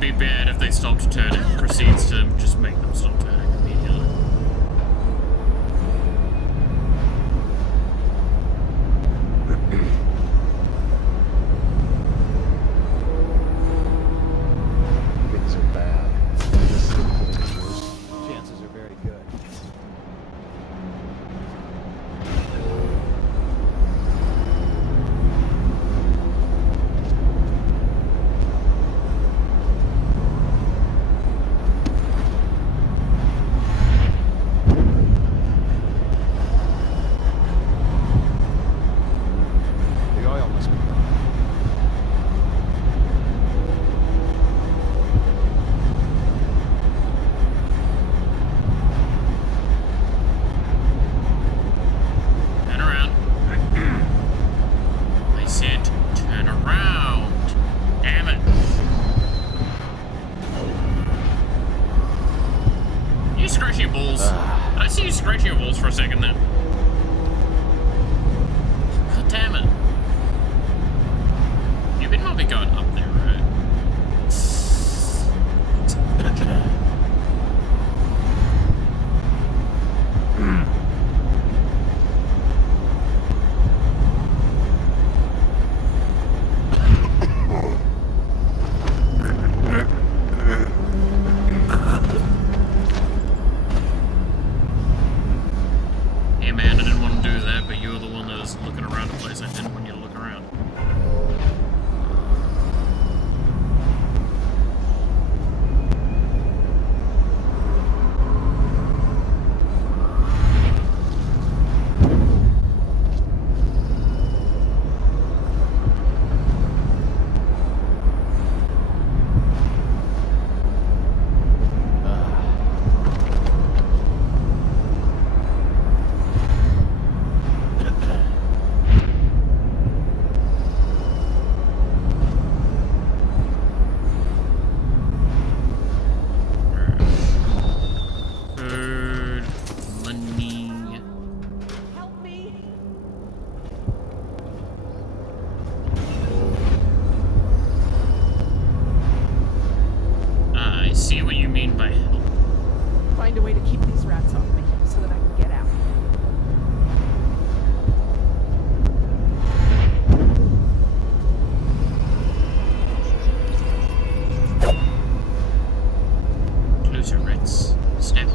would be bad if they stopped turning. Proceeds to just make them stop turning immediately. Things are bad. This city getting worse. Chances are very good. The oil must be gone. Turn around. I said turn around. Damn it. You scratching your balls. Did I see you scratching your balls for a second there? God damn it. You better not be going up there, right? Hey man, I didn't want to do that, but you were the one that was looking around a place I didn't want you to look around. Food, money. Help me! I see what you mean by help. Find a way to keep these rats off me so that I can get out. Close your rats. Step.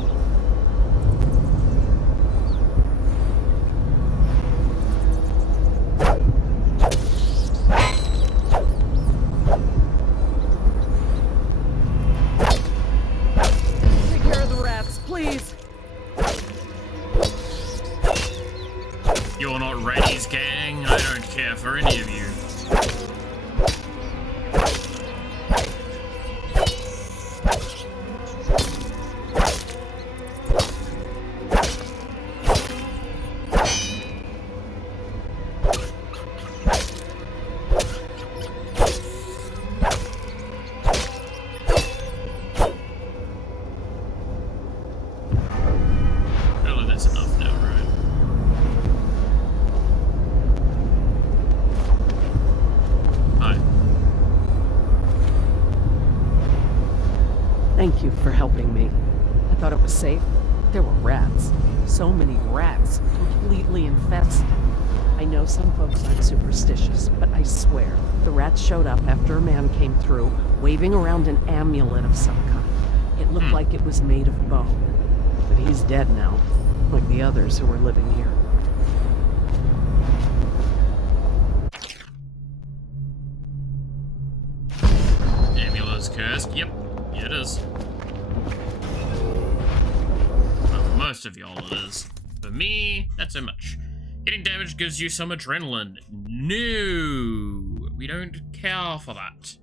Take care of the rats, please! You're not Reddy's gang. I don't care for any of you. Surely that's enough now, right? Hi. Thank you for helping me. I thought it was safe. There were rats. So many rats. Completely infested. I know some folks aren't superstitious, but I swear, the rats showed up after a man came through, waving around an amulet of some kind. It looked like it was made of bone. But he's dead now, like the others who were living here. Amulet's cursed. Yep, it is. Well, for most of y'all it is. For me, not so much. Getting damaged gives you some adrenaline. No, we don't care for that.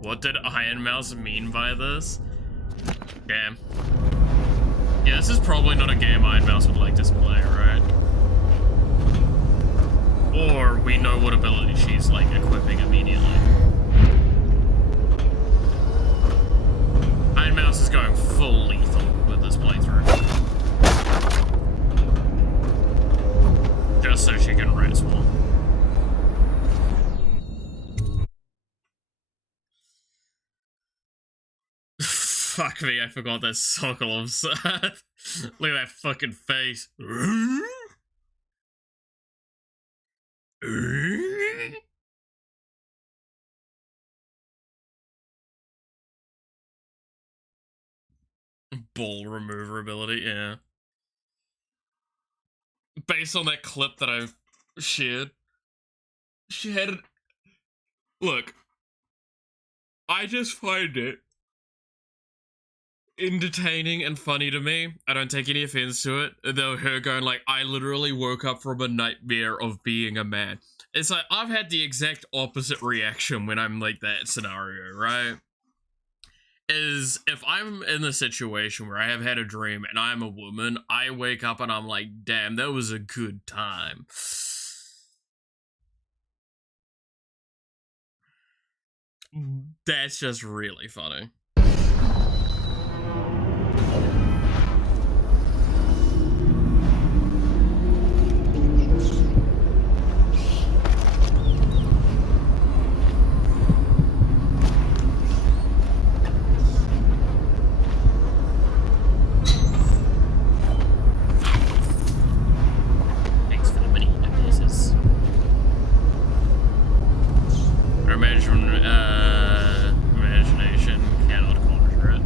What did Iron Mouse mean by this? Damn. Yeah, this is probably not a game Iron Mouse would like to play, right? Or we know what ability she's like equipping immediately. Iron Mouse is going full lethal with this playthrough. Just so she can rat swarm. Fuck me, I forgot that circle of Look at that fucking face. Ball remover ability, yeah. Based on that clip that I've shared. She had it. Look, I just find it entertaining and funny to me. I don't take any offense to it. Though her going like, I literally woke up from a nightmare of being a man. It's like, I've had the exact opposite reaction when I'm like that scenario, right? Is if I'm in the situation where I have had a dream and I'm a woman, I wake up and I'm like, damn, that was a good time. That's just really funny. Imagination cannot conjure it.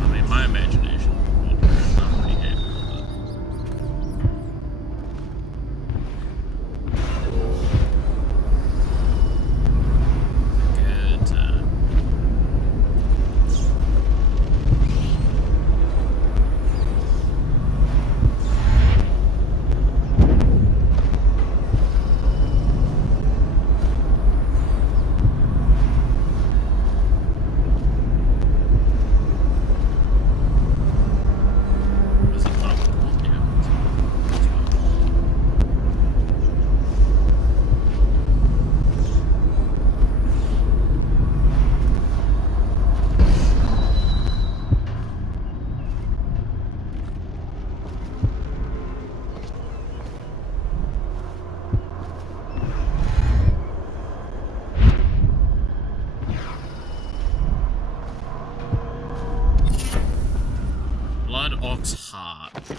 I mean, my imagination can conjure it. I'm pretty happy with it. Good time.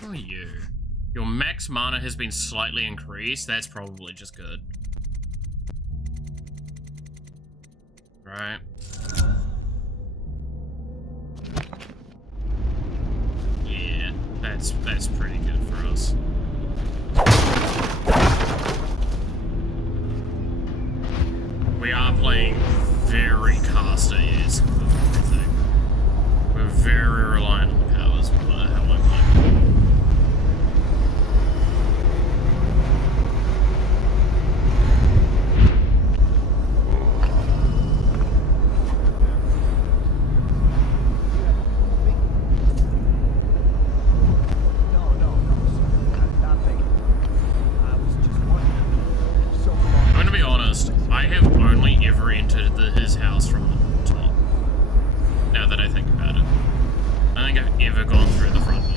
Who are you? Your max mana has been slightly increased. That's probably just good. Right. Yeah, that's pretty good for us. We are playing very caster-esque with everything. We're very reliant on the powers for how I play. His house from the top. Now that I think about it. I don't think I've ever gone through the front yet.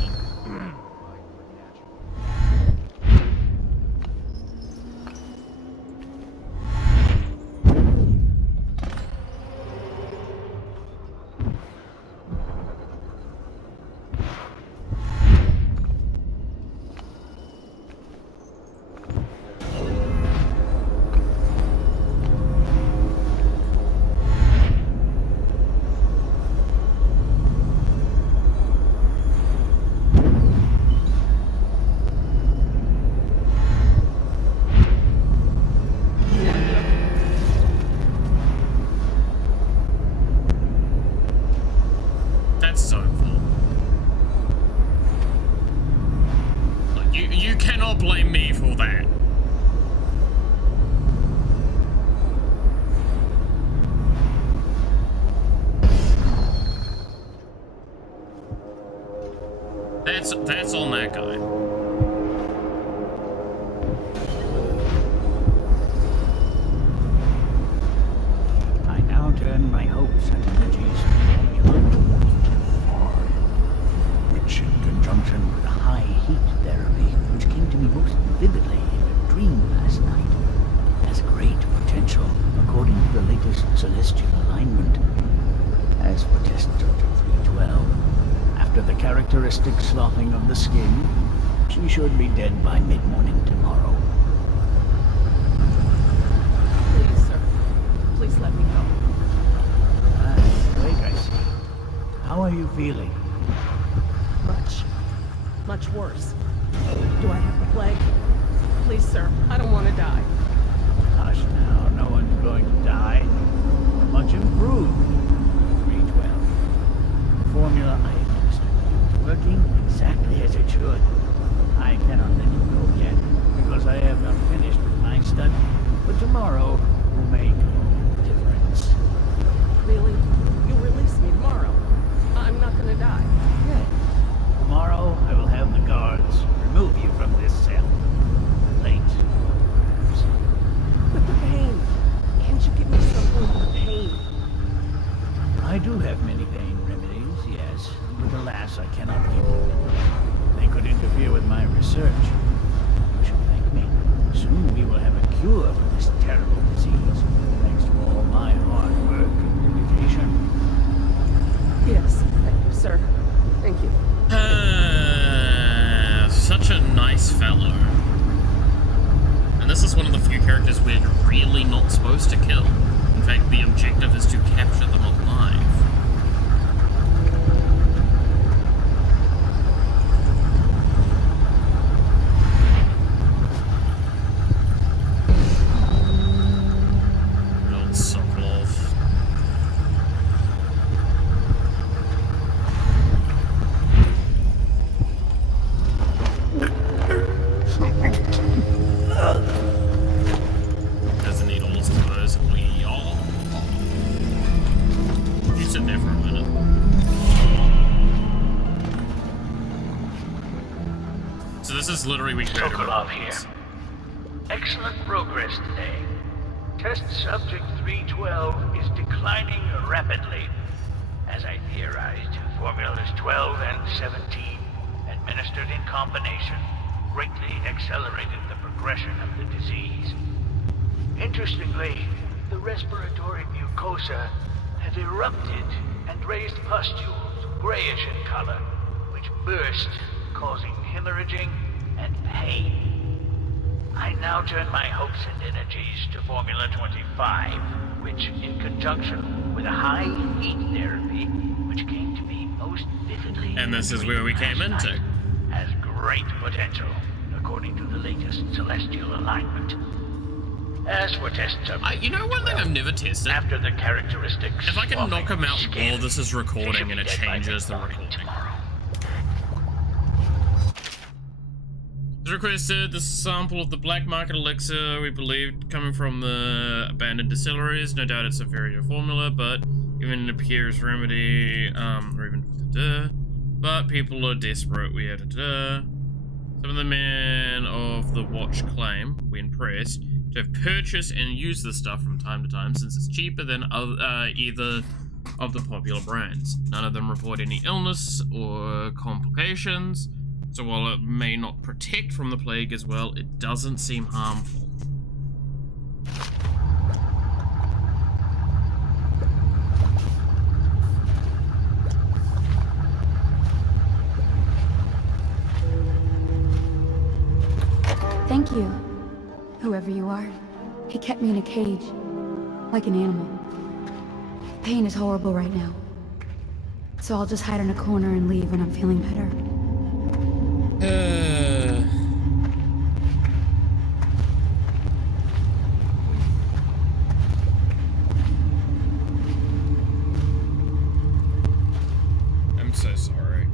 That's his own fault. Look, you cannot blame me for that. That's on that guy. I now turn my hopes and energies on you. Which, in conjunction with the high heat therapy, which came to me most vividly in a dream last night, has great potential characteristic sloughing of the skin. She should be dead by mid-morning tomorrow. Please, sir. Please let me go. Wait, I see. How are you feeling? Much worse. Do I have the plague? Please, sir. I don't want to die. Hush now, no one's going to die. You're much improved. 312. The formula I administered is working exactly as it should. I cannot let you go yet, because I have not finished with my study, but tomorrow will make all the difference. Really? You release me tomorrow. I'm not gonna die. Yes. Tomorrow I will have the guards remove you from this cell. Late, perhaps. But the pain. Can't you give me something for the pain? I do have many pain remedies, yes, but alas, I cannot give you any. They could interfere with my research. You should thank me. Soon we will have a cure for this terrible disease, thanks to all my hard work and dedication. Yes, thank you, sir. Thank you. Such a nice fellow. And this is one of the few characters we're really not supposed to kill. In fact, the objective is to capture them alive. Old Sokolov. Doesn't need all supposedly. Oh. You sit there for a minute. So this is literally we created Sokolov here. Excellent progress today. Test subject 312 is declining rapidly. As I theorized, formulas 12 and 17, administered in combination, greatly accelerated the progression of the disease. Interestingly, the respiratory mucosa have erupted and raised pustules, grayish in color, which burst, causing hemorrhaging and pain. I now turn my hopes and energies to Formula 25, which, in conjunction with a high heat therapy, which came to me most vividly... And this is where we came into. ...has great potential, according to the latest celestial alignment. As for test subject... You know one thing I've never tested? After the characteristics... If I can knock him out while this is recording and it changes the recording. Requested the sample of the black market elixir we believed coming from the abandoned distilleries. No doubt it's a inferior formula, but even it appears remedy, or even but people are desperate. We had some of the men of the watch claim, when pressed, to have purchased and used this stuff from time to time since it's cheaper than either of the popular brands. None of them report any illness or complications. So while it may not protect from the plague as well, it doesn't seem harmful. Thank you, whoever you are. He kept me in a cage, like an animal. Pain is horrible right now. So I'll just hide in a corner and leave when I'm feeling better. I'm so sorry.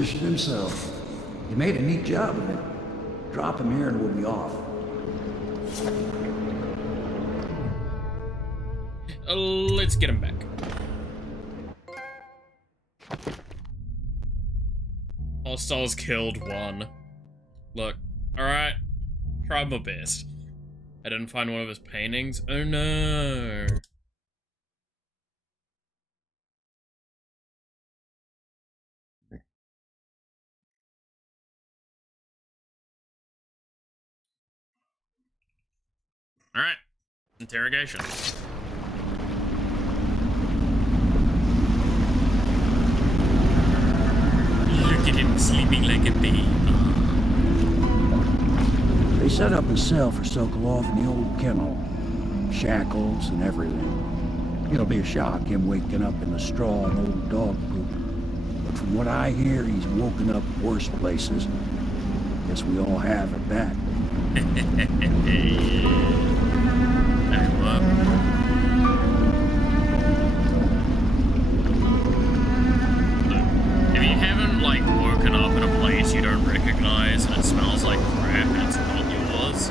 position himself. He made a neat job of it. Drop him here and we'll be off. Let's get him back. Hostiles killed 1. Look, alright. Tried my best. I didn't find one of his paintings. Oh no. Alright. Interrogation. Look at him sleeping like a baby. They set up a cell for Sokolov in the old kennel. Shackles and everything. It'll be a shock, him waking up in the straw and old dog poop. But from what I hear, he's woken up worse places. Guess we all have at that. If you haven't, like, woken up in a place you don't recognize and it smells like crap and it's not yours,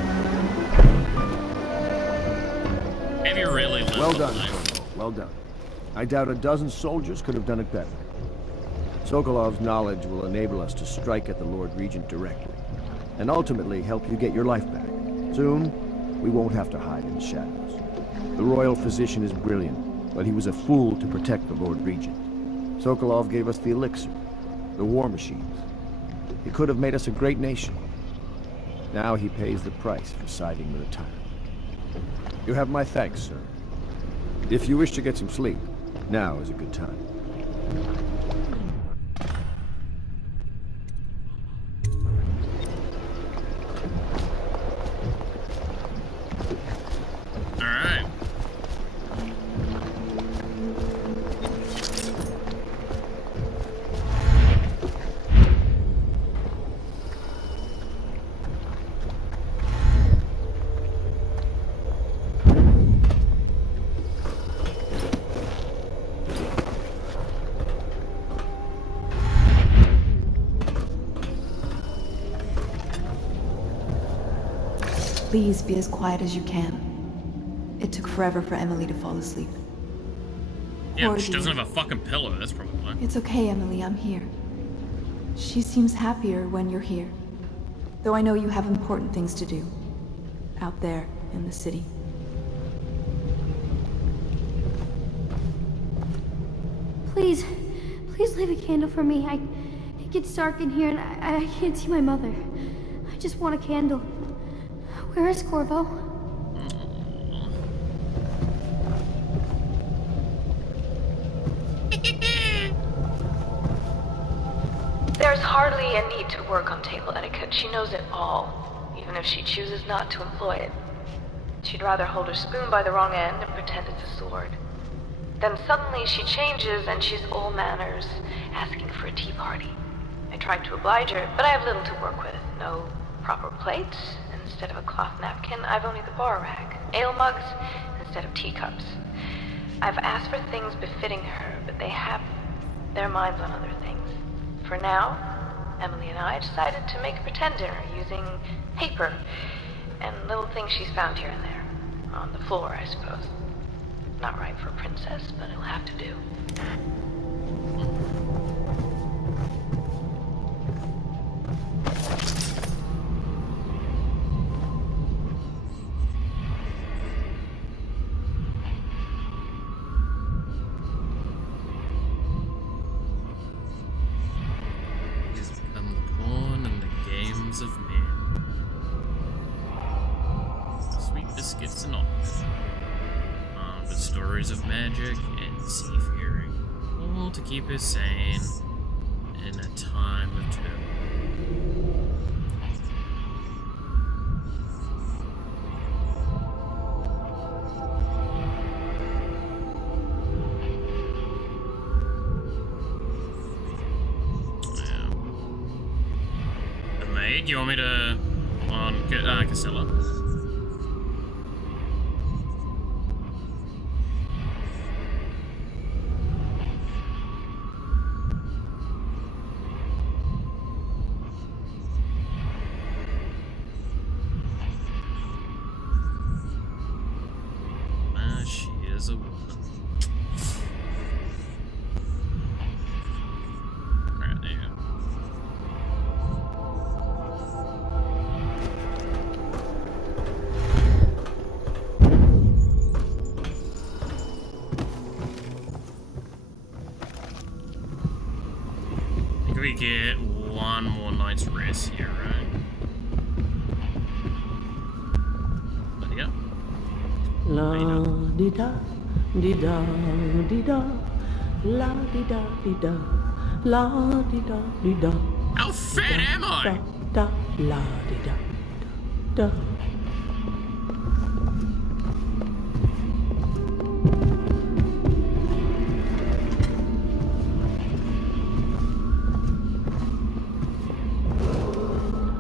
have you really lived Well a done, life? Corvo. Well done. I doubt a dozen soldiers could have done it better. Sokolov's knowledge will enable us to strike at the Lord Regent directly, and ultimately help you get your life back. Soon, we won't have to hide in the shadows. The royal physician is brilliant, but he was a fool to protect the Lord Regent. Sokolov gave us the elixir, the war machines. He could have made us a great nation. Now he pays the price for siding with a tyrant. You have my thanks, sir. If you wish to get some sleep, now is a good time. Alright. Please be as quiet as you can. It took forever for Emily to fall asleep. Yeah, Poor but she doesn't dear. have a fucking pillow, that's probably why. It's okay, Emily, I'm here. She seems happier when you're here. Though I know you have important things to do. Out there, in the city. Please, please leave a candle for me. It gets dark in here and I can't see my mother. I just want a candle. Where is Corvo? There's hardly a need to work on table etiquette. She knows it all, even if she chooses not to employ it. She'd rather hold her spoon by the wrong end and pretend it's a sword. Then suddenly she changes and she's all manners, asking for a tea party. I tried to oblige her, but I have little to work with. No proper plates. Instead of a cloth napkin, I've only the bar rack. Ale mugs instead of teacups. I've asked for things befitting her, but they have their minds on other things. For now, Emily and I decided to make a pretend dinner using paper and little things she's found here and there. On the floor, I suppose. Not right for a princess, but it'll have to do. He's become the pawn in the games of men. Sweet biscuits and all. With stories of magic and seafaring. All to keep us sane in a time of turmoil. Do you want me to on Casilla? Can we get one more night's rest here, right? Yeah. La di da di da di da la di da di da la di da di da. How fat am I? Da la di da da.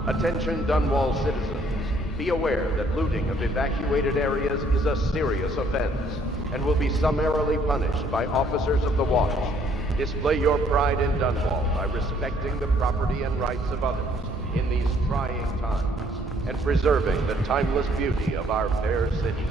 Attention Dunwall citizens. Be aware that looting of evacuated areas is a serious offense and will be summarily punished by officers of the watch. Display your pride in Dunwall by respecting the property and rights of others in these trying times and preserving the timeless beauty of our fair city.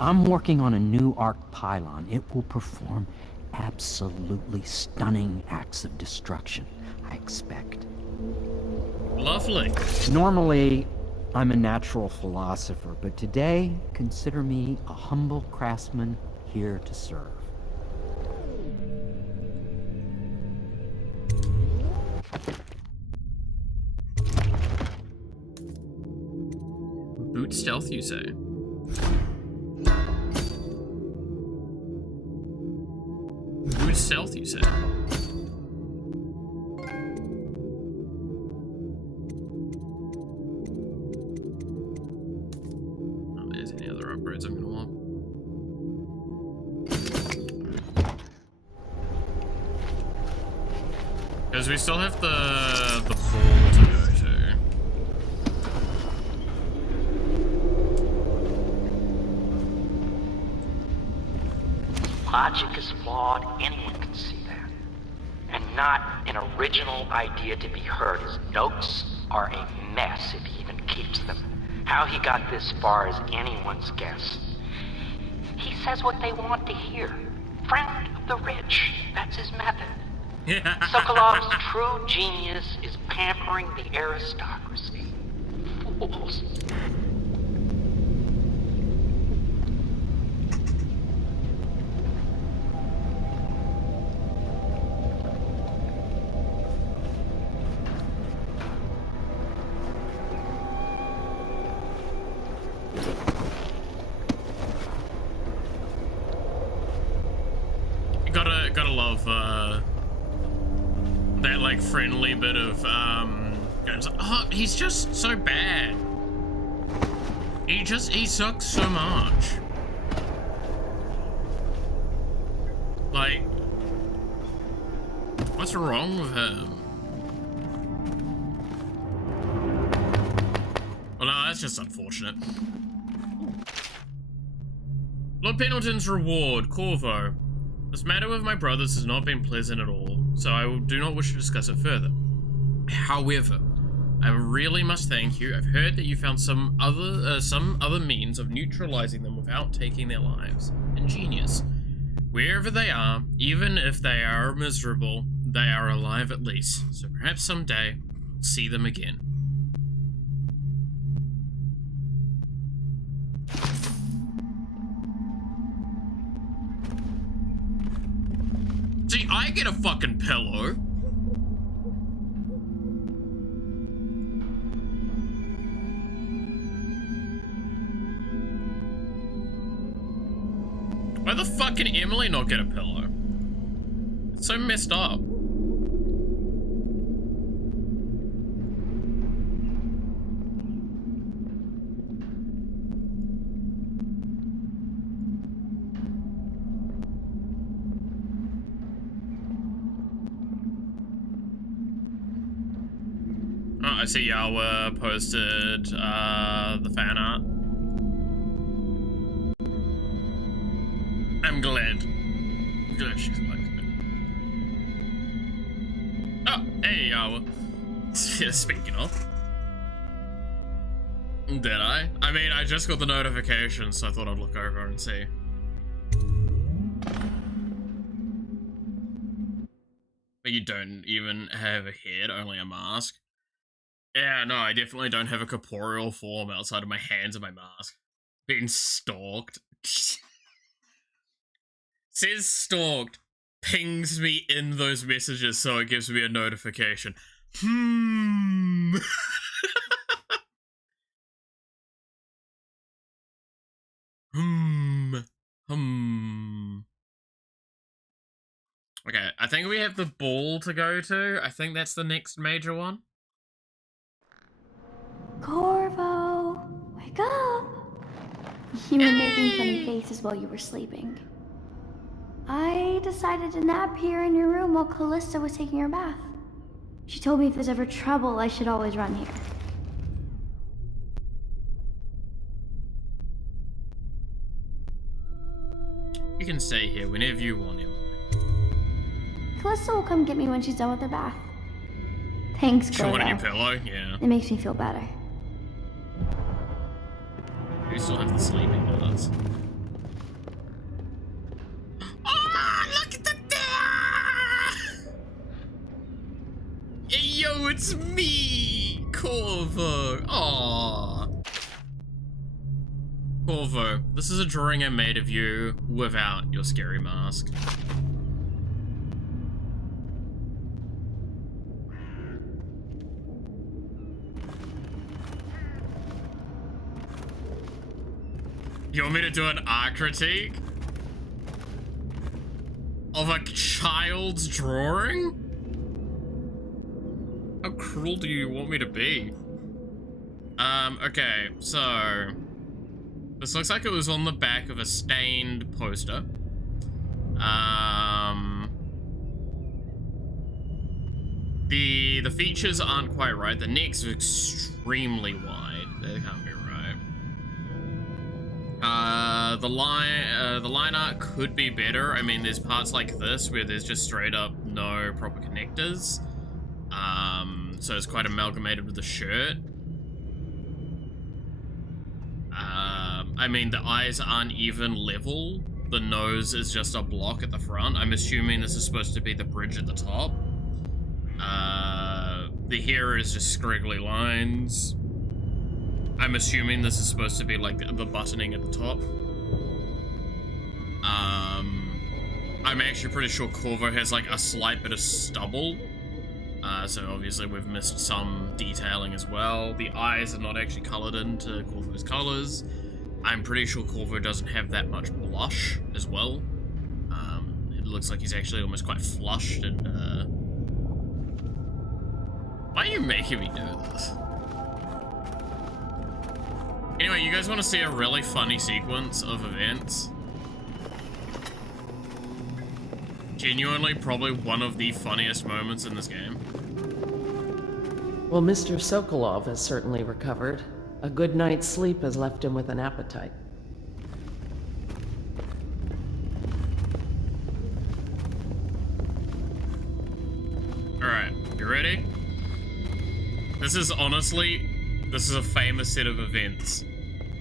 I'm working on a new arc pylon. It will perform absolutely stunning acts of destruction, I expect. Lovely. Normally, I'm a natural philosopher, but today, consider me a humble craftsman here to serve. Boot stealth, you say? Boot stealth, you say? Oh, there's any other upgrades I'm gonna want. Because we still have the pool to go to. Logic is flawed, anyone can see that. And not an original idea to be heard. His notes are a mess if he even keeps them. How he got this far is anyone's guess. He says what they want to hear. Friend of the rich, that's his method. Sokolov's true genius is pampering the aristocracy. Fools. Gotta love that like friendly bit of oh, he's just so bad. He sucks so much. Like, what's wrong with him? Well, no, that's just unfortunate. Lord Pendleton's reward, Corvo. This matter with my brothers has not been pleasant at all, so I do not wish to discuss it further. However, I really must thank you. I've heard that you found some other means of neutralizing them without taking their lives. Ingenious. Wherever they are, even if they are miserable, they are alive at least. So perhaps someday, I'll see them again. See, I get a fucking pillow. Why the fuck can Emily not get a pillow? It's so messed up. I see y'all posted the fan art. I'm glad. Glad she's like it. Oh, hey y'all. Speaking of. Did I? I mean, I just got the notification, so I thought I'd look over and see. But you don't even have a head, only a mask. Yeah, no, I definitely don't have a corporeal form outside of my hands and my mask. Being stalked. Says stalked. Pings me in those messages so it gives me a notification. Okay, I think we have the ball to go to. I think that's the next major one. Corvo, wake up! You were making funny faces while you were sleeping. I decided to nap here in your room while Callista was taking her bath. She told me if there's ever trouble, I should always run here. You can stay here whenever you want, Emily. Callista will come get me when she's done with her bath. Thanks, Sure, Corvo. on your pillow? Yeah. It makes me feel better. You still have the sleeping pillows. Oh, look at the there! Hey, yo, it's me, Corvo. Aww. Corvo, this is a drawing I made of you without your scary mask. You want me to do an art critique of a child's drawing? How cruel do you want me to be? Okay, so this looks like it was on the back of a stained poster. The features aren't quite right. The neck's extremely wide. They can't be right. The line art could be better. I mean, there's parts like this where there's just straight up no proper connectors. So it's quite amalgamated with the shirt. I mean, the eyes aren't even level. The nose is just a block at the front. I'm assuming this is supposed to be the bridge at the top. The hair is just scriggly lines. I'm assuming this is supposed to be like the buttoning at the top. I'm actually pretty sure Corvo has like a slight bit of stubble. So obviously we've missed some detailing as well. The eyes are not actually colored into Corvo's colors. I'm pretty sure Corvo doesn't have that much blush as well. It looks like he's actually almost quite flushed and why are you making me do this? Anyway, you guys want to see a really funny sequence of events? Genuinely, probably one of the funniest moments in this game. Well, Mr. Sokolov has certainly recovered. A good night's sleep has left him with an appetite. Alright, you ready? This is a famous set of events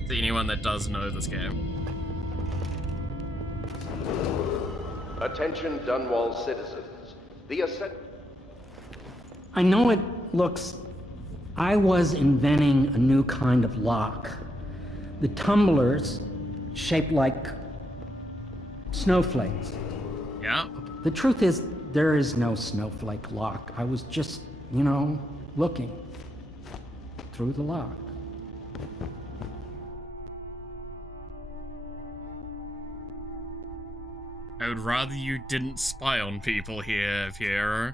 to anyone that does know this game. Attention Dunwall citizens. The ascent... I know it looks... I was inventing a new kind of lock. The tumblers, shaped like snowflakes. Yeah? The truth is, there is no snowflake lock. I was just, you know, looking through the lock. I would rather you didn't spy on people here, Piero.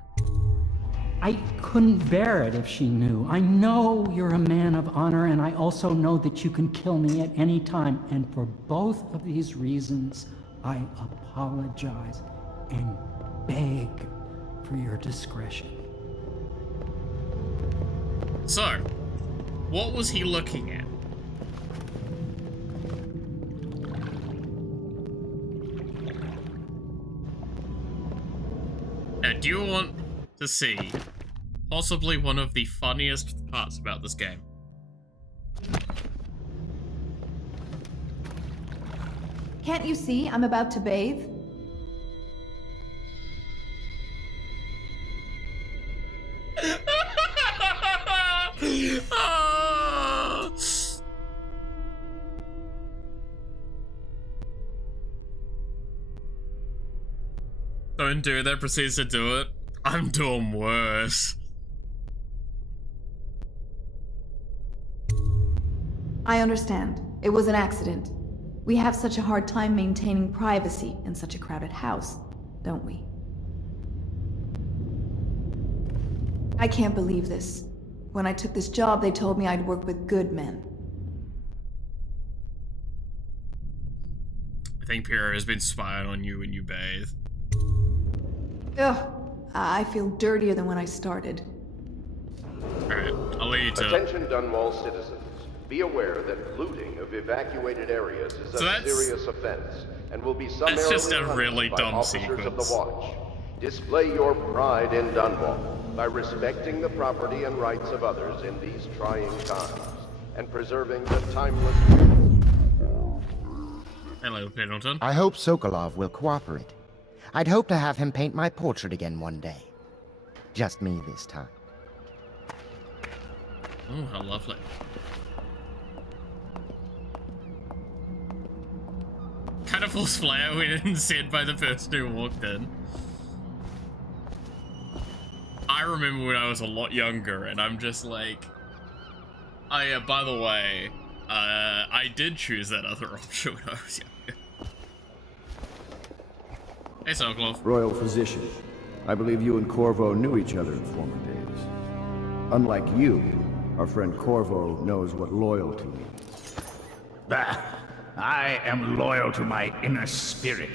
I couldn't bear it if she knew. I know you're a man of honor, and I also know that you can kill me at any time. And for both of these reasons, I apologize and beg for your discretion. So, what was he looking at? Now, do you want to see possibly one of the funniest parts about this game? Can't you see I'm about to bathe? Don't do that, proceeds to do it. I'm doing worse. I understand. It was an accident. We have such a hard time maintaining privacy in such a crowded house, don't we? I can't believe this. When I took this job, they told me I'd work with good men. I think Pierre has been spying on you when you bathe. Ugh, I feel dirtier than when I started. Alright, I'll leave you to it. Attention Dunwall citizens. Be aware that looting of evacuated areas is a serious offense and will be summarily that's just a punished really by dumb officers sequence. of the Watch. Display your pride in Dunwall by respecting the property and rights of others in these trying times and preserving the timeless. Hello, Pendleton. I hope Sokolov will cooperate. I'd hope to have him paint my portrait again one day. Just me this time. Oh, how lovely. Kind of false flare when said by the person who walked in. I remember when I was a lot younger and I'm just like, oh yeah, by the way, I did choose that other option when I was younger. Hey, Sokolov. Royal Physician. I believe you and Corvo knew each other in former days. Unlike you, our friend Corvo knows what loyalty means. Bah! I am loyal to my inner spirit.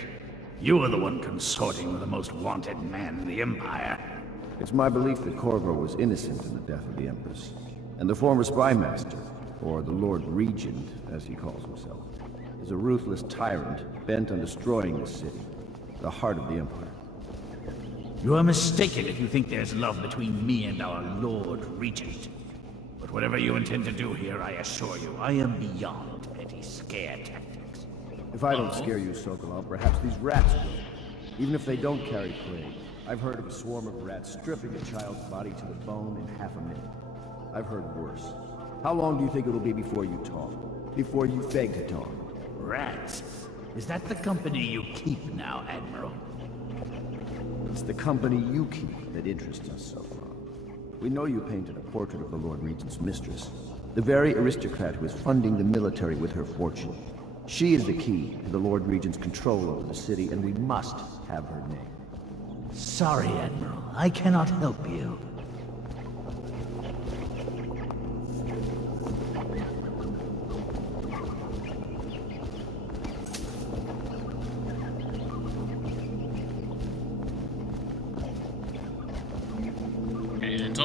You are the one consorting with the most wanted man in the Empire. It's my belief that Corvo was innocent in the death of the Empress, and the former spy master, or the Lord Regent, as he calls himself, is a ruthless tyrant bent on destroying this city, the heart of the Empire. You are mistaken if you think there's love between me and our Lord Regent. But whatever you intend to do here, I assure you, I am beyond petty scare tactics. If I don't scare you, Sokolov, perhaps these rats will. Even if they don't carry plague, I've heard of a swarm of rats stripping a child's body to the bone in half a minute. I've heard worse. How long do you think it'll be before you talk? Before you beg to talk? Rats? Is that the company you keep now, Admiral? It's the company you keep that interests us so far. We know you painted a portrait of the Lord Regent's mistress, the very aristocrat who is funding the military with her fortune. She is the key to the Lord Regent's control over the city, and we must have her name. Sorry, Admiral. I cannot help you.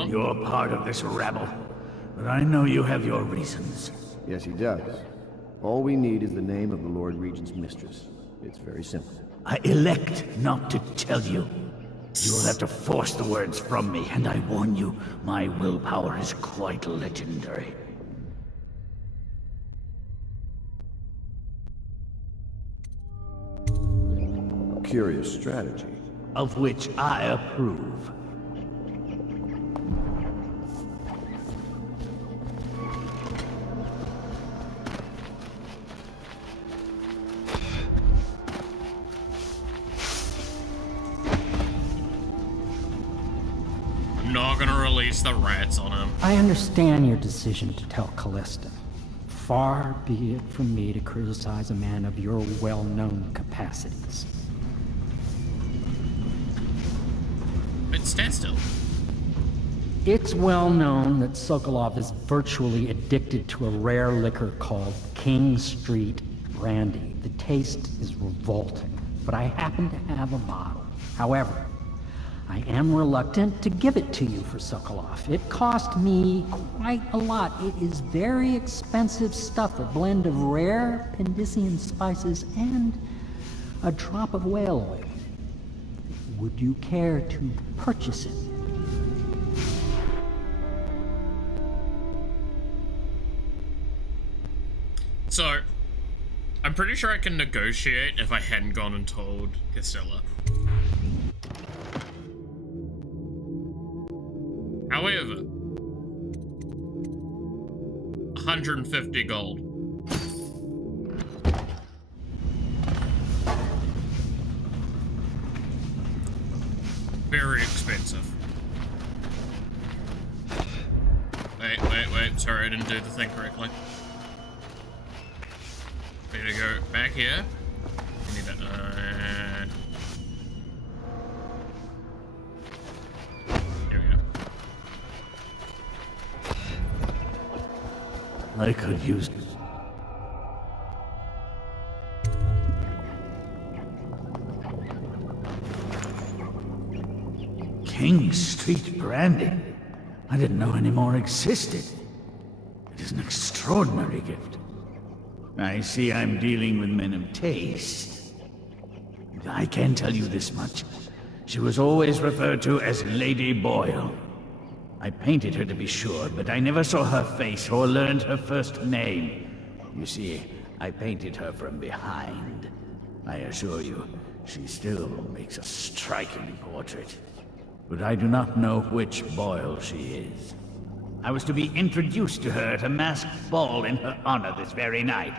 You're part of this rabble, but I know you have your reasons. Yes, he does. All we need is the name of the Lord Regent's mistress. It's very simple. I elect not to tell you. You will have to force the words from me, and I warn you, my willpower is quite legendary. A curious strategy. Of which I approve. Not gonna release the rats on him. I understand your decision to tell Callista. Far be it from me to criticize a man of your well-known capacities. But stand still. It's well known that Sokolov is virtually addicted to a rare liquor called King Street Brandy. The taste is revolting, but I happen to have a bottle. However, I am reluctant to give it to you for Sokolov. It cost me quite a lot. It is very expensive stuff, a blend of rare Pendician spices and a drop of whale oil. Would you care to purchase it? So, I'm pretty sure I can negotiate if I hadn't gone and told Castella. However, 150 gold. Very expensive. Wait. Sorry, I didn't do the thing correctly. We gotta go back here. We need that. Here we go. I could use King Street brandy. I didn't know any more existed. It is an extraordinary gift. I see I'm dealing with men of taste. I can tell you this much. She was always referred to as Lady Boyle. I painted her to be sure, but I never saw her face or learned her first name. You see, I painted her from behind. I assure you, she still makes a striking portrait. But I do not know which Boyle she is. I was to be introduced to her at a masked ball in her honor this very night.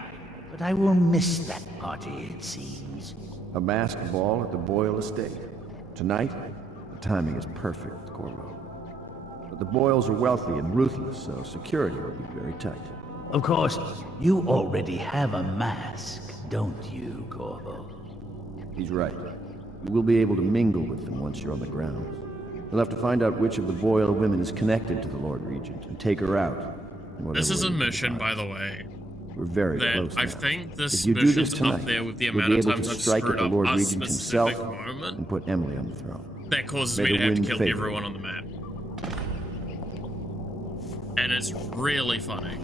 But I will miss that party, it seems. A masked ball at the Boyle estate. Tonight? The timing is perfect, Corvo. But the Boyles are wealthy and ruthless, so security will be very tight. Of course, you already have a mask, don't you, Corvo? He's right. You will be able to mingle with them once you're on the ground. You'll have to find out which of the Boyle women is connected to the Lord Regent and take her out. This is a mission, by the way. We're very close now. I think this if you do this mission's tonight, up there with the you'll amount be of able times to I've strike at screwed the up Lord a Regent himself specific moment and put Emily on the throne. that causes May me the to have to wind kill favor everyone you. on the map. And it's really funny.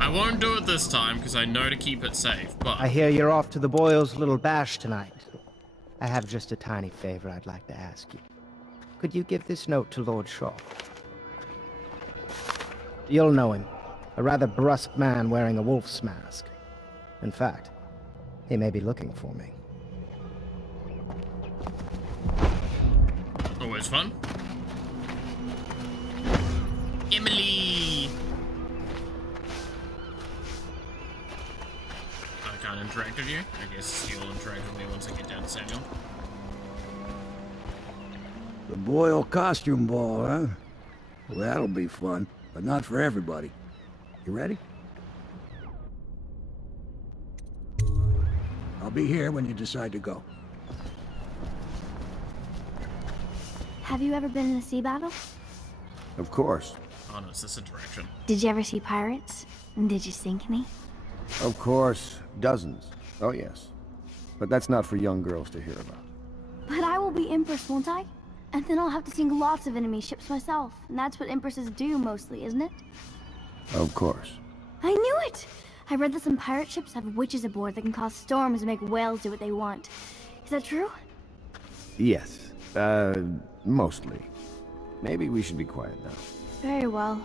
I won't do it this time because I know to keep it safe, but I hear you're off to the Boyles' little bash tonight. I have just a tiny favor I'd like to ask you. Could you give this note to Lord Shaw? You'll know him. A rather brusque man wearing a wolf's mask. In fact, he may be looking for me. always fun. Emily! I can't interact with you. I guess you'll interact with me once I get down to Samuel. The Boyle costume ball, huh? Well, that'll be fun, but not for everybody. You ready? I'll be here when you decide to go. Have you ever been in a sea battle? Of course. Oh no, it's this interaction. Did you ever see pirates? And did you sink any? Of course. Dozens. Oh, yes. But that's not for young girls to hear about. But I will be Empress, won't I? And then I'll have to sink lots of enemy ships myself. And that's what Empresses do mostly, isn't it? Of course. I knew it! I read that some pirate ships have witches aboard that can cause storms and make whales do what they want. Is that true? Yes. Mostly. Maybe we should be quiet now. Very well.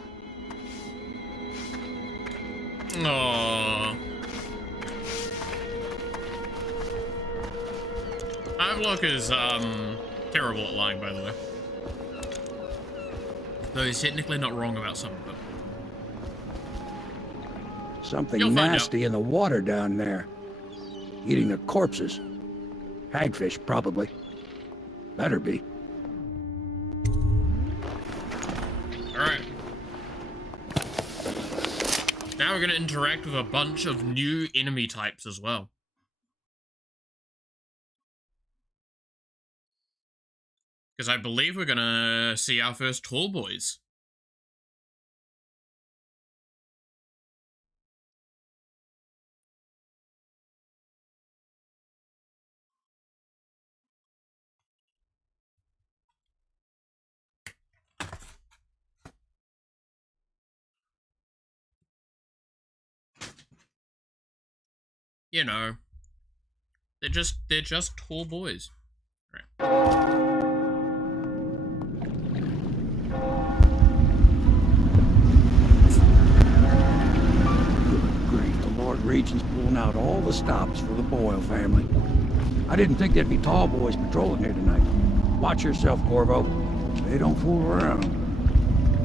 Aww. Havelock is, terrible at lying, by the way. Though he's technically not wrong about some of it. Something nasty in the water down there. Eating the corpses. Hagfish, probably. Better be. Alright. Now we're going to interact with a bunch of new enemy types as well. Because I believe we're going to see our first tall boys. you know, they're just tall boys. Right. Great, the Lord Regent's pulling out all the stops for the Boyle family. I didn't think there'd be tall boys patrolling here tonight. Watch yourself, Corvo. They don't fool around.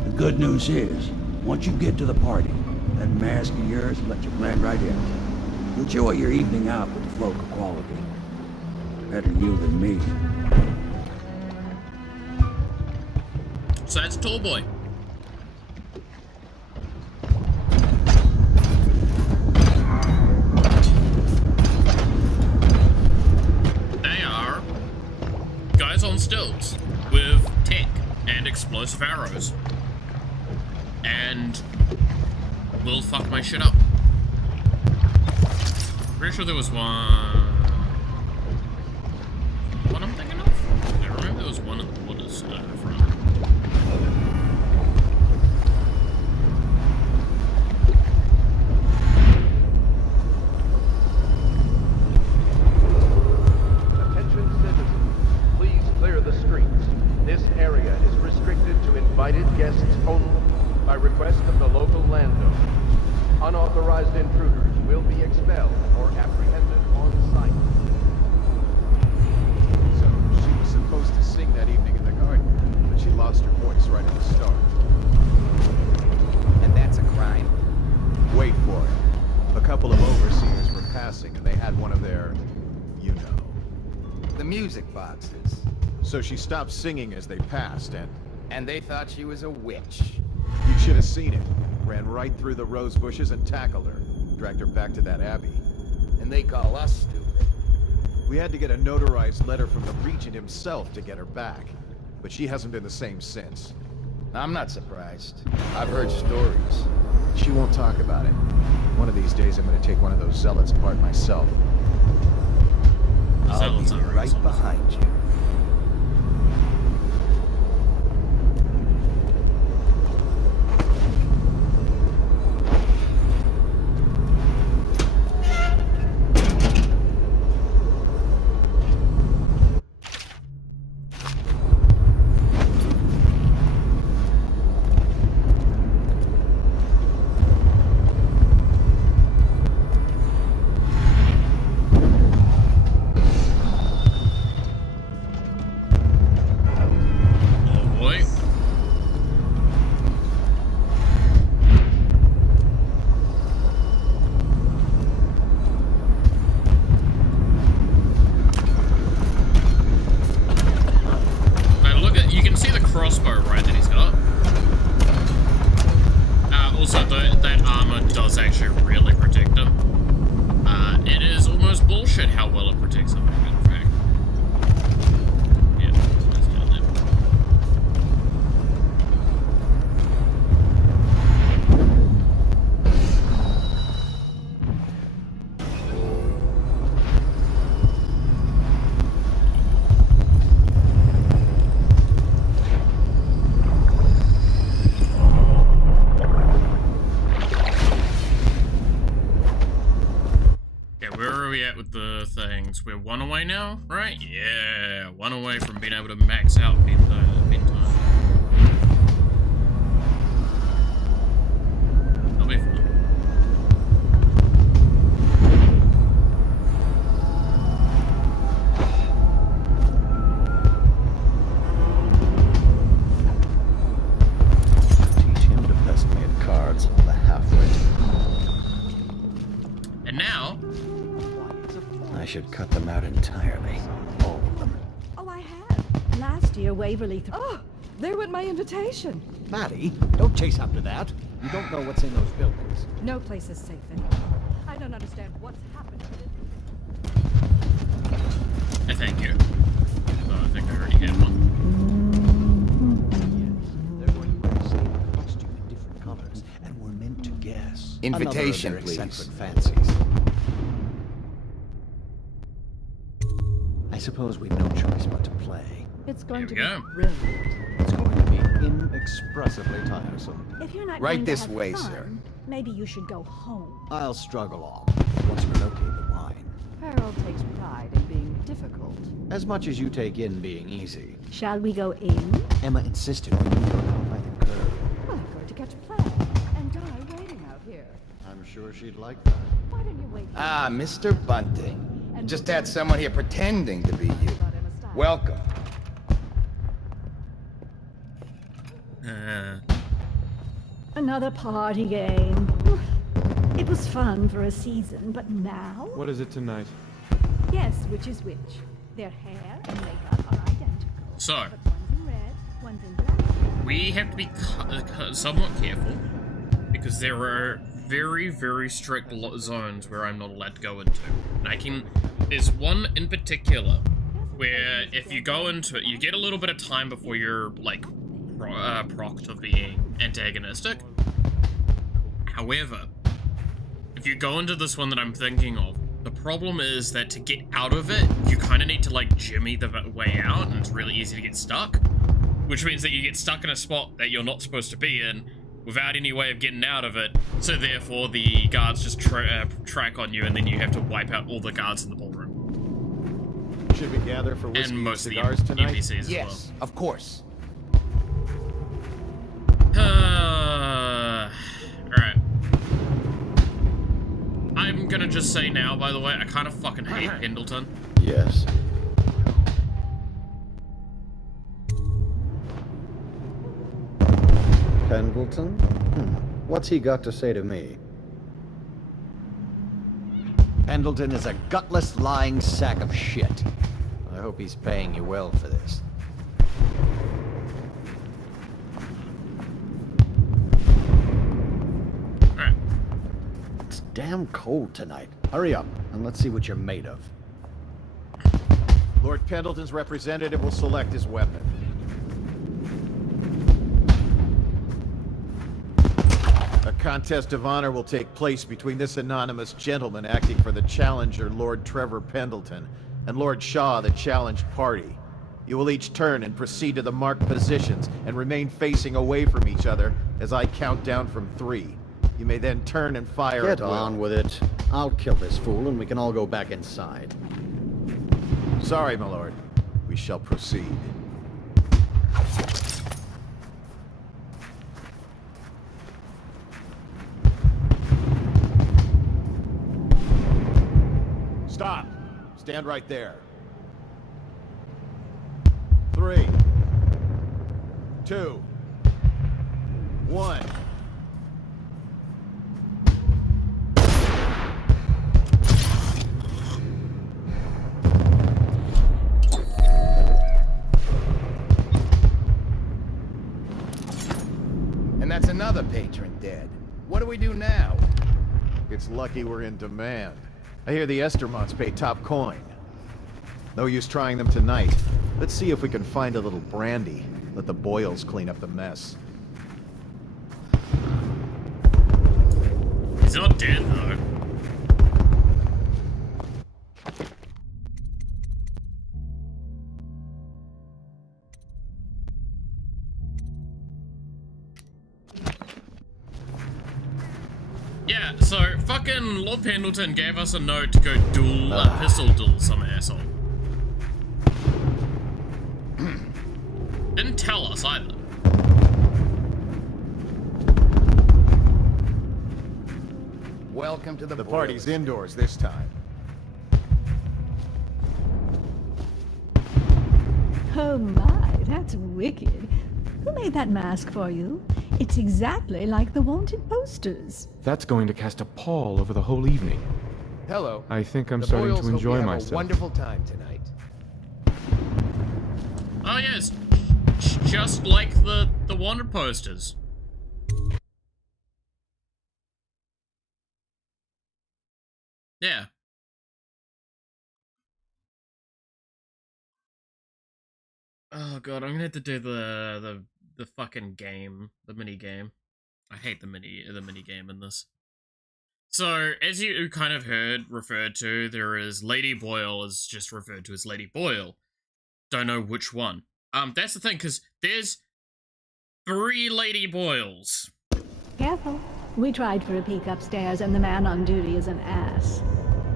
The good news is, once you get to the party, that mask of yours will let you blend right in. You'll enjoy your evening out with the folk of quality. Better you than me. So that's a tall boy. They are guys on stilts with tech and explosive arrows. And will fuck my shit up. Pretty sure there was one. What I'm thinking of? I remember there was one in the waters front. Attention citizens, please clear the streets. This area is restricted to invited guests only, by request of the local landowner. Unauthorized intruders will be expelled or apprehended on site. So, she was supposed to sing that evening in the garden, but she lost her voice right at the start. And that's a crime? Wait for it. A couple of overseers were passing and they had one of their, you know. The music boxes. So she stopped singing as they passed And they thought she was a witch. You should have seen it. Ran right through the rose bushes and tackled her. Dragged her back to that abbey. And they call us stupid. We had to get a notarized letter from the regent himself to get her back. But she hasn't been the same since. I'm not surprised. I've heard stories. She won't talk about it. One of these days I'm gonna take one of those zealots apart myself. I'll be right behind you. We're one away now, right? Yeah, one away from being able to max out bin time. That'll be fun. Teach him to best me at cards, the half-wit. And now I should cut them out entirely. All of them. Oh, I have. Last year, Waverly... Oh, there went my invitation. Maddie, don't chase after that. You don't know what's in those buildings. No place is safe anymore. I don't understand what's happened to it. Thank you. I think I already had one. Yes, they're going to wear the same costume in different colors, and we're meant to guess. Invitation, Another of their please. eccentric fancies. I suppose we've no choice but to play. It's going to be go. brilliant. It's going to be inexpressibly tiresome. If you're not Right going to this have way, fun, sir. maybe you should go home. I'll struggle on. Once we locate the Harold takes pride in being difficult. As much as you take in being easy. Shall we go in? Emma insisted we go down by the curb. Well, I'm going to catch a plane and die waiting out here. I'm sure she'd like that. Why don't you wait? Ah, Mr. Bunting. You just had someone here pretending to be you. Welcome. Another party game. It was fun for a season, but now? What is it tonight? Guess which is which. Their hair and makeup are identical. So, But one's in red, one's in black. we have to be somewhat careful because there are very, very strict zones where I'm not allowed to go into. And there's one in particular where if you go into it, you get a little bit of time before you're like procced of being antagonistic. However, if you go into this one that I'm thinking of, the problem is that to get out of it, you kind of need to like jimmy the way out, and it's really easy to get stuck. Which means that you get stuck in a spot that you're not supposed to be in without any way of getting out of it, so therefore the guards just track on you, and then you have to wipe out all the guards in the ballroom. Should we gather for whiskey And most of the cigars tonight? NPCs as well. Yes, of course. Alright. I'm gonna just say now, by the way, I kind of fucking hate Pendleton. Yes. Pendleton? What's he got to say to me? Pendleton is a gutless, lying sack of shit. I hope he's paying you well for this. Alright. It's damn cold tonight. Hurry up, and let's see what you're made of. Lord Pendleton's representative will select his weapon. A contest of honor will take place between this anonymous gentleman acting for the challenger, Lord Trevor Pendleton, and Lord Shaw, the challenged party. You will each turn and proceed to the marked positions and remain facing away from each other as I count down from 3. You may then turn and fire Get at will. on with it. I'll kill this fool and we can all go back inside. Sorry, my lord. We shall proceed. Stop! Stand right there. 3, 2, 1. And that's another patron dead. What do we do now? It's lucky we're in demand. I hear the Estermonts pay top coin. No use trying them tonight. Let's see if we can find a little brandy. Let the boils clean up the mess. He's not dead, though. Yeah, so fucking Lord Pendleton gave us a note to go pistol duel some asshole. Didn't tell us either. Welcome to The party's indoors this time. Oh my, that's wicked. Who made that mask for you? It's exactly like the wanted posters. That's going to cast a pall over the whole evening. Hello. I think I'm The starting Boyles to hope enjoy you have myself. a wonderful time tonight. Oh yeah, it's just like the wanted posters. Yeah. Oh god, I'm gonna have to do the fucking game, the mini game. I hate the mini game in this. So, as you kind of heard referred to, there is Lady Boyle is just referred to as Lady Boyle. Don't know which one. That's the thing, because there's 3 Lady Boyles. Careful. We tried for a peek upstairs and the man on duty is an ass.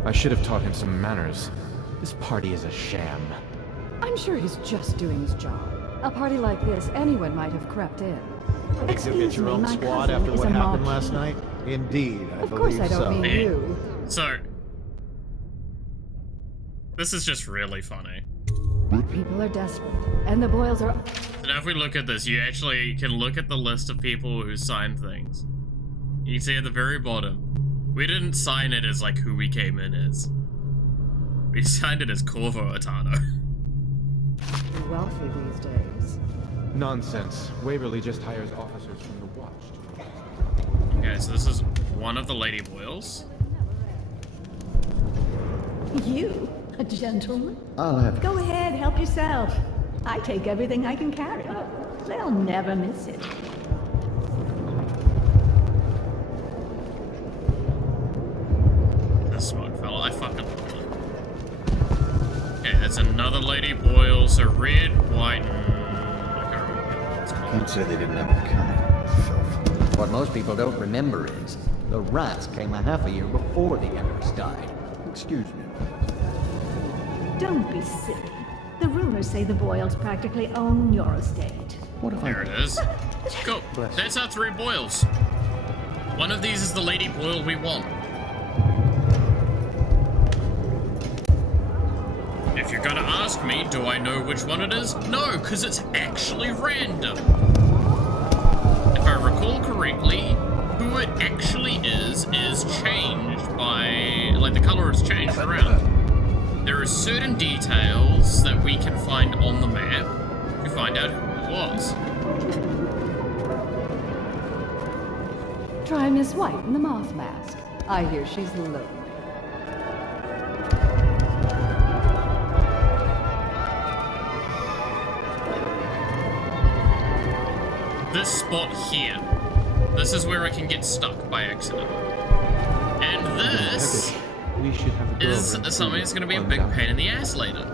I should have taught him some manners. This party is a sham. I'm sure he's just doing his job. A party like this, anyone might have crept in. Think you'll get your own squad after what happened last night? Indeed, I believe so. Of course I don't mean you. So, this is just really funny. People are desperate, and the Boyles are... So now if we look at this, you actually can look at the list of people who signed things. You can see at the very bottom, we didn't sign it as like who we came in as. We signed it as Corvo Atano. You're wealthy these days. Nonsense. Waverly just hires officers from the Watch. Okay, so this is one of the Lady Boyles. You? A gentleman? I'll have... Go ahead, help yourself. I take everything I can carry. They'll never miss it. This smoke fella, I fucking love it. Okay, that's another Lady Boyle, so red, white, and... I can't remember what it's called. Can't say they didn't have it coming. Filth. What most people don't remember is, the rats came a half a year before the Empress died. Excuse me. Don't be silly. The rumors say the Boyles practically own your estate. What if There it is. Go. That's our 3 Boyles. One of these is the Lady Boyle we want. If you're gonna ask me, do I know which one it is? No, because it's actually random. If I recall correctly, who it actually is changed by... like, the color is changed around. There are certain details that we can find on the map to find out who it was. Try Miss White in the moth mask. I hear she's lonely. This spot here. This is where I can get stuck by accident. And this We should have the girl is something that's going to be a big pain in the ass later.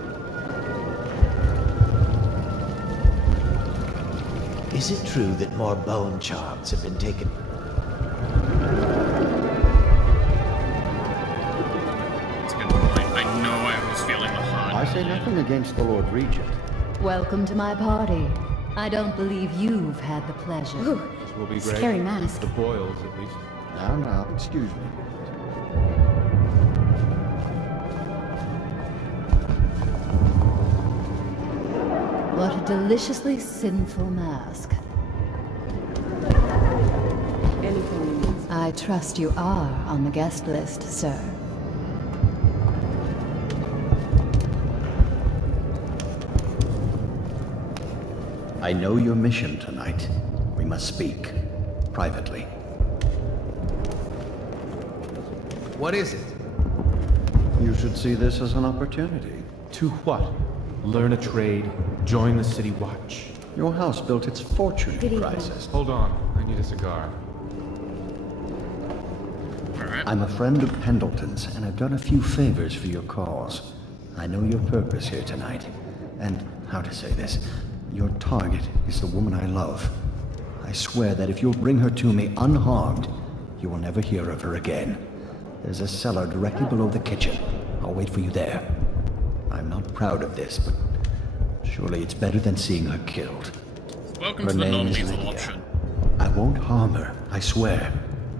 Is it true that more bone charms have been taken? That's a good point. I know I was feeling the heart. I say nothing against the Lord Regent. Welcome to my party. I don't believe you've had the pleasure. This will be great. Scary mask. The Boyles, at least. Now, excuse me. What a deliciously sinful mask. Anything you need. I trust you are on the guest list, sir. I know your mission tonight. We must speak. Privately. What is it? You should see this as an opportunity. To what? Learn a trade, join the City Watch. Your house built its fortune in crisis. Hold on, I need a cigar. I'm a friend of Pendleton's, and I've done a few favors for your cause. I know your purpose here tonight. And, how to say this, your target is the woman I love. I swear that if you'll bring her to me unharmed, you will never hear of her again. There's a cellar directly below the kitchen. I'll wait for you there. I'm not proud of this, but surely it's better than seeing her killed. Welcome Her to the name is non-lethal Lydia. option. I won't harm her, I swear.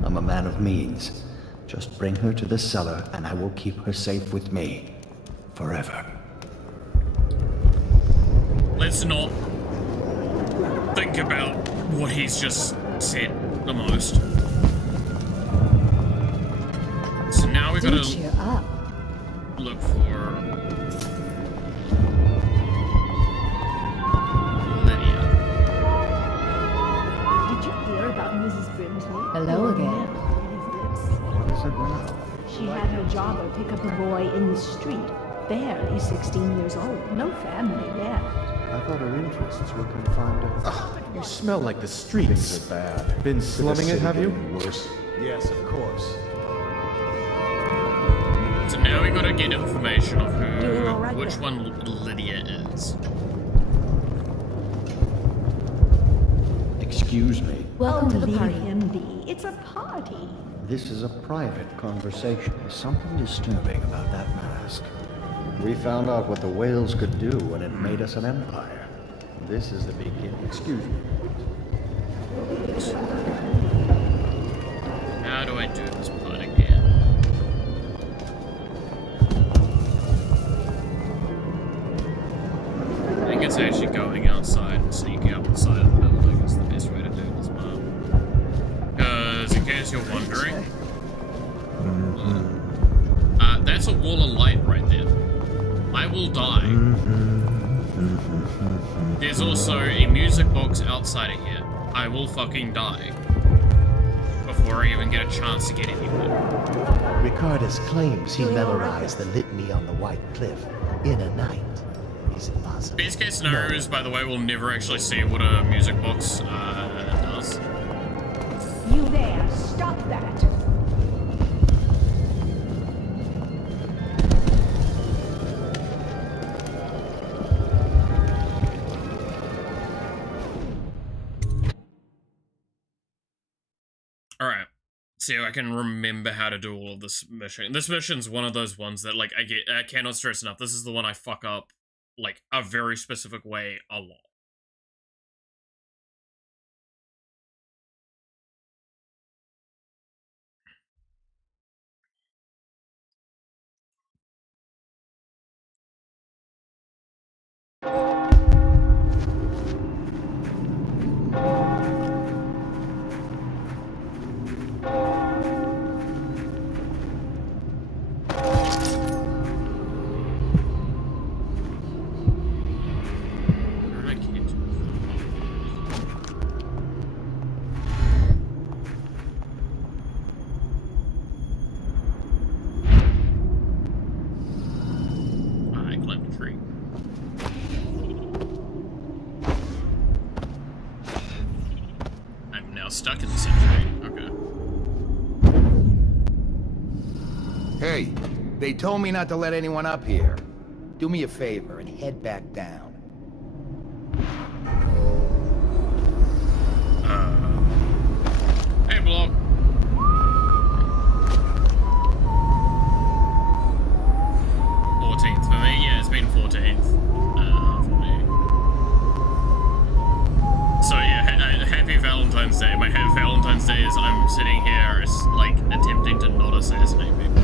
I'm a man of means. Just bring her to the cellar and I will keep her safe with me. Forever. Let's not think about what he's just said the most. So now we gotta Cheer up. look for Lydia. Did you hear about Mrs. Brimsley? Hello again. What is it now? She had her jobber pick up a boy in the street. Barely 16 years old. No family left. I thought her interests were confined to... You smell like the streets. Things are bad. Been With the slumming it, city have you? getting worse. Yes, of course. So now we gotta get information of Doing all right which there. one Lydia is. Excuse me. Welcome to the leave party. him be. It's a party. This is a private conversation. There's something disturbing about that mask. We found out what the whales could do when it made us an empire. This is the beginning. Excuse me. How do I do this part again? I think it's actually going outside and sneaking up the side of the building is the best way to do this part. Because, in case you're wondering, that's a wall of light right there. I will die. There's also a music box outside of here. I will fucking die before I even get a chance to get anywhere. Ricardus claims he memorized the litany on the White Cliff in a night. Is it possible? Best case scenario is, by the way, we'll never actually see what a music box does. You there, stop that! Alright. See, I can remember how to do all of this mission. This mission's one of those ones that, like, I cannot stress enough. This is the one I fuck up, like, a very specific way a lot. Stuck in the century. Okay. Hey, they told me not to let anyone up here. Do me a favor and head back down. Hey, Blob. $14th for me. Yeah, it's been 14th for me. So yeah, happy Valentine's Day. My Valentine's Day is I'm sitting here, like, attempting to not assassinate people.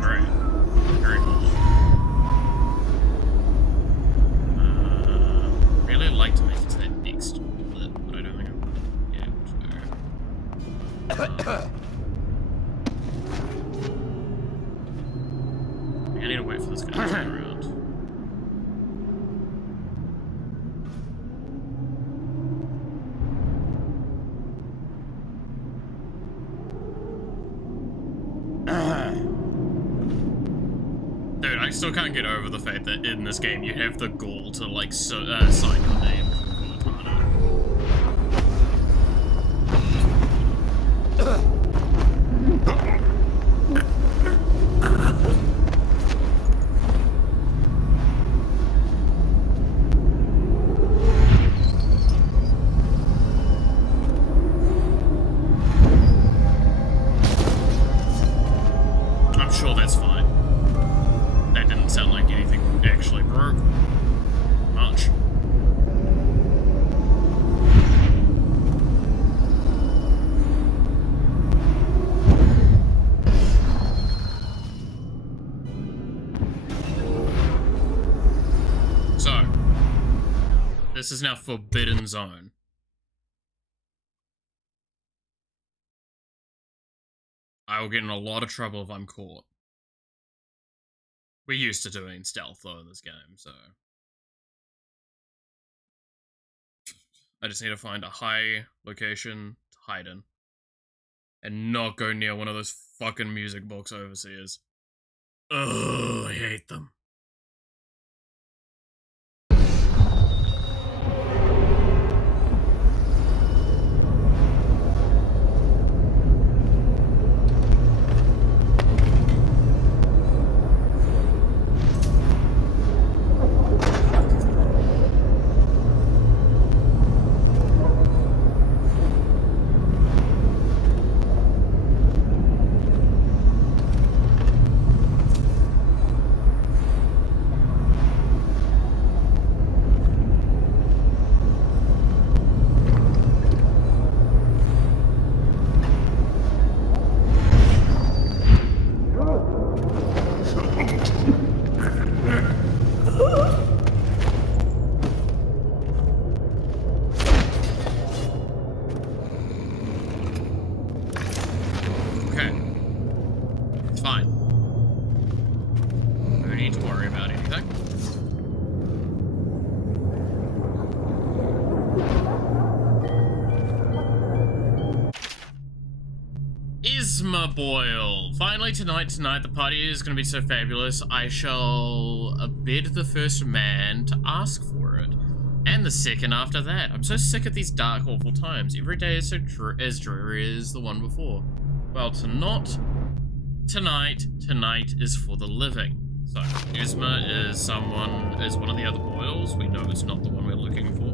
Alright. Very cool. Really like to make it to that next bit, but I don't think I'm able to. I need to wait for this guy to turn around. Dude, I still can't get over the fact that in this game you have the gall to, like, sign your name for Cortana. I'm sure that's fine. That didn't sound like anything actually broke much. So, this is now Forbidden Zone. I will get in a lot of trouble if I'm caught. We're used to doing stealth though in this game, so I just need to find a high location to hide in. And not go near one of those fucking music box overseers. Ugh, I hate them. Spoil. Finally tonight, the party is going to be so fabulous, I shall bid the first man to ask for it. And the second after that. I'm so sick of these dark, awful times. Every day is so as dreary as the one before. Well, tonight is for the living. So, Yuzma is one of the other boils. We know it's not the one we're looking for.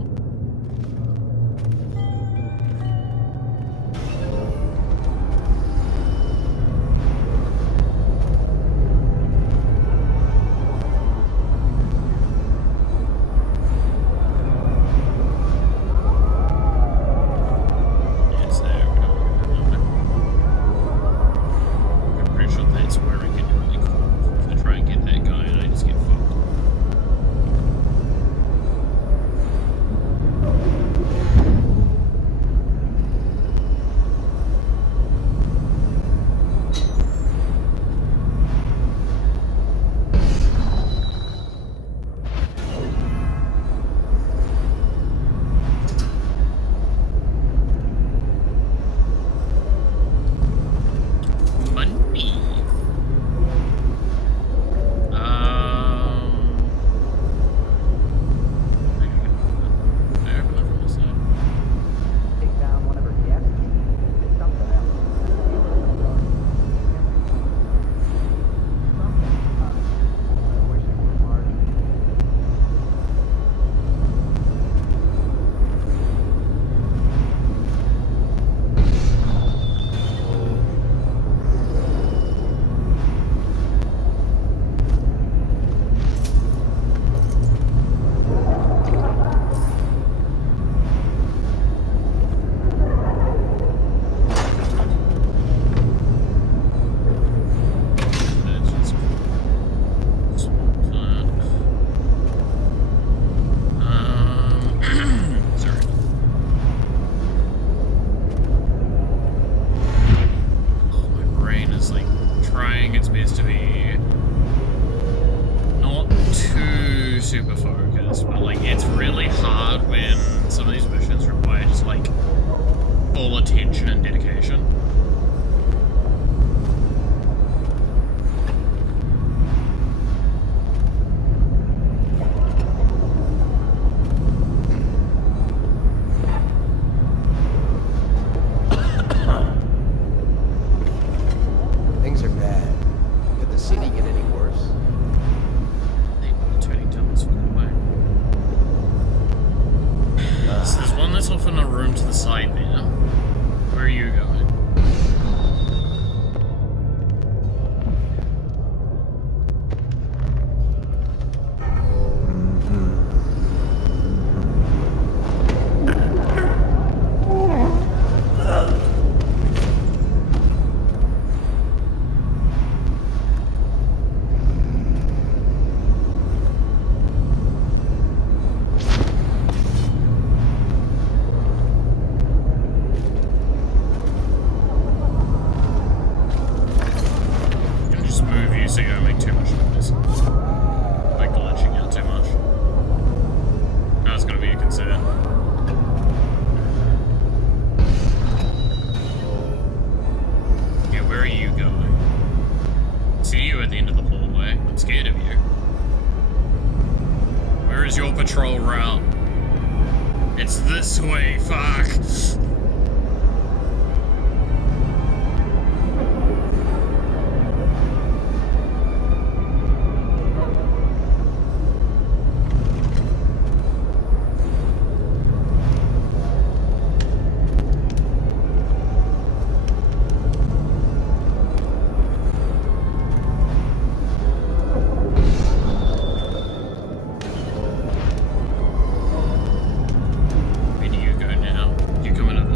Where do you go now? Do you come into the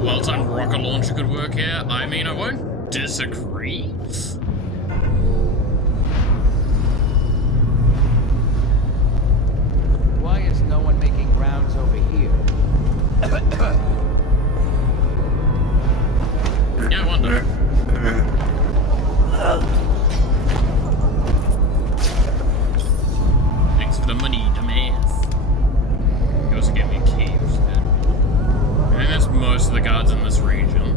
well-timed rocket launcher could work here. I mean, I won't disagree. Why is no one making rounds over here? Yeah, I wonder. Thanks for the money, dumbass. You also gave me a key, which is good. I think that's most of the guards in this region.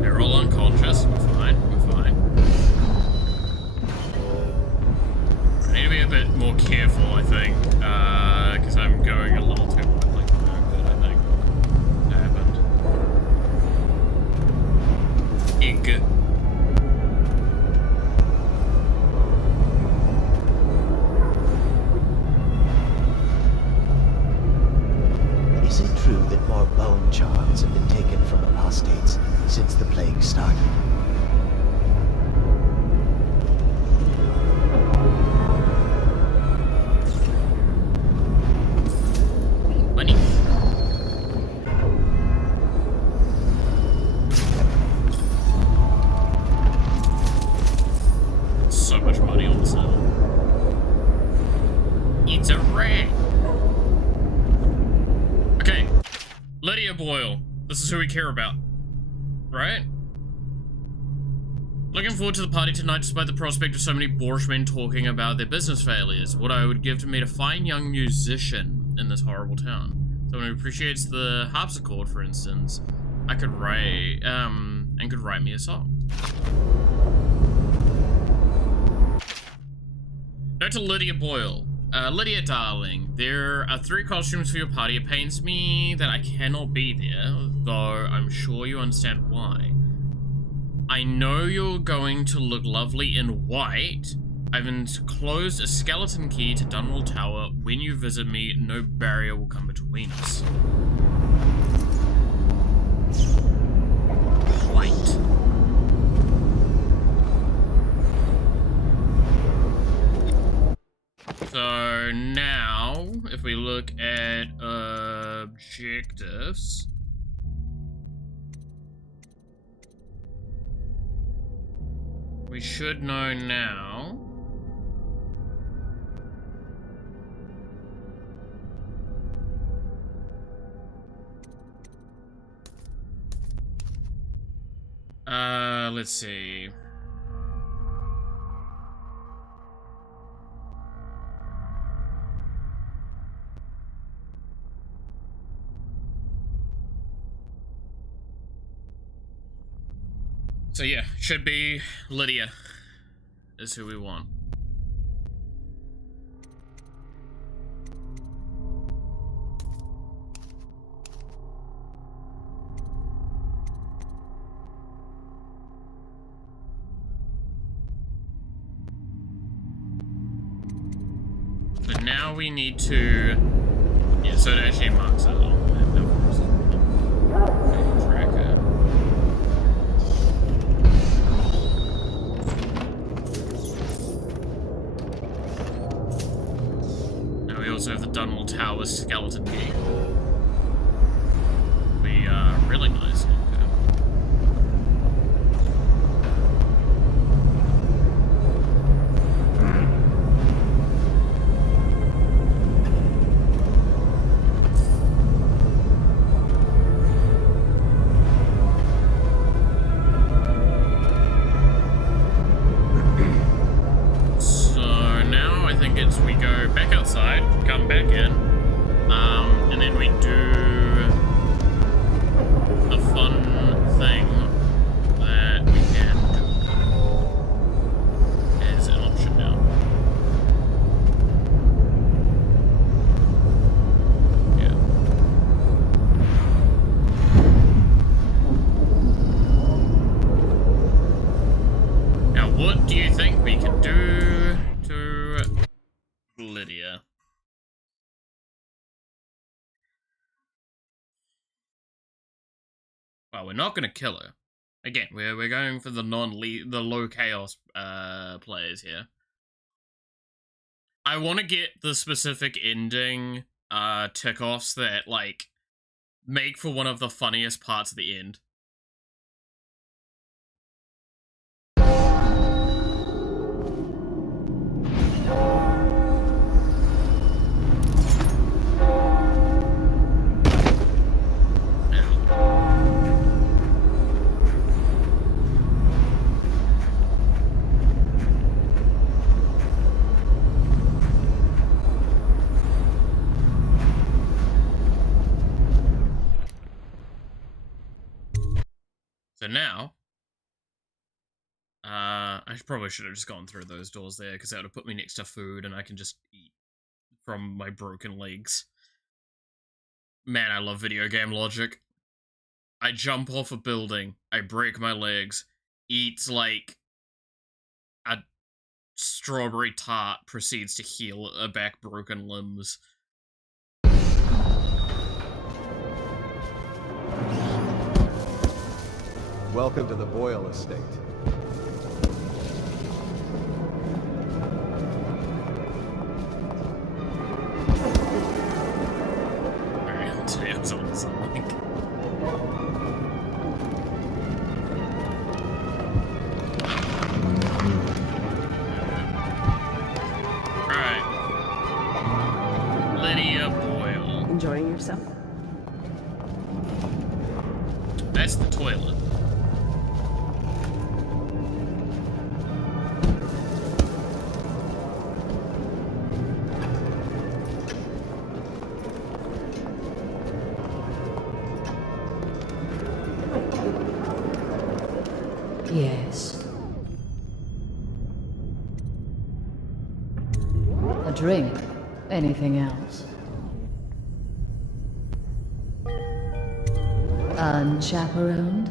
They're all unconscious. We're fine. We're fine. I need to be a bit more careful, I think, because I'm going a little too quickly for my own good, I think. That happened. Ig. Is it true that more bone charms have been taken from apostates since the plague started? Money. So much money on the side. It's a rat. Okay, Lydia Boyle. This is who we care about, right? Looking forward to the party tonight despite the prospect of so many boorish men talking about their business failures. What I would give to meet a fine young musician in this horrible town. Someone who appreciates the harpsichord, for instance. I could write, and could write me a song. Note to Lydia Boyle. Lydia, darling, there are 3 costumes for your party. It pains me that I cannot be there, though I'm sure you understand why. I know you're going to look lovely in white. I've enclosed a skeleton key to Dunwall Tower. When you visit me, no barrier will come between us. White. So now, if we look at objectives, we should know now. Let's see. So yeah, should be Lydia is who we want. So now we need to, yeah, so it actually marks it on the map. Tracker. Now we also have the Dunwall Tower skeleton key. We are really nice. We go back outside, come back in, and then we do a fun thing that we can do as an option now. Yeah. Now, what do you think we can do to Lydia? Well, we're not gonna kill her. Again, we're going for the low chaos players here. I want to get the specific ending tick-offs that, like, make for one of the funniest parts at the end. So now, I probably should have just gone through those doors there, because that would have put me next to food, and I can just eat from my broken legs. Man, I love video game logic. I jump off a building, I break my legs, eat, like, a strawberry tart, proceeds to heal back broken limbs. Welcome to the Boyle estate. Alright, I'll tell you what's on something. Alright. Lydia Boyle. Enjoying yourself? That's the toilet. Yes. A drink? Anything else? Unchaperoned?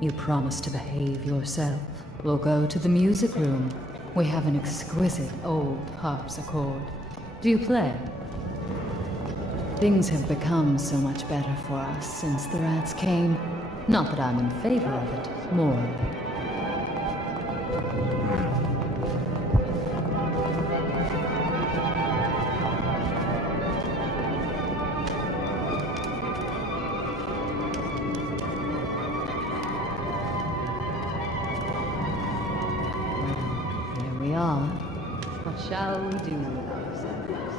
You promised to behave yourself. We'll go to the music room. We have an exquisite old harpsichord. Do you play? Things have become so much better for us since the rats came. Not that I'm in favor of it, more. Here we are. What shall we do with ourselves?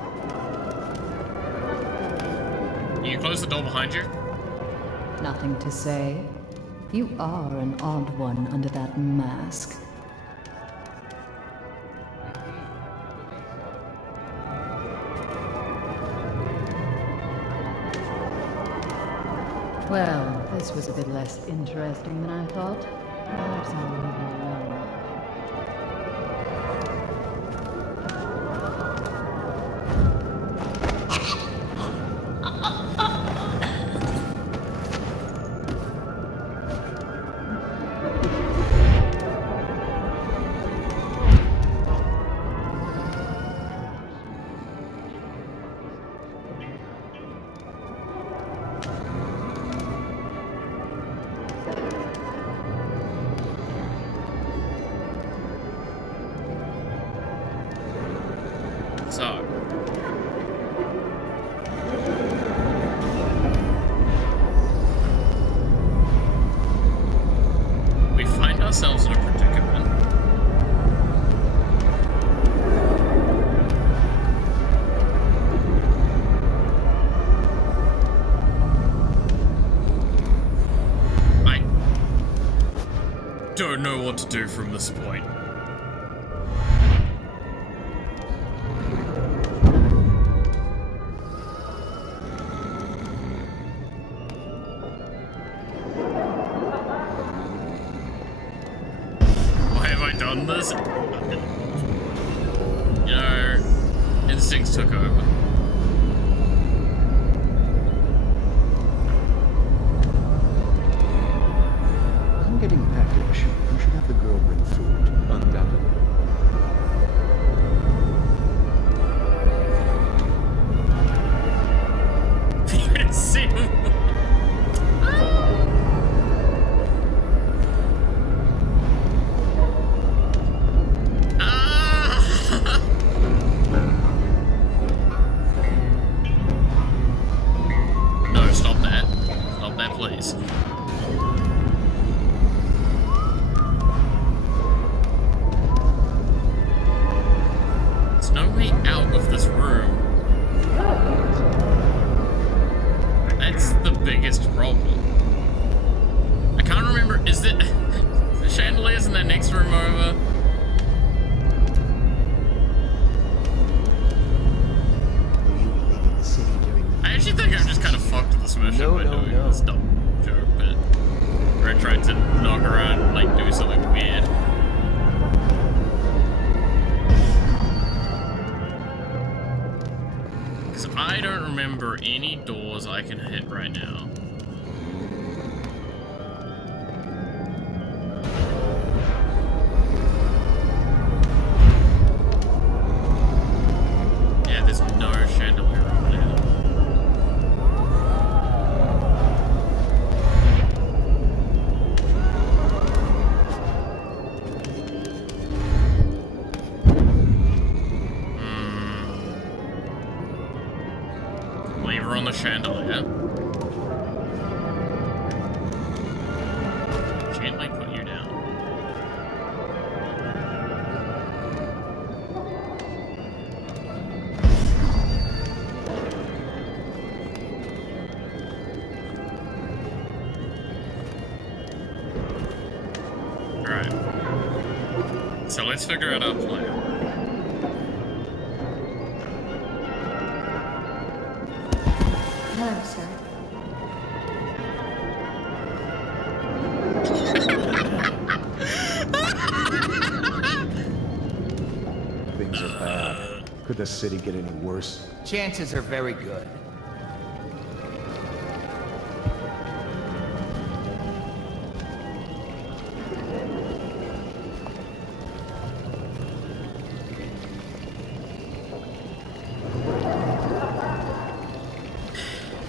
Can you close the door behind you? Nothing to say. You are an odd one under that mask. Well, this was a bit less interesting than I thought. Perhaps I'll leave you alone. So. We find ourselves in a predicament. I don't know what to do from this point. Done this, you know, instincts took over. I'm getting peckish. You should have the girl bring food, undoubtedly. no way out of this room. That's the biggest problem. I can't remember, is it the chandeliers in that next room over? I actually think I've just kind of fucked this mission by doing this dumb joke, but where I tried to knock around and like do something weird. Because I don't remember any doors I can hit right now. Yeah, there's no chandelier over there. Lever on the chandelier. Gently put you down. Alright. So let's figure out our plan. Hello, sir. Things are bad. Could the city get any worse? Chances are very good.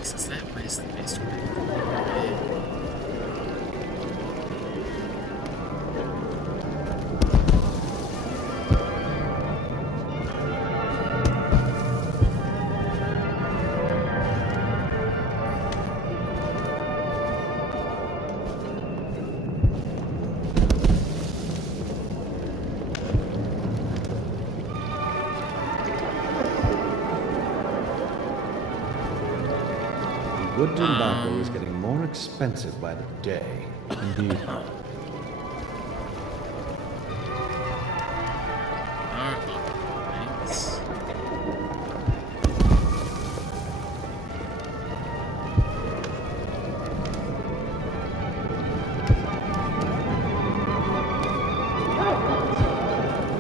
Is that way is the best way? Wood tobacco is getting more expensive by the day. Indeed. Thanks.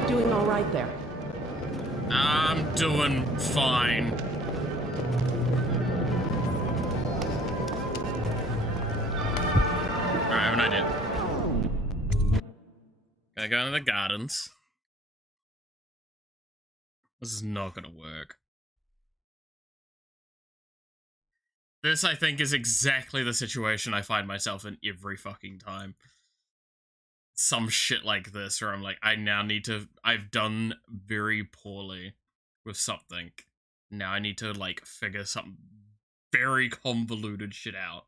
Doing all right there. I'm doing fine. Alright, I have an idea. Gotta go into the gardens. This is not gonna work. This, I think, is exactly the situation I find myself in every fucking time. Some shit like this, where I'm like, I now need to... I've done very poorly with something. Now I need to, like, figure some very convoluted shit out.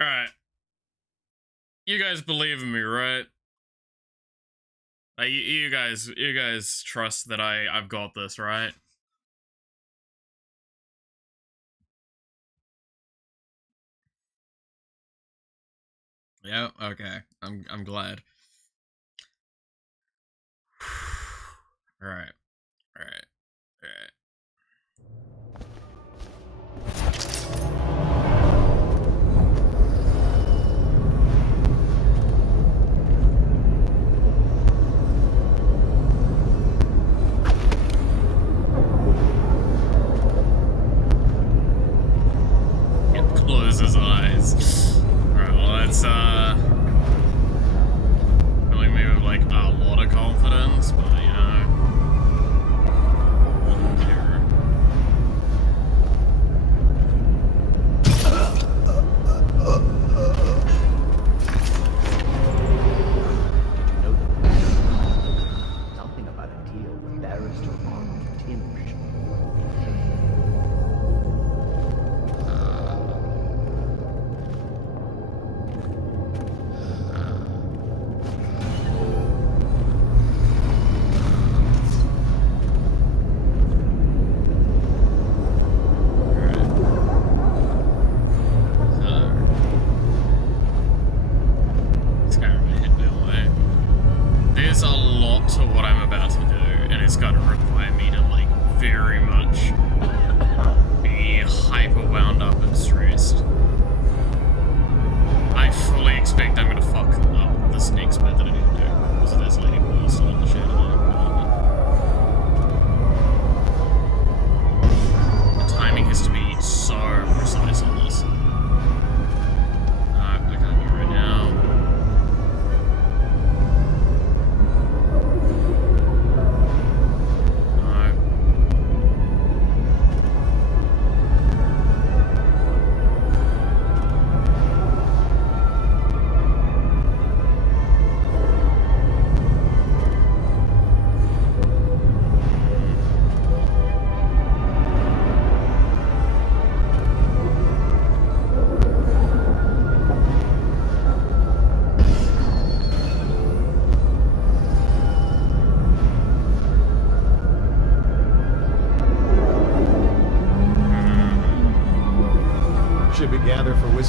Alright. You guys believe in me, right? You guys trust that I've got this, right? Yeah, okay. I'm glad. Alright. Alright. Alright. Close his eyes. Alright, well that's filling me with like a lot of confidence, but you know.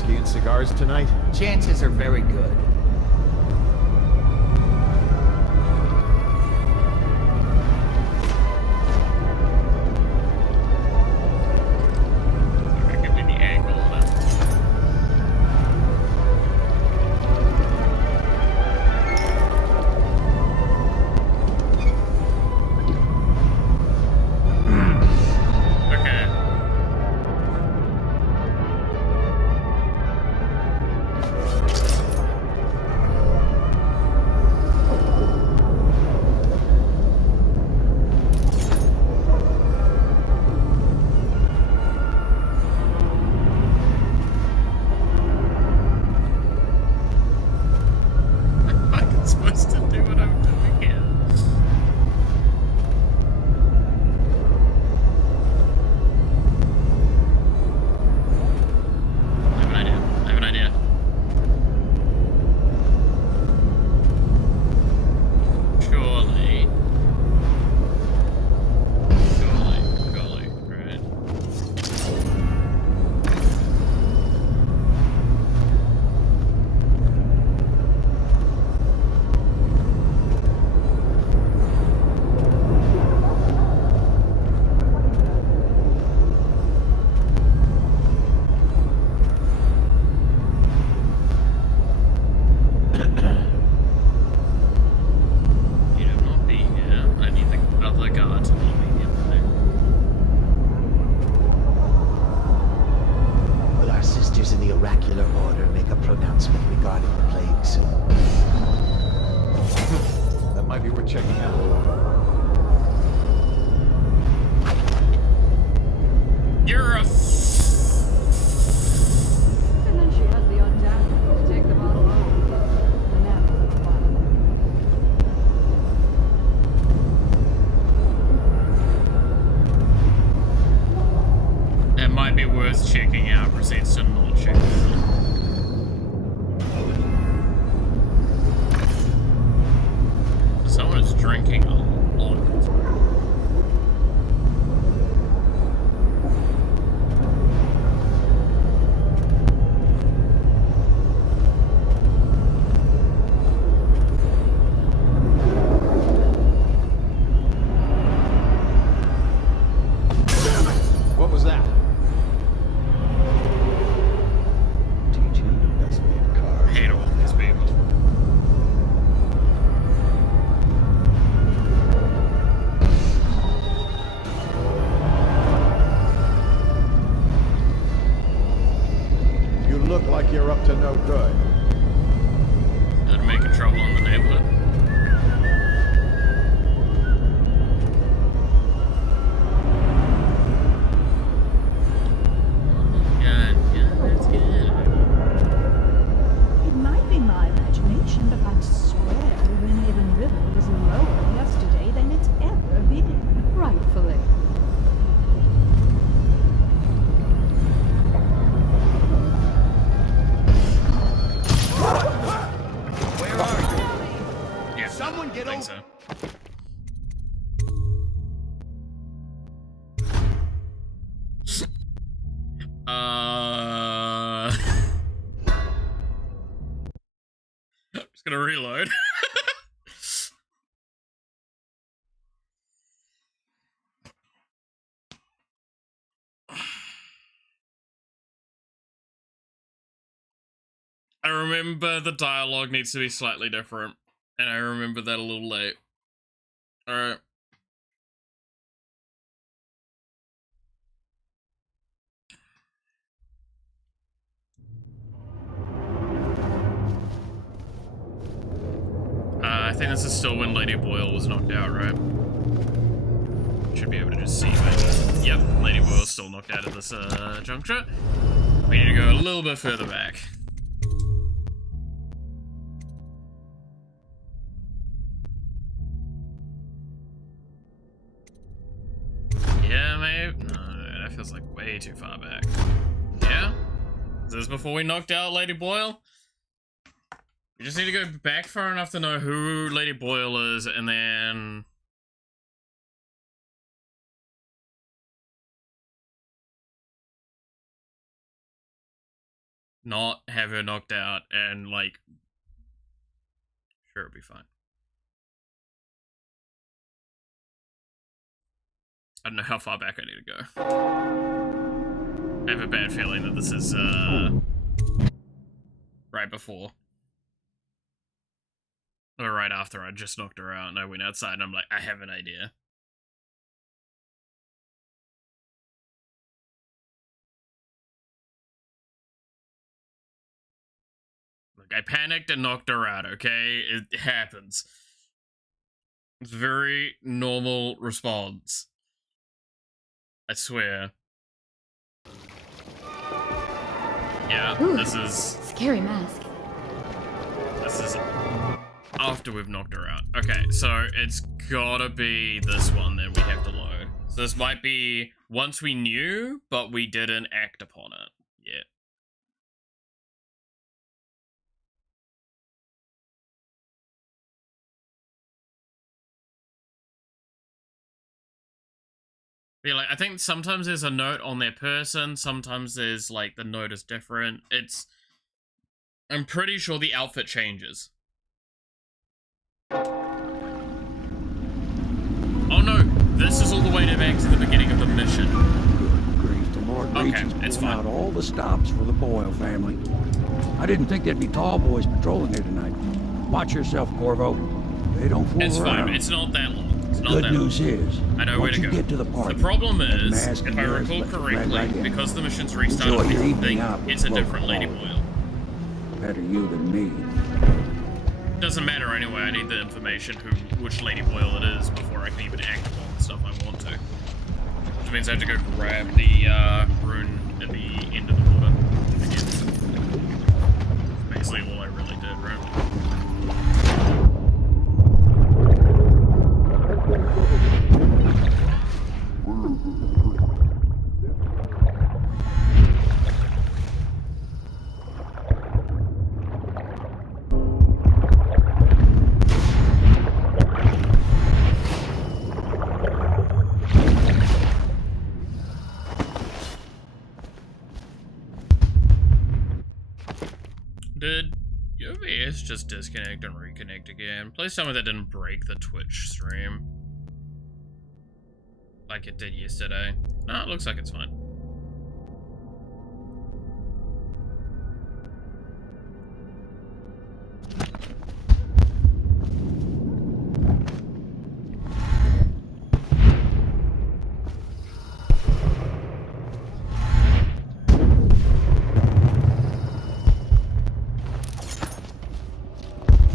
whiskey and cigars tonight? Chances are very good. Give me the angle on it. Okay. I'm supposed to do what I'm doing here. I have an idea. I have an idea. Surely. Right. You have not been here. I need the other guard to not be here. Will our sisters in the oracular order make a pronouncement regarding the plague soon? That might be worth checking out. You're a And then she has the audacity to take the bottle home. And that was fun. It might be worth checking out. Proceeds to not check it out. Someone is drinking a lot. What was that? Teach him to investigate cars. I hate all these people. You look like you're up to no good. Not making trouble in the neighborhood. Yeah, that's good. It might be my imagination, but I swear the Windhaven River was lower yesterday than it's ever been. Rightfully. Where are you? Yeah, Someone get I think over. so. I'm just gonna reload. I remember the dialogue needs to be slightly different, and I remember that a little late. Alright. I think this is still when Lady Boyle was knocked out, right? Should be able to just see maybe. Yep, Lady Boyle's still knocked out at this juncture. We need to go a little bit further back. Yeah, maybe. No, that feels like way too far back. Yeah? Is this before we knocked out Lady Boyle? We just need to go back far enough to know who Lady Boyle is, and then... not have her knocked out, and, like, sure, it'll be fine. I don't know how far back I need to go. I have a bad feeling that this is, right before. Or right after I just knocked her out and I went outside and I'm like, I have an idea. Look, I panicked and knocked her out, okay? It happens. It's a very normal response. I swear. Yeah, Ooh, this is... Scary mask. This is after we've knocked her out. Okay, so it's gotta be this one that we have to load. So this might be once we knew, but we didn't act upon it yet. Yeah, like, I think sometimes there's a note on their person, sometimes there's, like, the note is different. It's... I'm pretty sure the outfit changes. Oh no, this is all the way back to the beginning of the mission. Good grief, the Lord Regent's it's pulling fine. out all the stops for the Boyle family. I didn't think there'd be tall boys patrolling here tonight. Watch yourself, Corvo. They don't fool It's around. fine, it's not that long. It's not Good that news long. is, I know where once to you go. get to the party, The problem that is, mask if of I yours recall let you correctly, right in. because the mission's restarted Enjoy with your the evening thing, out with it's a local different Lady quality. Boyle. Better you than me. Doesn't matter anyway, I need the information which Lady Boyle it is before I can even act upon the stuff I want to. Which means I have to go grab the rune at the end of the water again. That's basically all I really did, right? Did your OBS just disconnect and reconnect again? Please tell me that didn't break the Twitch stream. Like it did yesterday. No, it looks like it's fine.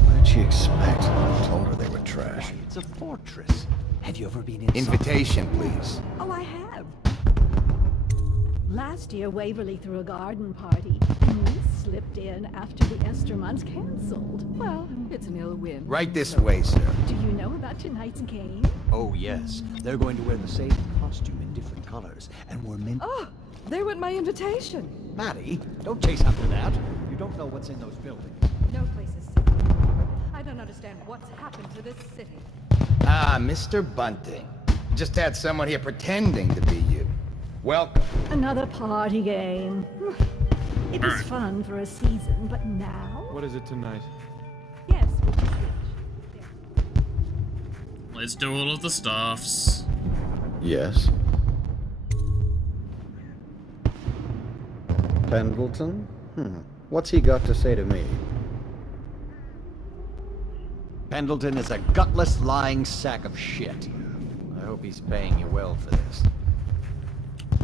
What did she expect? I told her they were trash. It's a fortress. Have you ever been inside? Invitation, please. Oh, I have. Last year, Waverly threw a garden party, and we slipped in after the Esther months cancelled. Well, it's an ill wind. Right this way, sir. Do you know about tonight's game? Oh, yes. They're going to wear the same costume in different colors, and we're meant... Oh, there went my invitation. Maddie, don't chase after that. You don't know what's in those buildings. No place is safe. I don't understand what's happened to this city. Ah, Mr. Bunting. Just had someone here pretending to be you. Welcome. Another party game. It was fun for a season, but now? What is it tonight? Yes. Let's do all of the stuffs. Yes. Pendleton? What's he got to say to me? Pendleton is a gutless, lying sack of shit. I hope he's paying you well for this.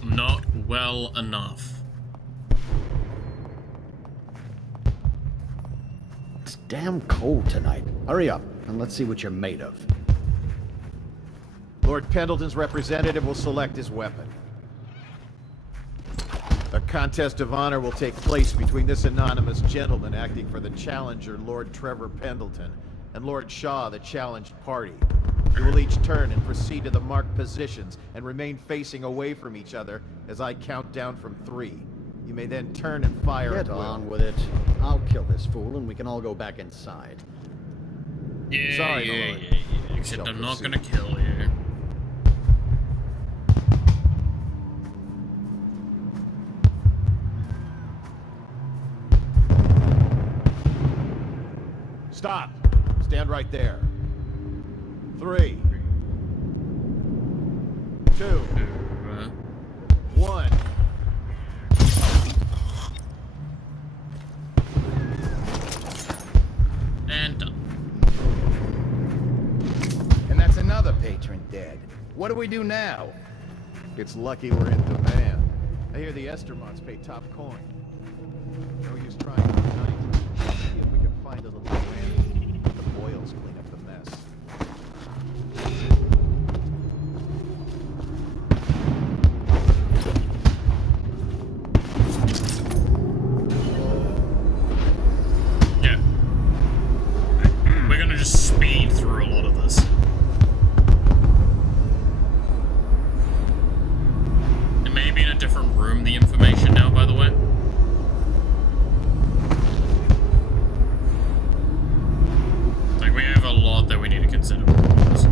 Not well enough. It's damn cold tonight. Hurry up, and let's see what you're made of. Lord Pendleton's representative will select his weapon. A contest of honor will take place between this anonymous gentleman acting for the challenger, Lord Trevor Pendleton, and Lord Shaw, the challenged party. You will each turn and proceed to the marked positions and remain facing away from each other as I count down from 3. You may then turn and fire at Get will. on with it. I'll kill this fool and we can all go back inside. Yeah, Sorry, yeah, Lord. yeah, yeah. Except I'm not gonna kill you. Stop. Stand right there. 3, 2, 1. And done. And that's another patron dead. What do we do now? It's lucky we're in demand. I hear the Estermonts pay top coin. No use trying tonight. See if we can find a little land. The boils clean up the mess. Yeah. We're gonna just speed through a lot of this. It may be in a different room, the information now, by the way. Like, we have a lot that we need to consider. Things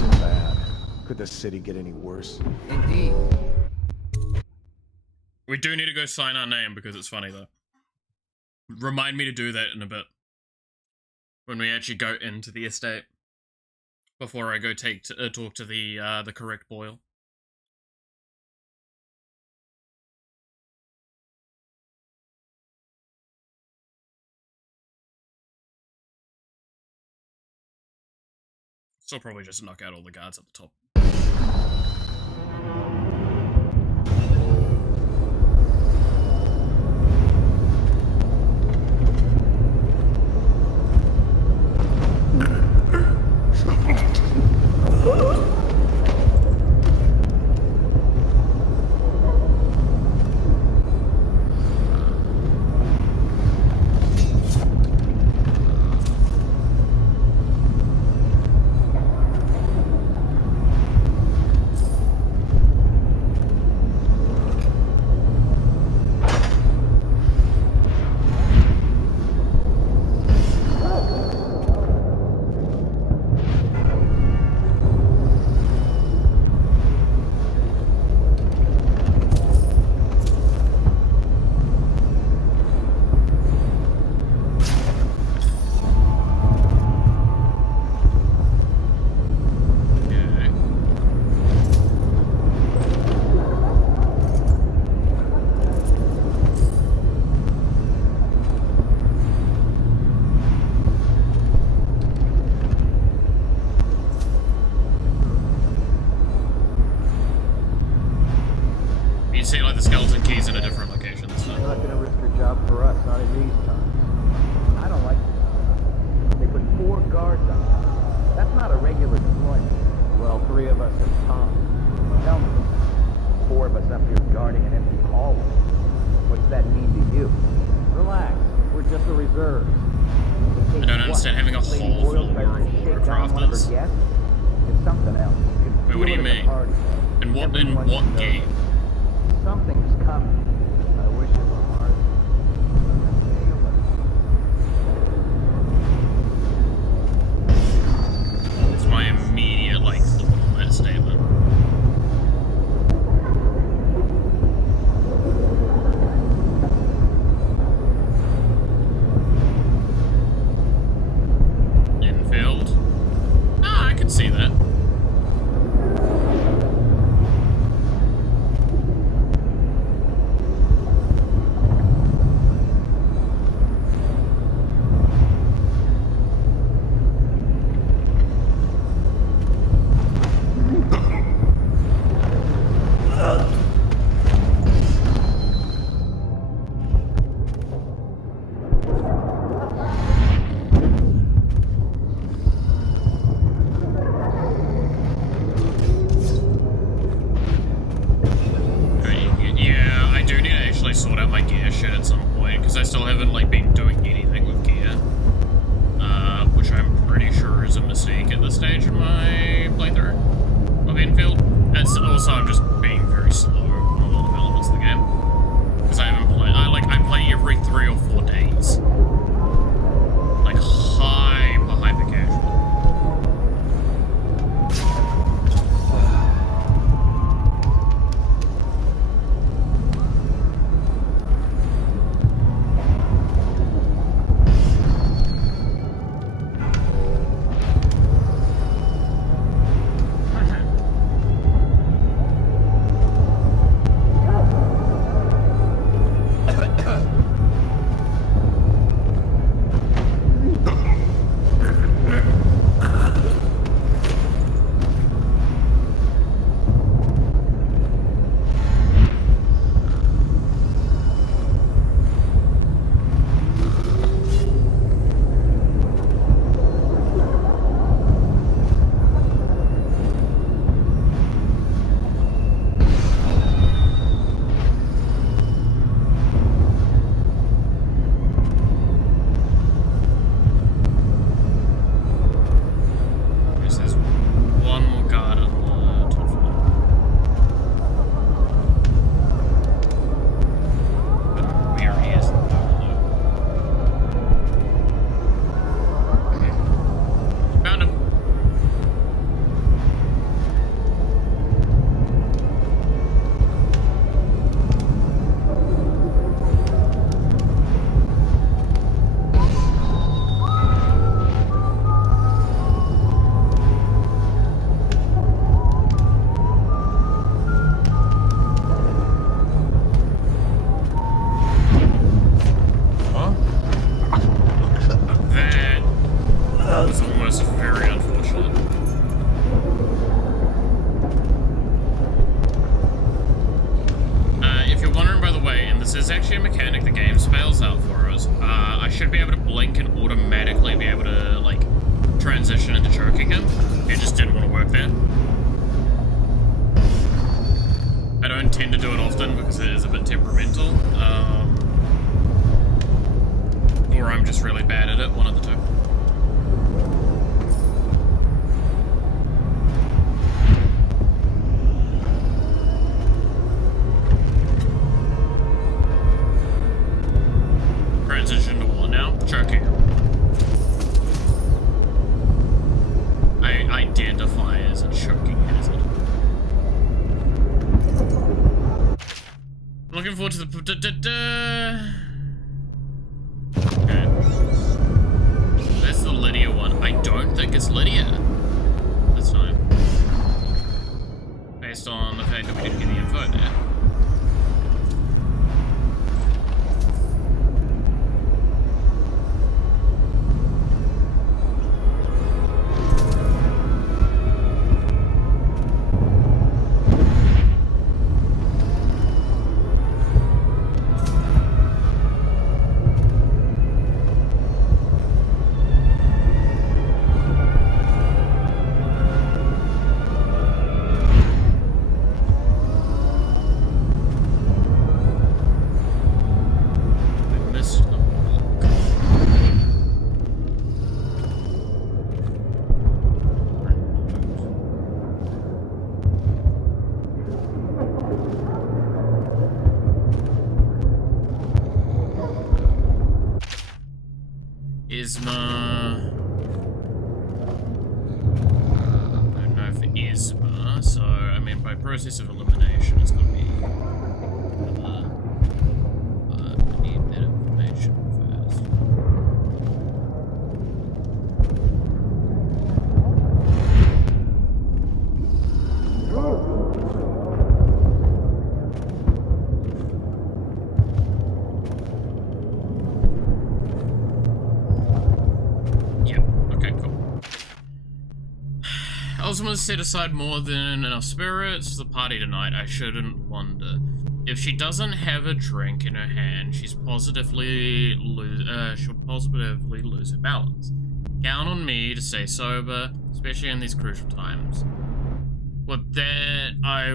are bad. Could the city get any worse? Indeed. We do need to go sign our name because it's funny though. Remind me to do that in a bit. When we actually go into the estate. Before I go talk to the correct boil. Still probably just knock out all the guards at the top. See, like, the skeleton keys in a different location this time. They're not gonna risk your job for us, not in these times. I don't like this. They put 4 guards on. That's not a regular deployment. Well, 3 of us are Tom. Tell me, 4 of us up here guarding an empty hallway. What's that mean to you? Relax. We're just the reserves. I don't understand having a whole floor of crafters. It's something else. Wait, what do you mean? In what game? Something's coming. I wish it were hard. It's my immediate, like, thought on that statement. Infield? Ah, I can see that. should be able to blink and automatically be able to, like, transition into choking him. It just didn't want to work there. I don't tend to do it often because it is a bit temperamental. Or I'm just really bad at it, one of the two. Transition to what now? Choking. I identify as a choking hazard. Looking forward to the... Okay. That's the Lydia one. I don't think it's Lydia this time. Based on the fact that we didn't get the info there. Isma. I don't know if Isma, so I mean by process of elimination it's gonna be I need that information first. Ozma set aside more than enough spirits for the party tonight. I shouldn't wonder. If she doesn't have a drink in her hand, she'll positively lose her balance. Count on me to stay sober, especially in these crucial times. Would that I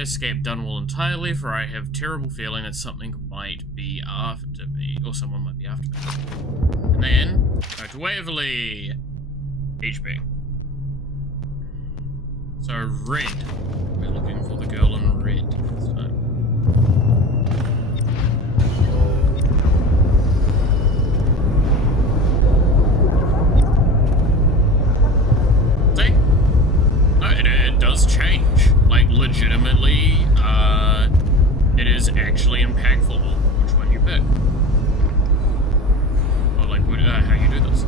escape Dunwall entirely, for I have a terrible feeling that something might be after me, or someone might be after me. And then, go to Waverley. HB. So, red. We're looking for the girl in red this time. See? No, it does change. Like, legitimately, it is actually impactful which one you pick. Or, like, how you do this.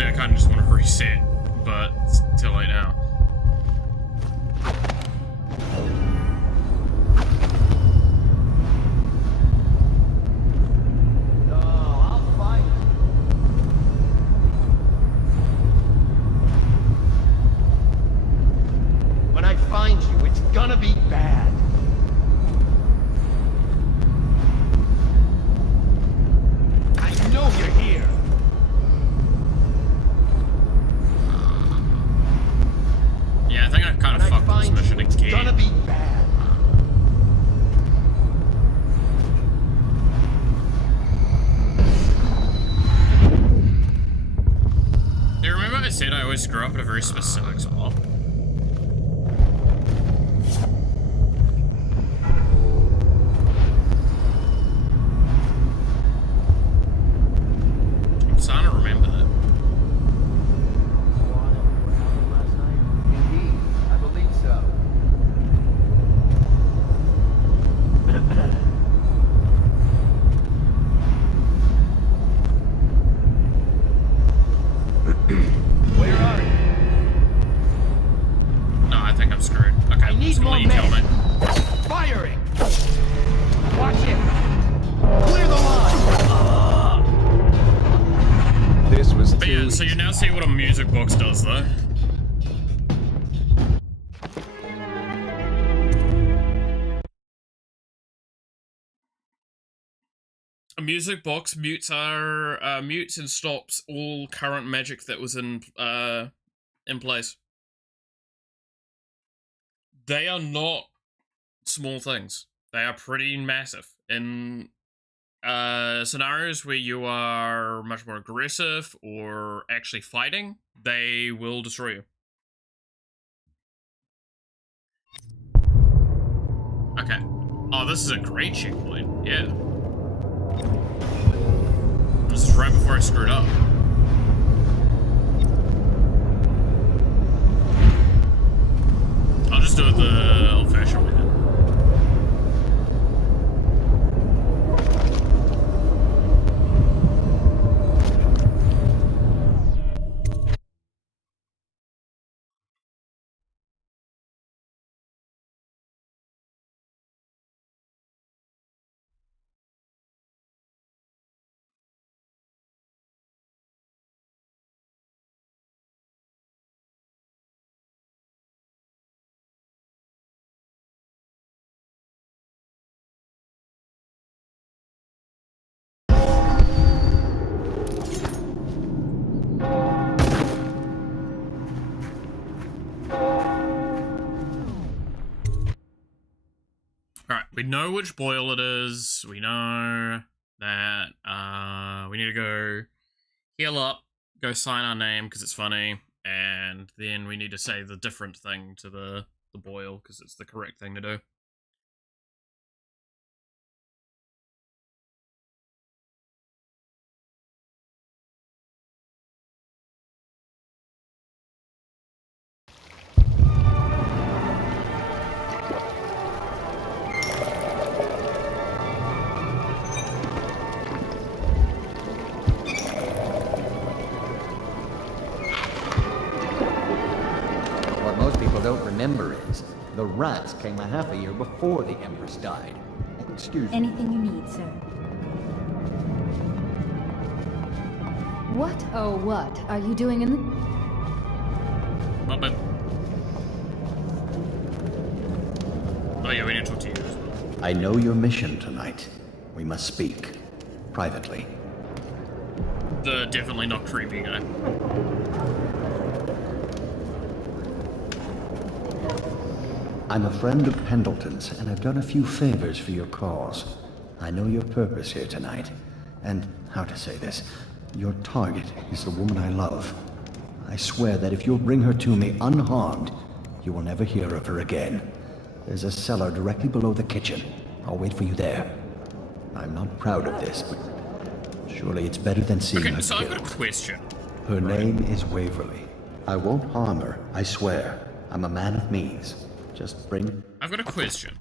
I kind of just want to reset, but it's too late now. No, I'll find you. When I find you, it's gonna be bad. always screw up at a very specific spot. I'm starting to remember that. Indeed, I believe so. Where are you? No, I think I'm screwed. Okay, I need more you tell me. Firing! Watch it! Clear the line! This was But yeah, so you now see what a music box does, though. A music box mutes and stops all current magic that was in place. They are not small things. They are pretty massive. In scenarios where you are much more aggressive or actually fighting, they will destroy you. Okay. Oh, this is a great checkpoint. Yeah. This is right before I screwed up. I'll just do it the old-fashioned way then. Alright, we know which boil it is. We know that we need to go heal up, go sign our name because it's funny, and then we need to say the different thing to the boil because it's the correct thing to do. What most people don't remember is, the rats came a half a year before the Empress died. Excuse me. Anything you need, sir. What, oh what, are you doing in the... Not bad. Oh yeah, we need to talk to you as well. I know your mission tonight. We must speak. Privately. The definitely not creepy guy. I'm a friend of Pendleton's, and I've done a few favors for your cause. I know your purpose here tonight, and how to say this, your target is the woman I love. I swear that if you'll bring her to me unharmed, you will never hear of her again. There's a cellar directly below the kitchen. I'll wait for you there. I'm not proud of this, but surely it's better than seeing her So I've killed. got a question. Her name is Waverly. I won't harm her, I swear. I'm a man of means. Just bring... I've got a question.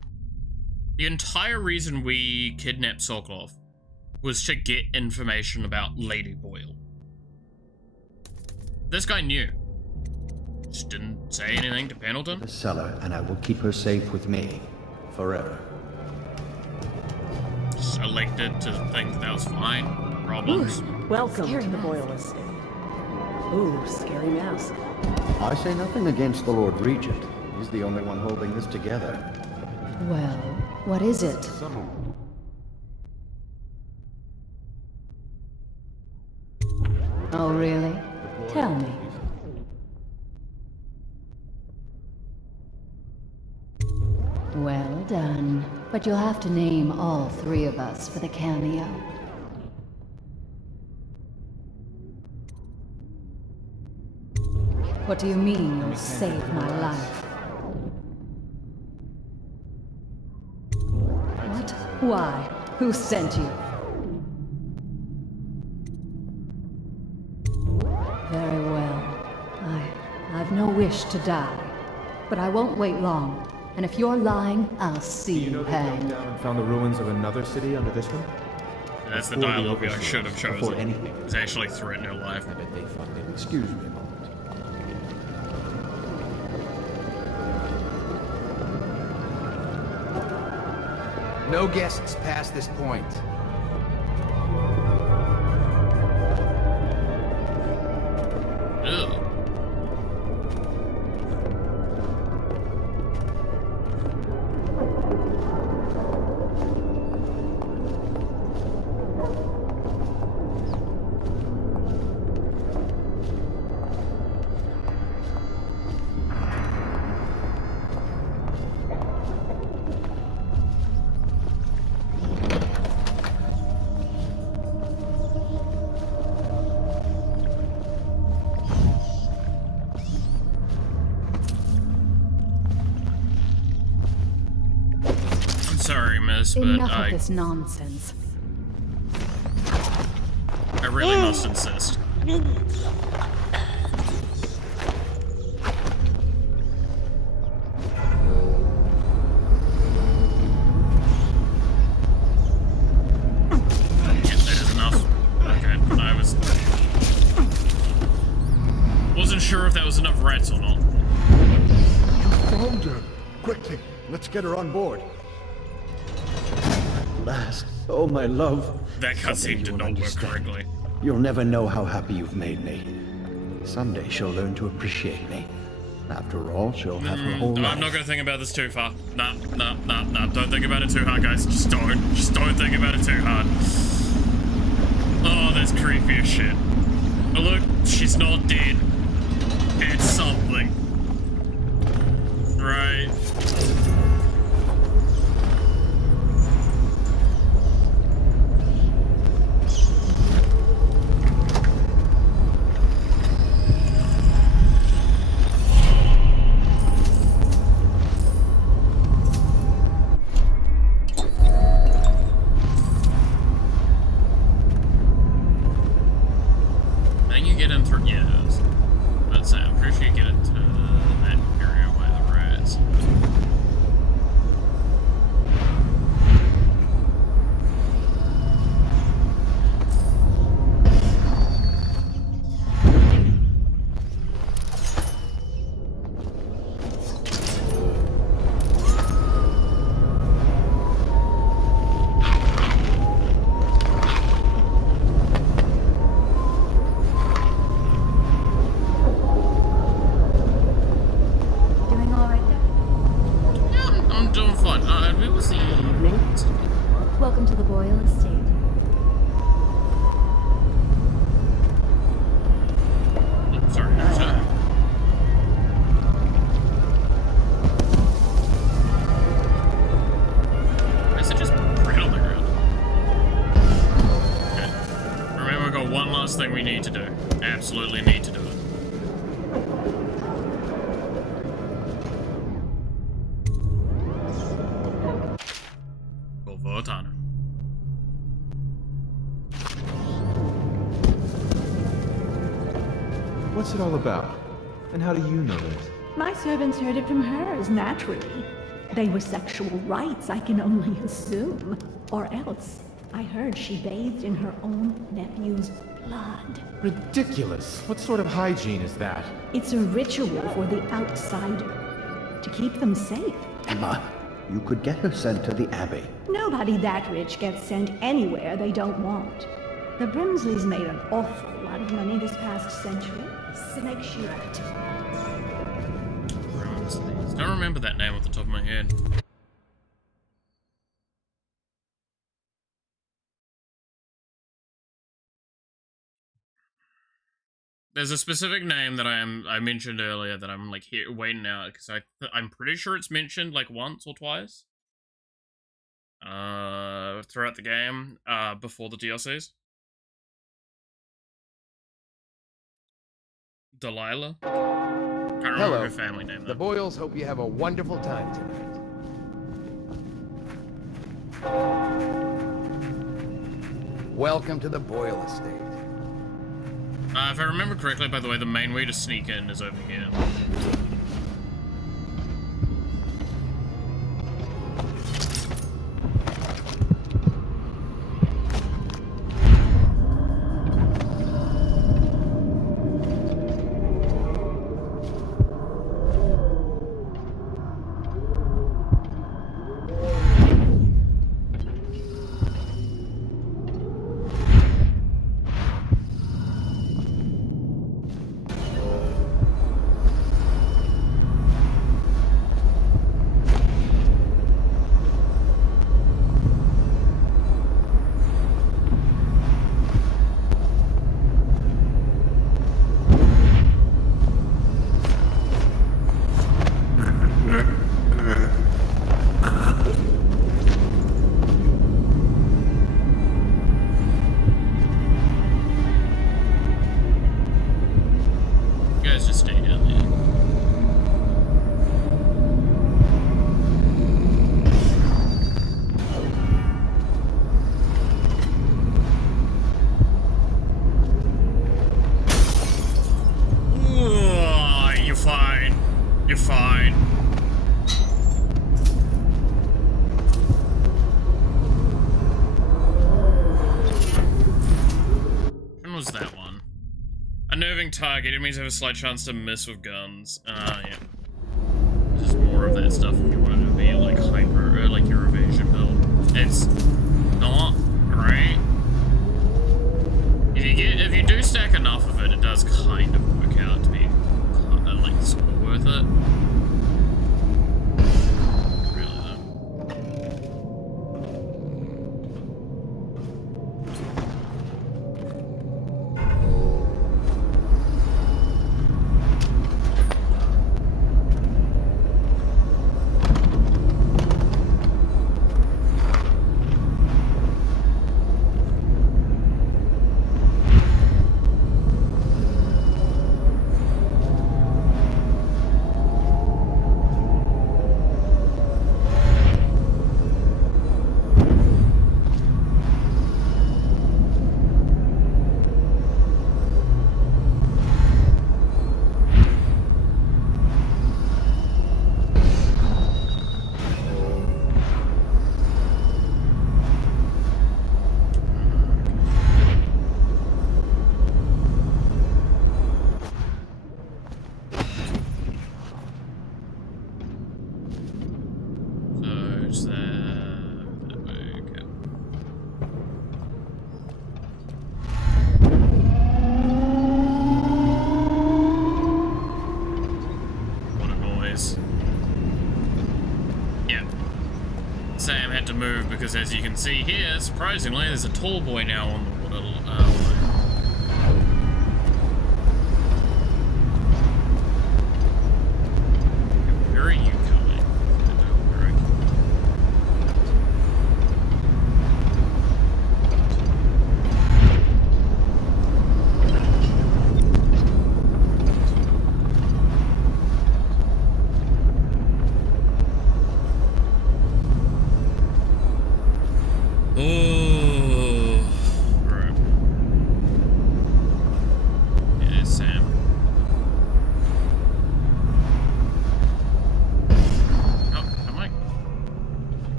The entire reason we kidnapped Sokolov was to get information about Lady Boyle. This guy knew. Just didn't say anything to Pendleton. The cellar, and I will keep her safe with me. Forever. Just elected to think that was fine. No problems. Welcome to the Boyle Estate. Ooh, scary mask. I say nothing against the Lord Regent. He's the only one holding this together. Well, what is it? Oh, really? Tell me. Well done. But you'll have to name all three of us for the cameo. What do you mean you'll save my life? What? Why? Who sent you? Very well. I've no wish to die. But I won't wait long. And if you're lying, I'll see you hang. Down and found the ruins of another city under this one? That's the Before dialogue I overseers, should have chosen. before anything. It's actually threatening her life. I bet they fucked it. Excuse me a moment. No guests past this point. Ew. Sorry, miss, but Enough of this nonsense. I really must insist. Wasn't sure if that was enough rats or not. You found her! Quickly, let's get her on board. At last, oh my love. That cutscene did not work correctly. You'll never know how happy you've made me. Someday she'll learn to appreciate me. After all, she'll have her whole life. I'm not gonna think about this too far. Nah. Don't think about it too hard, guys. Just don't think about it too hard. Oh, that's creepy as shit. Oh, look, she's not dead. It's something. Right. Welcome to the Boyle Estate. Sorry, there's that. Why is it just right on the ground? Okay. Remember, we've got one last thing we need to do. Absolutely need to do it. What's it all about? And how do you know this? My servants heard it from hers, naturally. They were sexual rites, I can only assume. Or else, I heard she bathed in her own nephew's blood. Ridiculous. What sort of hygiene is that? It's a ritual for the outsider, to keep them safe. Emma, you could get her sent to the Abbey. Nobody that rich gets sent anywhere they don't want. The Brimsleys made an awful lot of money this past century. Cynic shit. Brimsleys. Don't remember that name off the top of my head. There's a specific name that I mentioned earlier that I'm like here waiting out because I'm pretty sure it's mentioned like once or twice throughout the game before the DLCs. Delilah. can't remember her family name though. The Boyles hope you have a wonderful time tonight. Welcome to the Boyle estate. If I remember correctly, by the way, the main way to sneak in is over here. Target, enemies have a slight chance to miss with guns. Yeah. Just more of that stuff if you wanted to be like hyper, or like your evasion build. It's not great. If you do stack enough of it, it does kind of work out to be like sort of worth it. Because as you can see here, surprisingly, there's a tall boy now on the water line. Where are you going?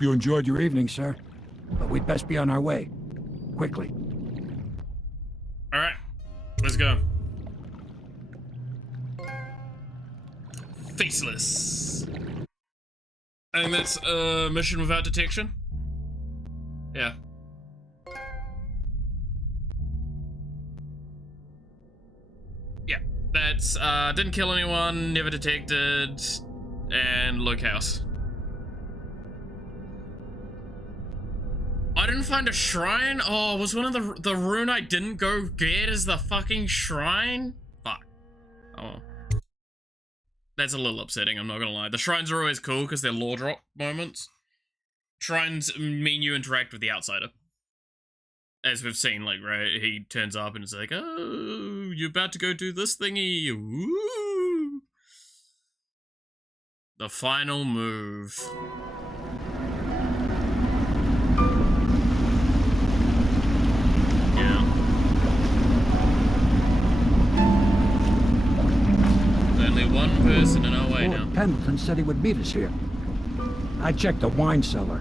You enjoyed your evening, sir, but we'd best be on our way. Quickly. All right, let's go. Faceless. I think that's a mission without detection. Yeah. Yeah, that's didn't kill anyone, never detected, and look house. I didn't find a shrine? Oh, was one of the rune I didn't go get is the fucking shrine? Fuck. Oh well. That's a little upsetting, I'm not gonna lie. The shrines are always cool because they're lore drop moments. Shrines mean you interact with the outsider. As we've seen, like, right, he turns up and it's like, oh, you're about to go do this thingy. Woo! The final move. Yeah. There's only one person in our way now. Lord Pendleton said he would meet us here. I checked the wine cellar.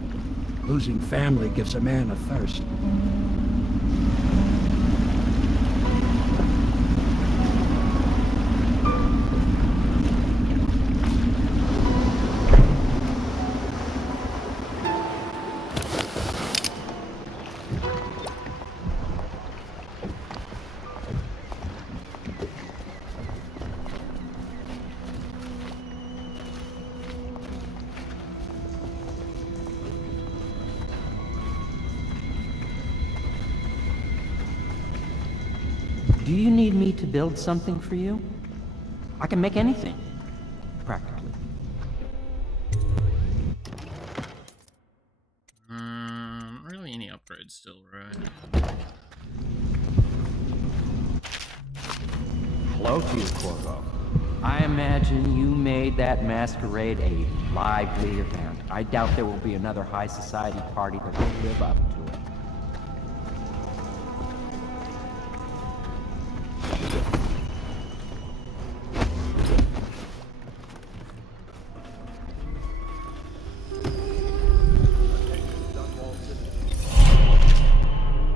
Losing family gives a man a thirst. Do you need me to build something for you? I can make anything, practically. Not really any upgrades still, right? Hello to you, Corvo. I imagine you made that masquerade a lively event. I doubt there will be another high society party that will live up to it.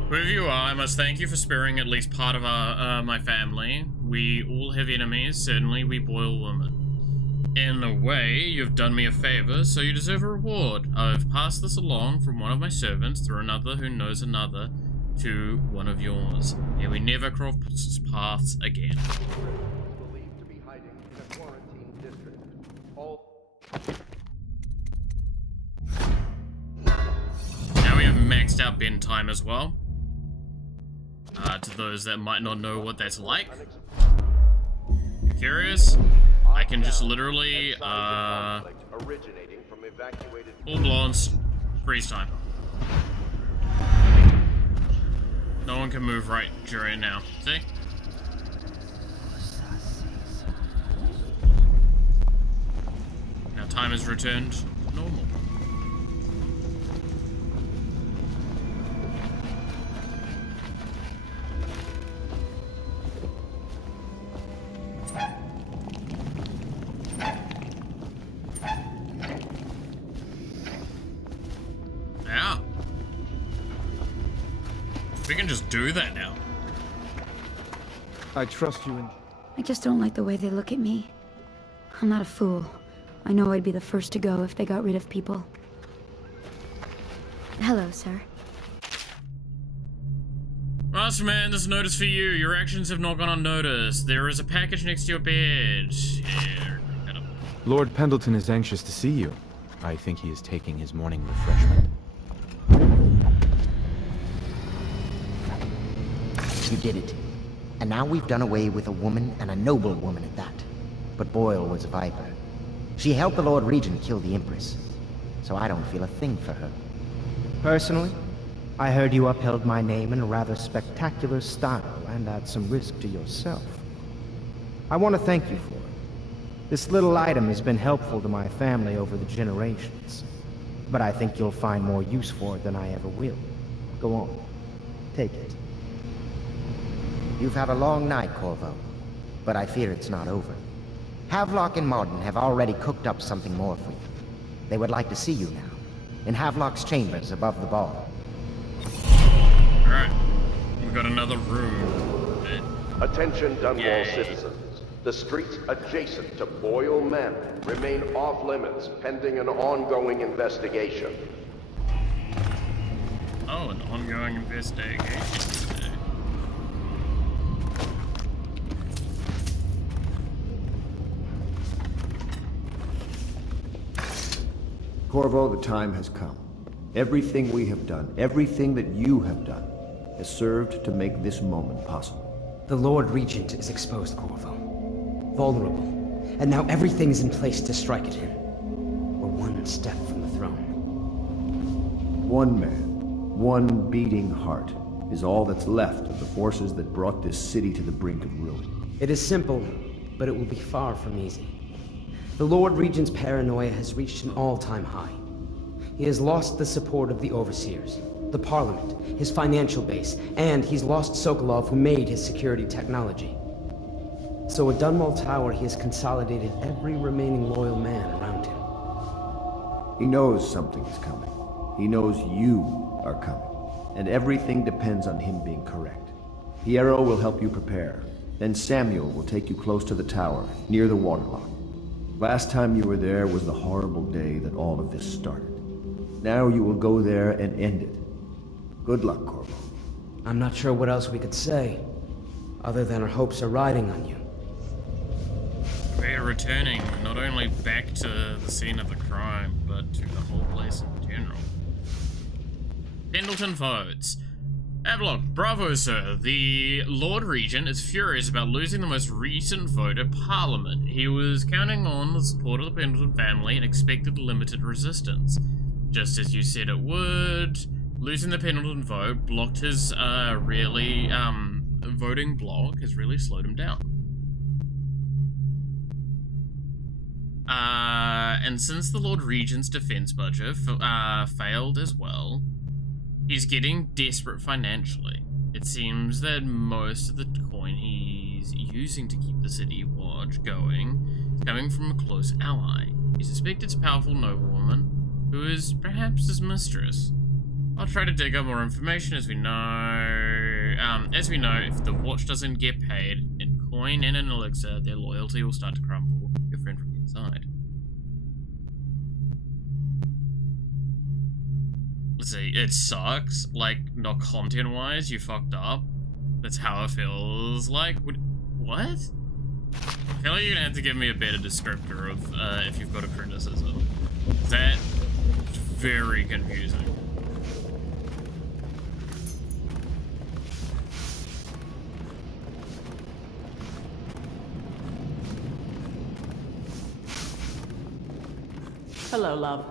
Whoever you are, I must thank you for sparing at least part of my family. We all have enemies, certainly we boil women. In a way, you've done me a favor, so you deserve a reward. I've passed this along from one of my servants through another who knows another to one of yours. May we never cross paths again. Believed to be hiding in a quarantine district. Now we have maxed out bend time as well. To those that might not know what that's like. Curious? I can just literally, full blown freeze time. No one can move right during now. See? Now time is returned to normal. Yeah. We can just do that now. I trust you in... I just don't like the way they look at me. I'm not a fool. I know I'd be the first to go if they got rid of people. Hello, sir. Master man, this note is for you. Your actions have not gone unnoticed. There is a package next to your bed. Here. Lord Pendleton is anxious to see you. I think he is taking his morning refreshment. You did it. And now we've done away with a woman, and a noble woman at that. But Boyle was a viper. She helped the Lord Regent kill the Empress. So I don't feel a thing for her. Personally, I heard you upheld my name in a rather spectacular style and at some risk to yourself. I want to thank you for it. This little item has been helpful to my family over the generations, but I think you'll find more use for it than I ever will. Go on. Take it. You've had a long night, Corvo, but I fear it's not over. Havelock and Martin have already cooked up something more for you. They would like to see you now, in Havelock's chambers above the ball. Alright, we've got another room. Attention Dunwall citizens. The streets adjacent to Boyle Manor remain off-limits pending an ongoing investigation. Oh, an ongoing investigation. Corvo, the time has come. Everything we have done, everything that you have done, has served to make this moment possible. The Lord Regent is exposed, Corvo. Vulnerable, and now everything is in place to strike at him. We're one step from the throne. One man, one beating heart, is all that's left of the forces that brought this city to the brink of ruin. It is simple, but it will be far from easy. The Lord Regent's paranoia has reached an all-time high. He has lost the support of the Overseers, the Parliament, his financial base, and he's lost Sokolov, who made his security technology. So at Dunwall Tower, he has consolidated every remaining loyal man around him. He knows something is coming. He knows you are coming. And everything depends on him being correct. Piero will help you prepare. Then Samuel will take you close to the tower, near the waterlock. Last time you were there was the horrible day that all of this started. Now you will go there and end it. Good luck, Corvo. I'm not sure what else we could say, other than our hopes are riding on you. We are returning not only back to the scene of the crime, but to the whole place in general. Pendleton votes. Avlok, bravo sir. The Lord Regent is furious about losing the most recent vote at Parliament. He was counting on the support of the Pendleton family and expected limited resistance. Just as you said it would, losing the Pendleton vote blocked his voting block has really slowed him down. And since the Lord Regent's defense budget failed as well, he's getting desperate financially. It seems that most of the coin he's using to keep the city watch going is coming from a close ally. He suspects it's a powerful noblewoman who is perhaps his mistress. I'll try to dig up more information as we know. If the watch doesn't get paid in coin and an elixir, their loyalty will start to crumble. Your friend from the inside. Let's see, it sucks. Like, not content-wise, you fucked up. That's how it feels like. What? I feel like you're gonna have to give me a better descriptor of if you've got a criticism. That's very confusing. Hello, love.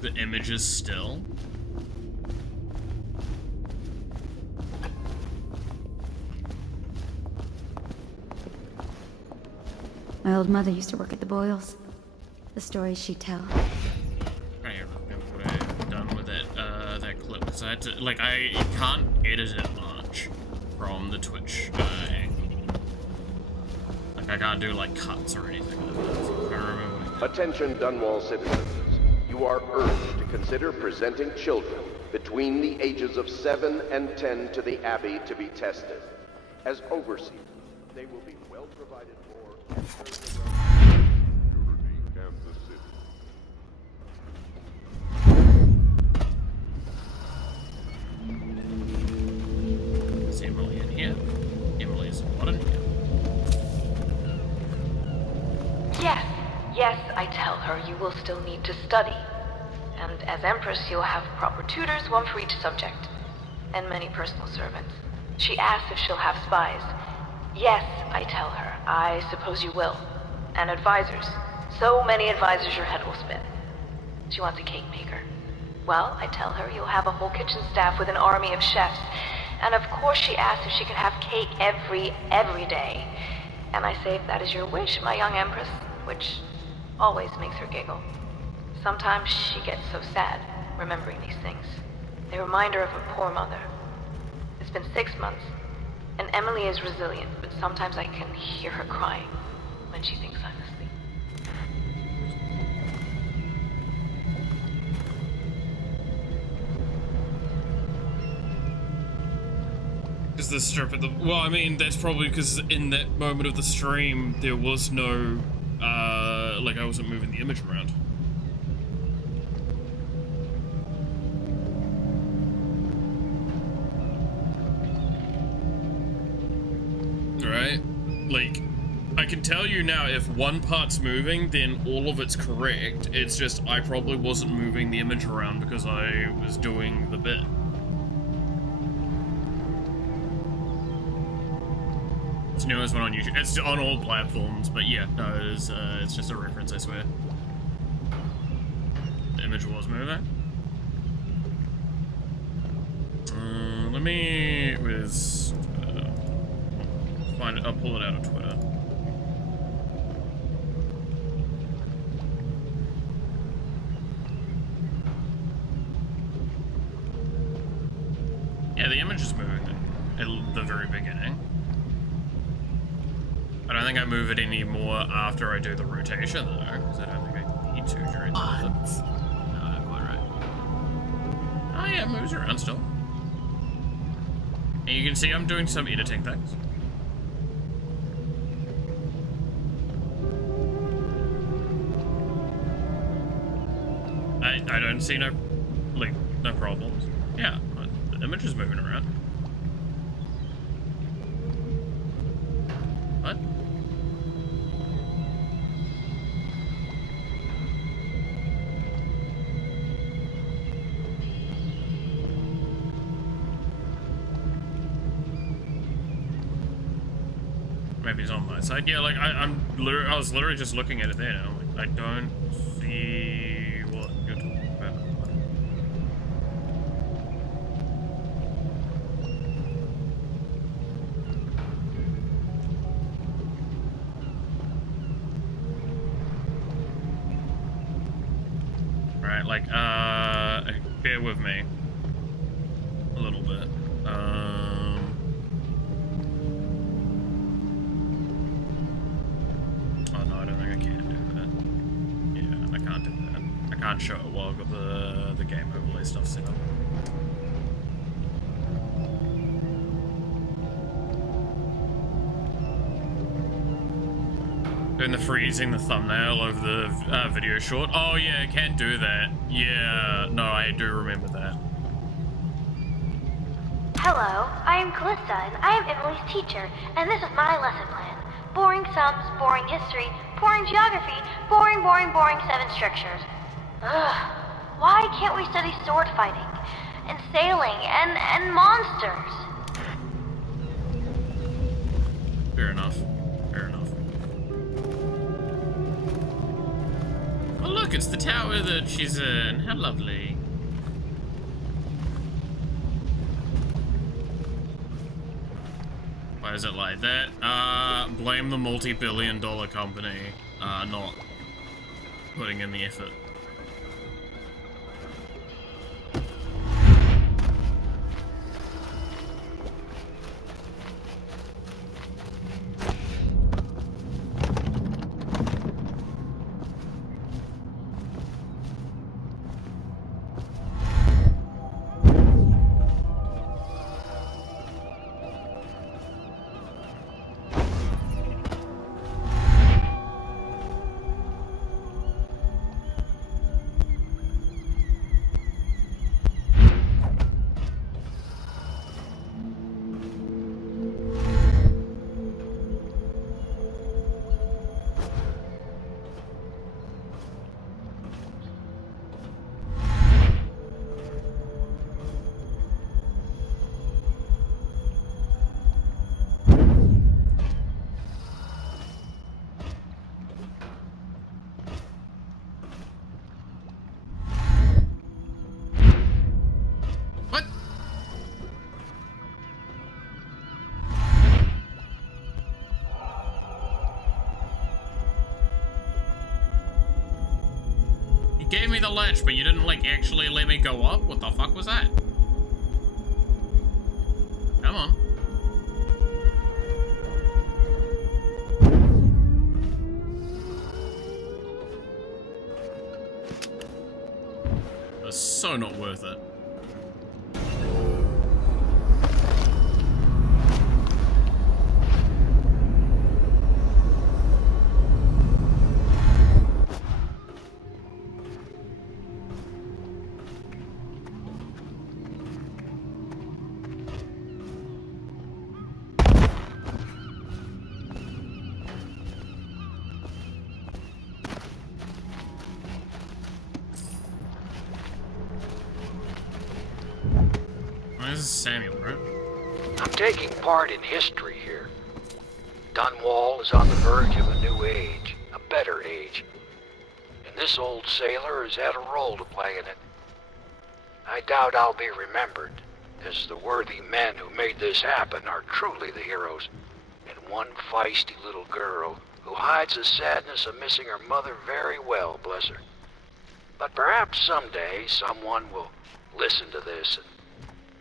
The images still. My old mother used to work at the Boyles. The stories she'd tell. I don't remember what I've done with that clip, because I had to, like, I can't edit it much from the Twitch angle. Like, I can't do, like, cuts or anything like that, so I don't remember. Attention Dunwall citizens. You are urged to consider presenting children between the ages of 7 and 10 to the Abbey to be tested. As overseers, they will be well provided for and serve the and the city. Is Emily in here? Emily's not in here. Yes. Yes, I tell her you will still need to study. And as Empress, you'll have proper tutors, one for each subject. And many personal servants. She asks if she'll have spies. Yes, I tell her. I suppose you will. And advisors. So many advisors your head will spin. She wants a cake maker. Well, I tell her you'll have a whole kitchen staff with an army of chefs. And of course she asks if she can have cake every day. And I say if that is your wish, my young Empress, which always makes her giggle. Sometimes she gets so sad, remembering these things. They remind her of her poor mother. It's been 6 months, and Emily is resilient, but sometimes I can hear her crying when she thinks I'm asleep. Is the strip at the... Well, I mean, that's probably because in that moment of the stream, there was no... like, I wasn't moving the image around. Right? Like, I can tell you now, if one part's moving, then all of it's correct. It's just I probably wasn't moving the image around because I was doing the bit. It's the newest one on YouTube. It's on all platforms, but yeah, no, it's just a reference, I swear. The image was moving. Let me find it. I'll pull it out of Twitter. Yeah, the image is moving at the very beginning. I don't think I move it anymore after I do the rotation though, because I don't think I need to during the bit. No, quite right. Oh yeah, it moves around still. And you can see I'm doing some editing things. I don't see no problems. Yeah, the image is moving around. What? Maybe it's on my side. Yeah, like I was literally just looking at it there now. Like, I don't see what you're talking about. Right, like bear with me a little bit. Oh no, I don't think I can do that. Yeah, I can't do that. I can't show it while I've got the game overlay stuff set up. Doing the freezing the thumbnail over the video short. Oh yeah, I can do that. Yeah, no, I do remember that. Hello, I am Calista, and I am Emily's teacher, and this is my lesson plan. Boring sums, boring history, boring geography, boring, boring, boring 7 strictures. Ugh, why can't we study sword fighting, and sailing, and monsters? Fair enough. Fair enough. Oh look, it's the tower that she's in. How lovely. Why is it like that? Blame the multi-billion-dollar company, not putting in the effort. Gave me the ledge, but you didn't, like, actually let me go up? What the fuck was that? Come on. That's so not worth it. This is Samuel, right? I'm taking part in history here. Dunwall is on the verge of a new age, a better age. And this old sailor has had a role to play in it. I doubt I'll be remembered, as the worthy men who made this happen are truly the heroes, and one feisty little girl who hides the sadness of missing her mother very well, bless her. But perhaps someday someone will listen to this and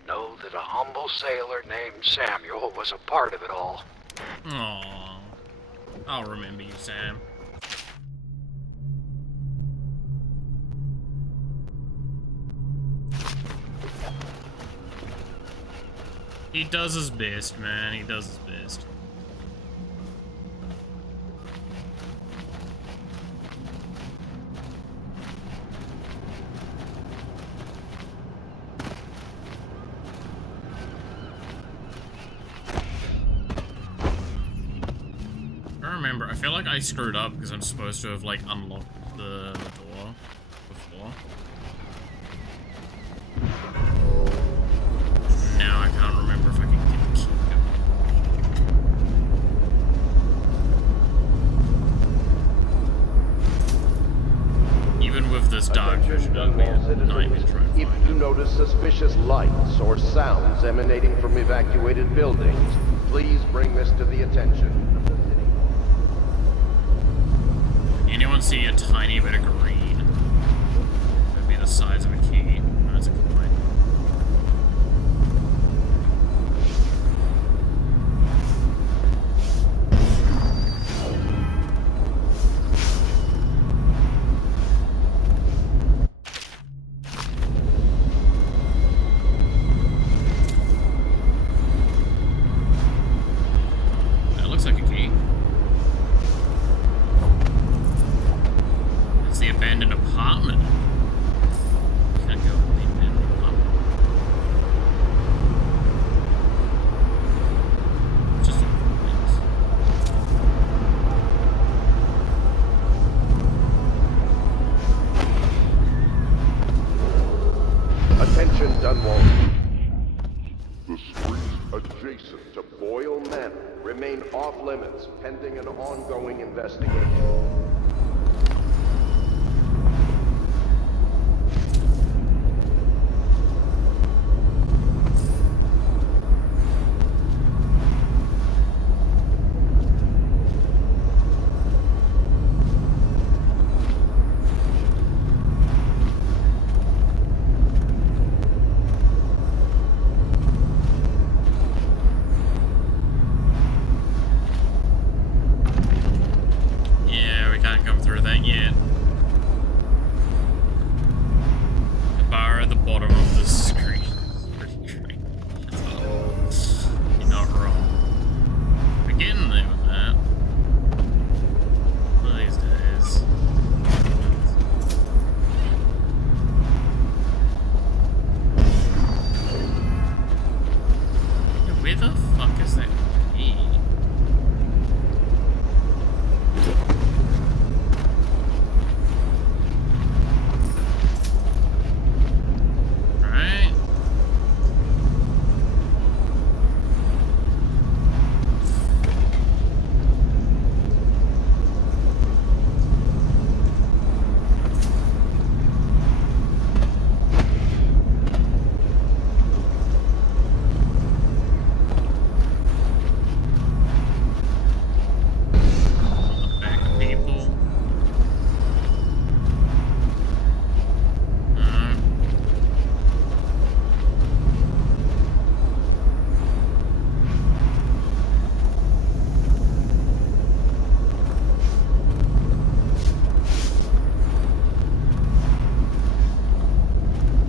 know that a humble sailor named Samuel was a part of it all. Aww. I'll remember you, Sam. He does his best, man. He does his best. I feel like I screwed up because I'm supposed to have like unlocked the door before. Now I can't remember if I can get the key. Even with this dark vision, not even trying to If you notice suspicious lights or sounds emanating from evacuated buildings, please bring this to the attention of the city. Anyone see a tiny bit of green? That'd be the size of a key. That's a good point. That looks like a key. It's the abandoned apartment. Can't go in the abandoned apartment. Just Attention, Dunwall. The streets adjacent to Boyle Manor remain off limits pending an ongoing investigation. yeah, we can't come through that yet. The bar at the bottom of the screen is pretty great. You're not wrong. We're getting there with that. One of these days. Yeah, where the fuck is that key? Right? Back of people.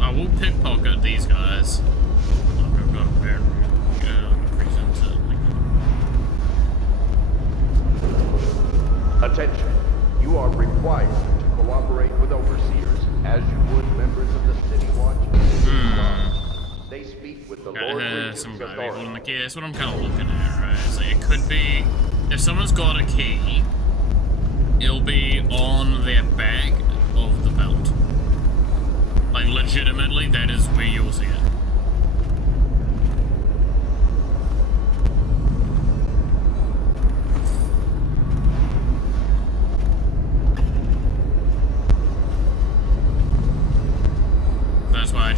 I will pickpocket these guys. I've got a very good reason to like Attention. You are required to cooperate with overseers as you would members of the City Watch. They speak with the Lord Regent's some guy authority. people in the key. That's what I'm kind of looking at, right? So it could be, if someone's got a key, it'll be on their back of the belt. Like, legitimately, that is where you'll see it.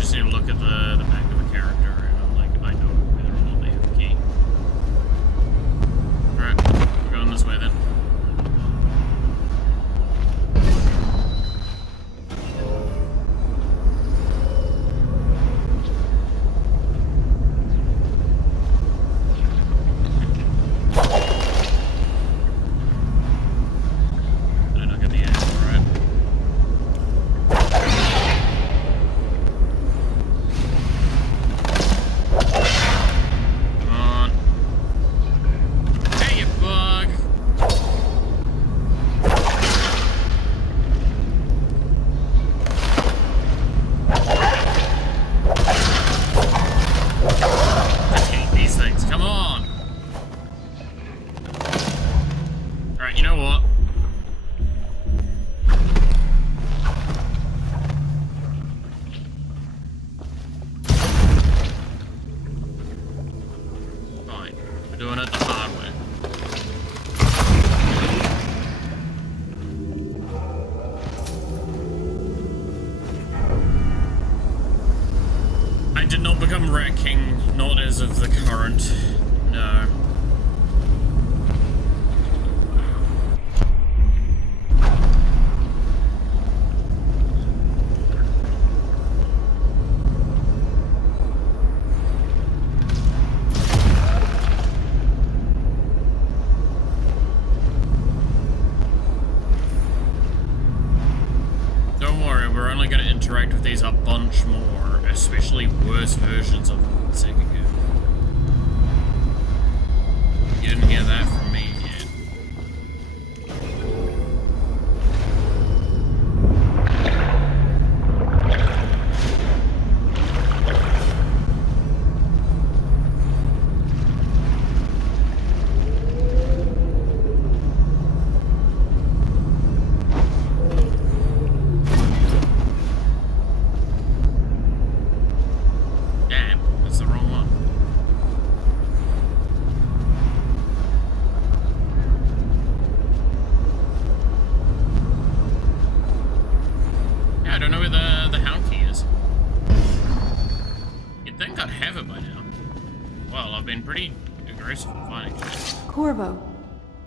just need to look at the back of a character, and I'm like, I know whether or not they have a key. Alright, we're going this way then. Interact with these a bunch more, especially worse versions of Sekigune. You didn't hear that from me yet.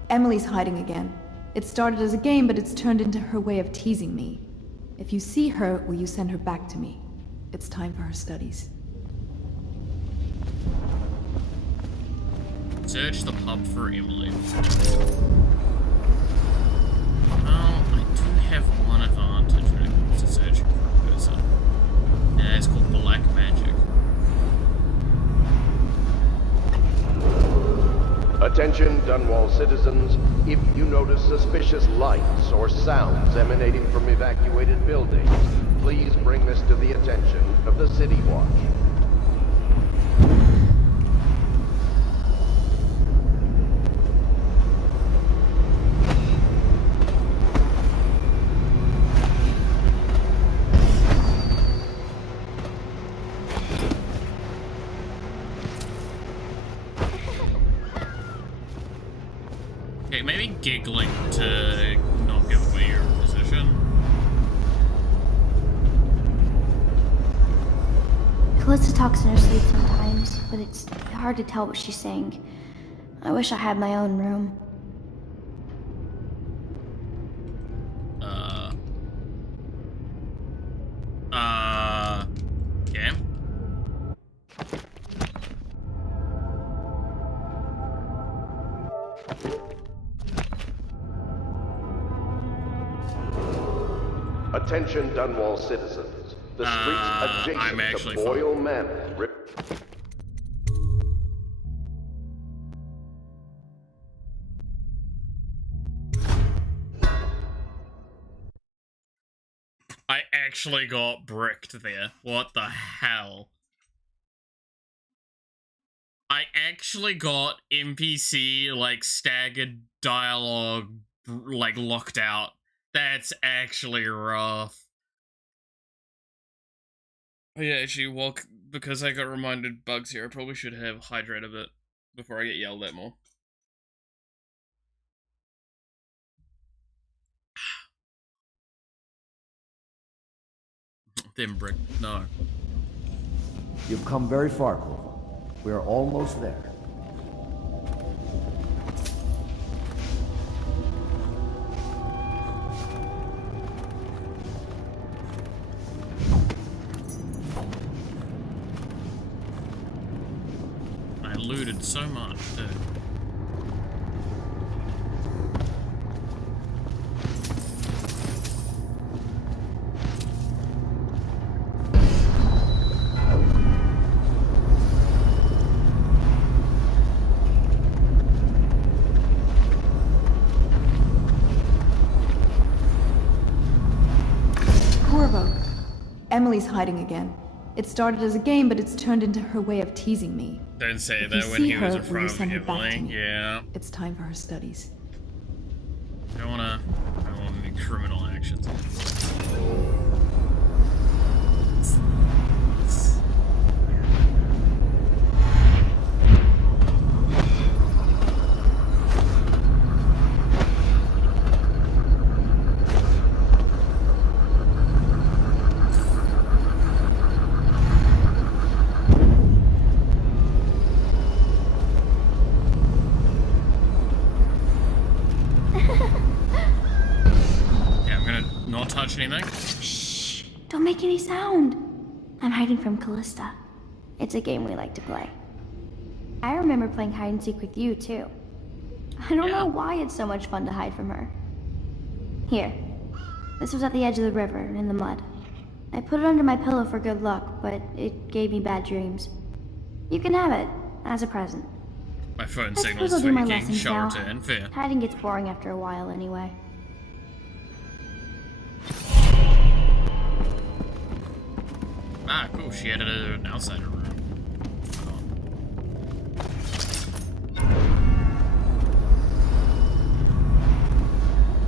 Emily's hiding again. It started as a game, but it's turned into her way of teasing me. If you see her, will you send her back to me? It's time for her studies. Search the pub for Emily. Well, I do have one advantage when it comes to searching for a person. And it's called Black Magic. Attention, Dunwall citizens. If you notice suspicious lights or sounds emanating from evacuated buildings, please bring this to the attention of the City Watch. Maybe giggling to not give away your position. Calista talks in her sleep sometimes, but it's hard to tell what she's saying. I wish I had my own room. Yeah. Attention, Dunwall citizens. The streets adjacent to Boyle Manor. I actually got bricked there. What the hell? I actually got NPC, like, staggered dialogue, like, locked out. That's actually rough. Oh yeah, actually, well, because I got reminded bugs here, I probably should have hydrated a bit before I get yelled at more. Then brick, no. You've come very far, Corvo. We are almost there. I looted so much, dude. Emily's hiding again. It started as a game, but it's turned into her way of teasing me. Don't say If that you when see he was her, in will front you of send her back to Emily. me? Yeah. It's time for her studies. I don't want any criminal actions. Touch anything? Shh! Don't make any sound. I'm hiding from Callista. It's a game we like to play. I remember playing hide and seek with you too. I don't know why it's so much fun to hide from her. Here. This was at the edge of the river, in the mud. I put it under my pillow for good luck, but it gave me bad dreams. You can have it, as a present. My phone I signal's suppose I'll do my tweaking. lessons Shall now. return. Fair. Hiding gets boring after a while anyway. Ah, cool. She had an outsider room.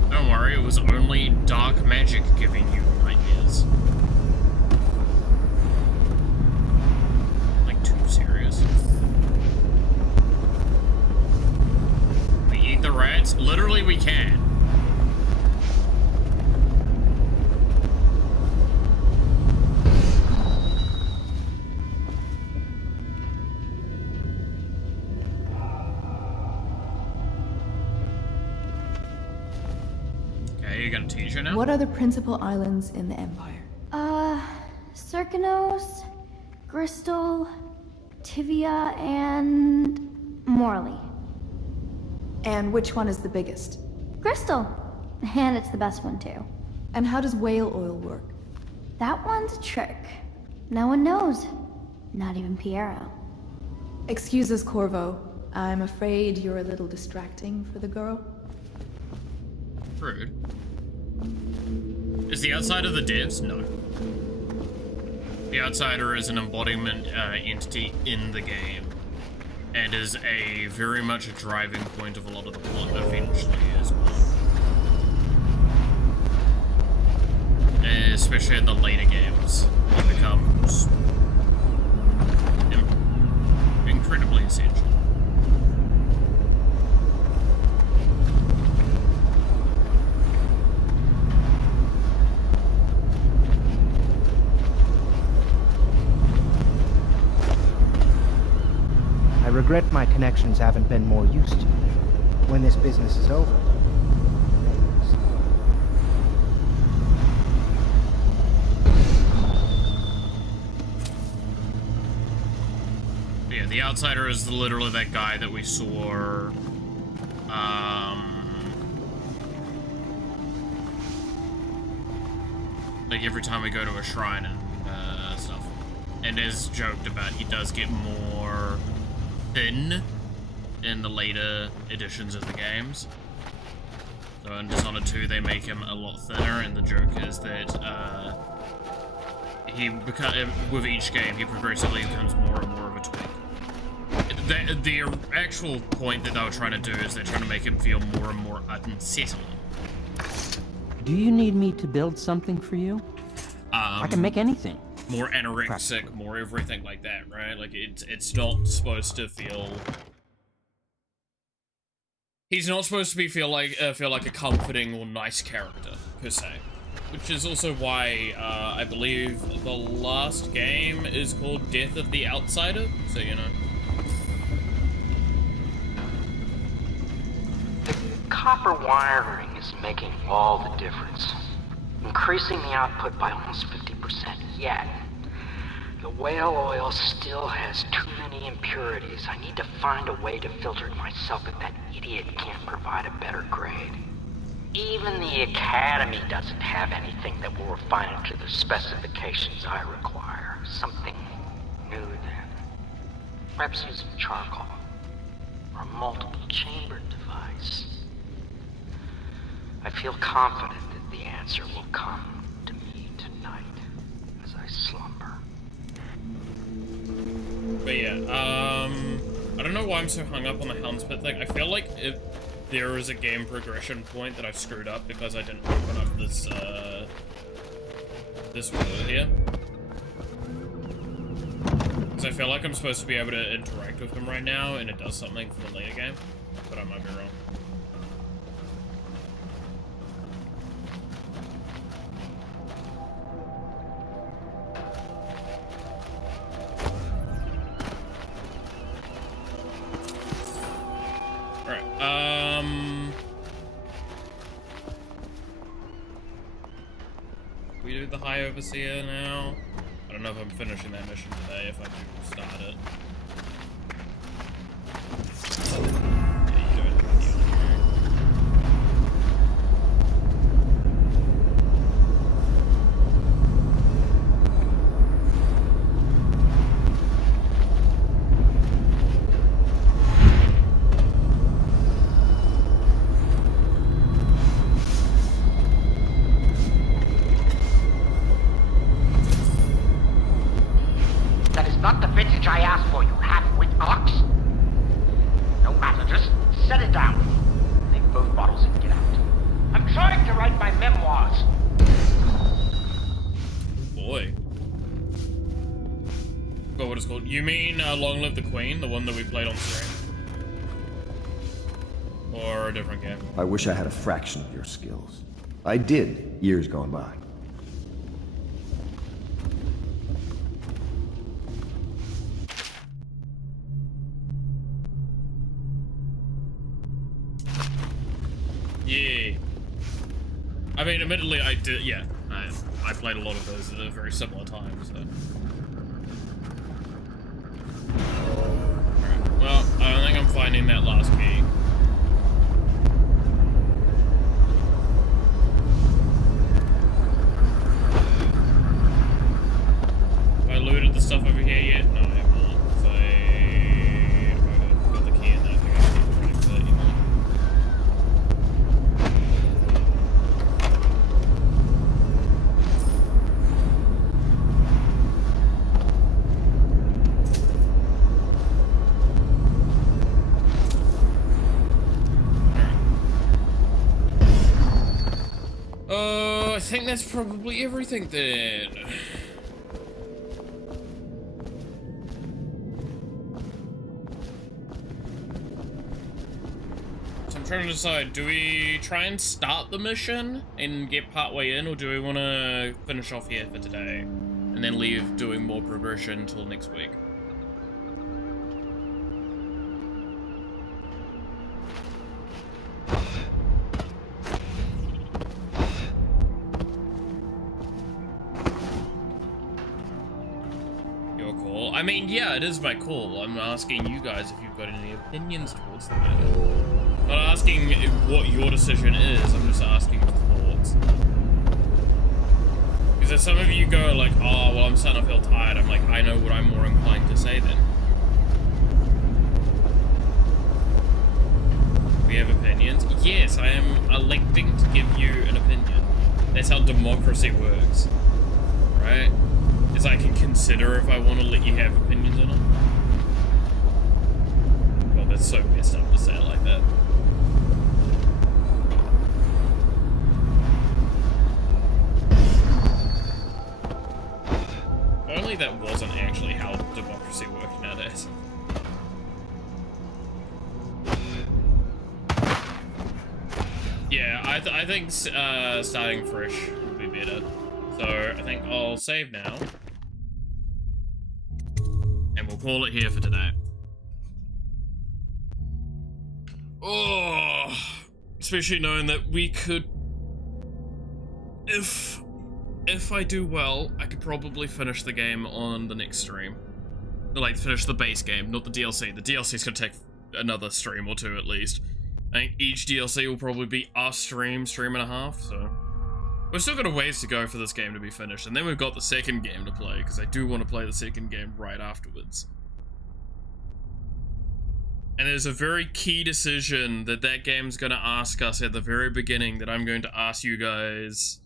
Don't worry, it was only dark magic giving you nightmares. Like, too serious. We eat the rats? Literally, we can. What are the principal islands in the Empire? Circanos, Bristol, Tivia, and Morley. And which one is the biggest? Crystal. And it's the best one too. And how does whale oil work? That one's a trick. No one knows. Not even Piero. Excuse us, Corvo. I'm afraid you're a little distracting for the girl. Rude. Is the outsider the devs? No. The outsider is an embodiment entity in the game, and is a very much a driving point of a lot of the plot eventually as well. Especially in the later games, it becomes incredibly essential. I regret my connections haven't been more used to. When this business is over. Yeah, the outsider is literally that guy that we saw, like every time we go to a shrine and stuff. And as joked about, he does get more thin in the later editions of the games. So in Dishonored 2, they make him a lot thinner, and the joke is that with each game, he progressively becomes more and more of a twig. The actual point that they were trying to do is they're trying to make him feel more and more unsettling. Do you need me to build something for you? I can make anything. More anorexic, more everything like that, right? Like it's not supposed to feel. He's not supposed to feel like a comforting or nice character per se. Which is also why I believe the last game is called Death of the Outsider, so you know. The copper wiring is making all the difference, increasing the output by almost 50%. Yet, the whale oil still has too many impurities. I need to find a way to filter it myself if that idiot can't provide a better grade. Even the Academy doesn't have anything that will refine it to the specifications I require. Something new then. Perhaps using charcoal. Or a multiple chambered device. I feel confident that the answer will come to me tonight as I slumber. But yeah, I don't know why I'm so hung up on the Helm's Pit thing. I feel like if there is a game progression point that I've screwed up because I didn't open up this, this word here. Because I feel like I'm supposed to be able to interact with him right now, and it does something for the later game, but I might be wrong. We do the High Overseer now. I don't know if I'm finishing that mission today, if I do start it. Yeah, you do it. Not the vintage I asked for, you half-wit ox. No matter, just set it down. Take both bottles and get out. I'm trying to write my memoirs. Boy. Forgot what it's called. You mean Long Live the Queen, the one that we played on stream? Or a different game? I wish I had a fraction of your skills. I did, years gone by. Yeah. I mean, admittedly, I did, yeah. I played a lot of those at a very similar time, so. Alright, well, I don't think I'm finding that last key. Have I looted the stuff over here yet? No, I have not. So, if I got the key in there, I think I can't predict that anymore. I think that's probably everything then. So I'm trying to decide, do we try and start the mission and get partway in, or do we want to finish off here for today and then leave doing more progression until next week? I mean, yeah, it is my call. I'm asking you guys if you've got any opinions towards the matter. Not asking what your decision is, I'm just asking for thoughts. Because if some of you go like, oh, well, I'm starting to feel tired, I'm like, I know what I'm more inclined to say then. We have opinions? Yes, I am electing to give you an opinion. That's how democracy works, right? Is I can consider if I want to let you have opinions or not. Well, that's so messed up to say it like that. If only that wasn't actually how democracy works nowadays. Yeah, I think starting fresh would be better. So I think I'll save now. And we'll call it here for today. Oh, especially knowing that we could, if I do well, I could probably finish the game on the next stream. Like, finish the base game, not the DLC. The DLC's gonna take another stream or two at least. I think each DLC will probably be a stream and a half, so... We've still got a ways to go for this game to be finished, and then we've got the second game to play, because I do want to play the second game right afterwards. And there's a very key decision that game's going to ask us at the very beginning that I'm going to ask you guys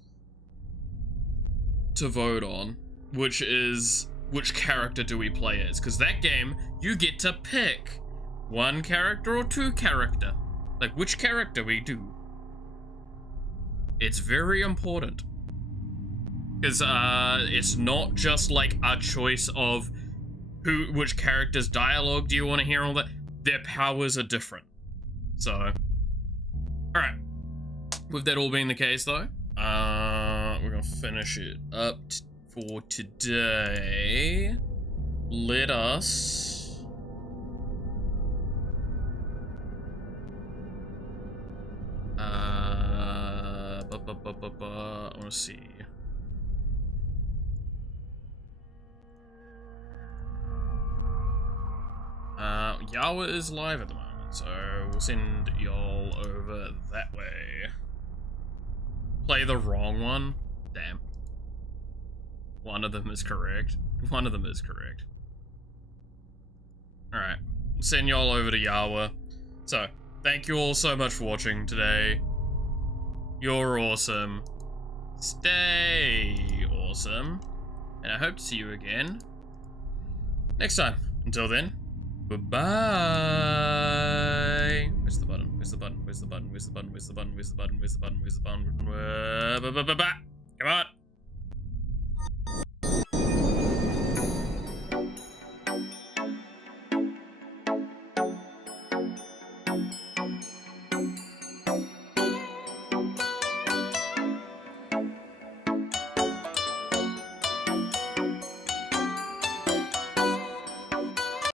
to vote on, which is, which character do we play as? Because that game, you get to pick one character or two character. Like, which character we do. It's very important. Because, it's not just like a choice of which character's dialogue do you want to hear, all that. Their powers are different. So, alright. With that all being the case, though, we're gonna finish it up for today. Let us... I wanna see. Yawa is live at the moment, so we'll send y'all over that way. Play the wrong one? Damn. One of them is correct. One of them is correct. Alright. Send y'all over to Yawa. So, thank you all so much for watching today. You're awesome. Stay awesome. And I hope to see you again next time. Until then, bye-bye. Where's the button? Where's the button? Where's the button? Where's the button? Where's the button? Where's the button? Where's the button? Where's the button? Where's the button? Come on.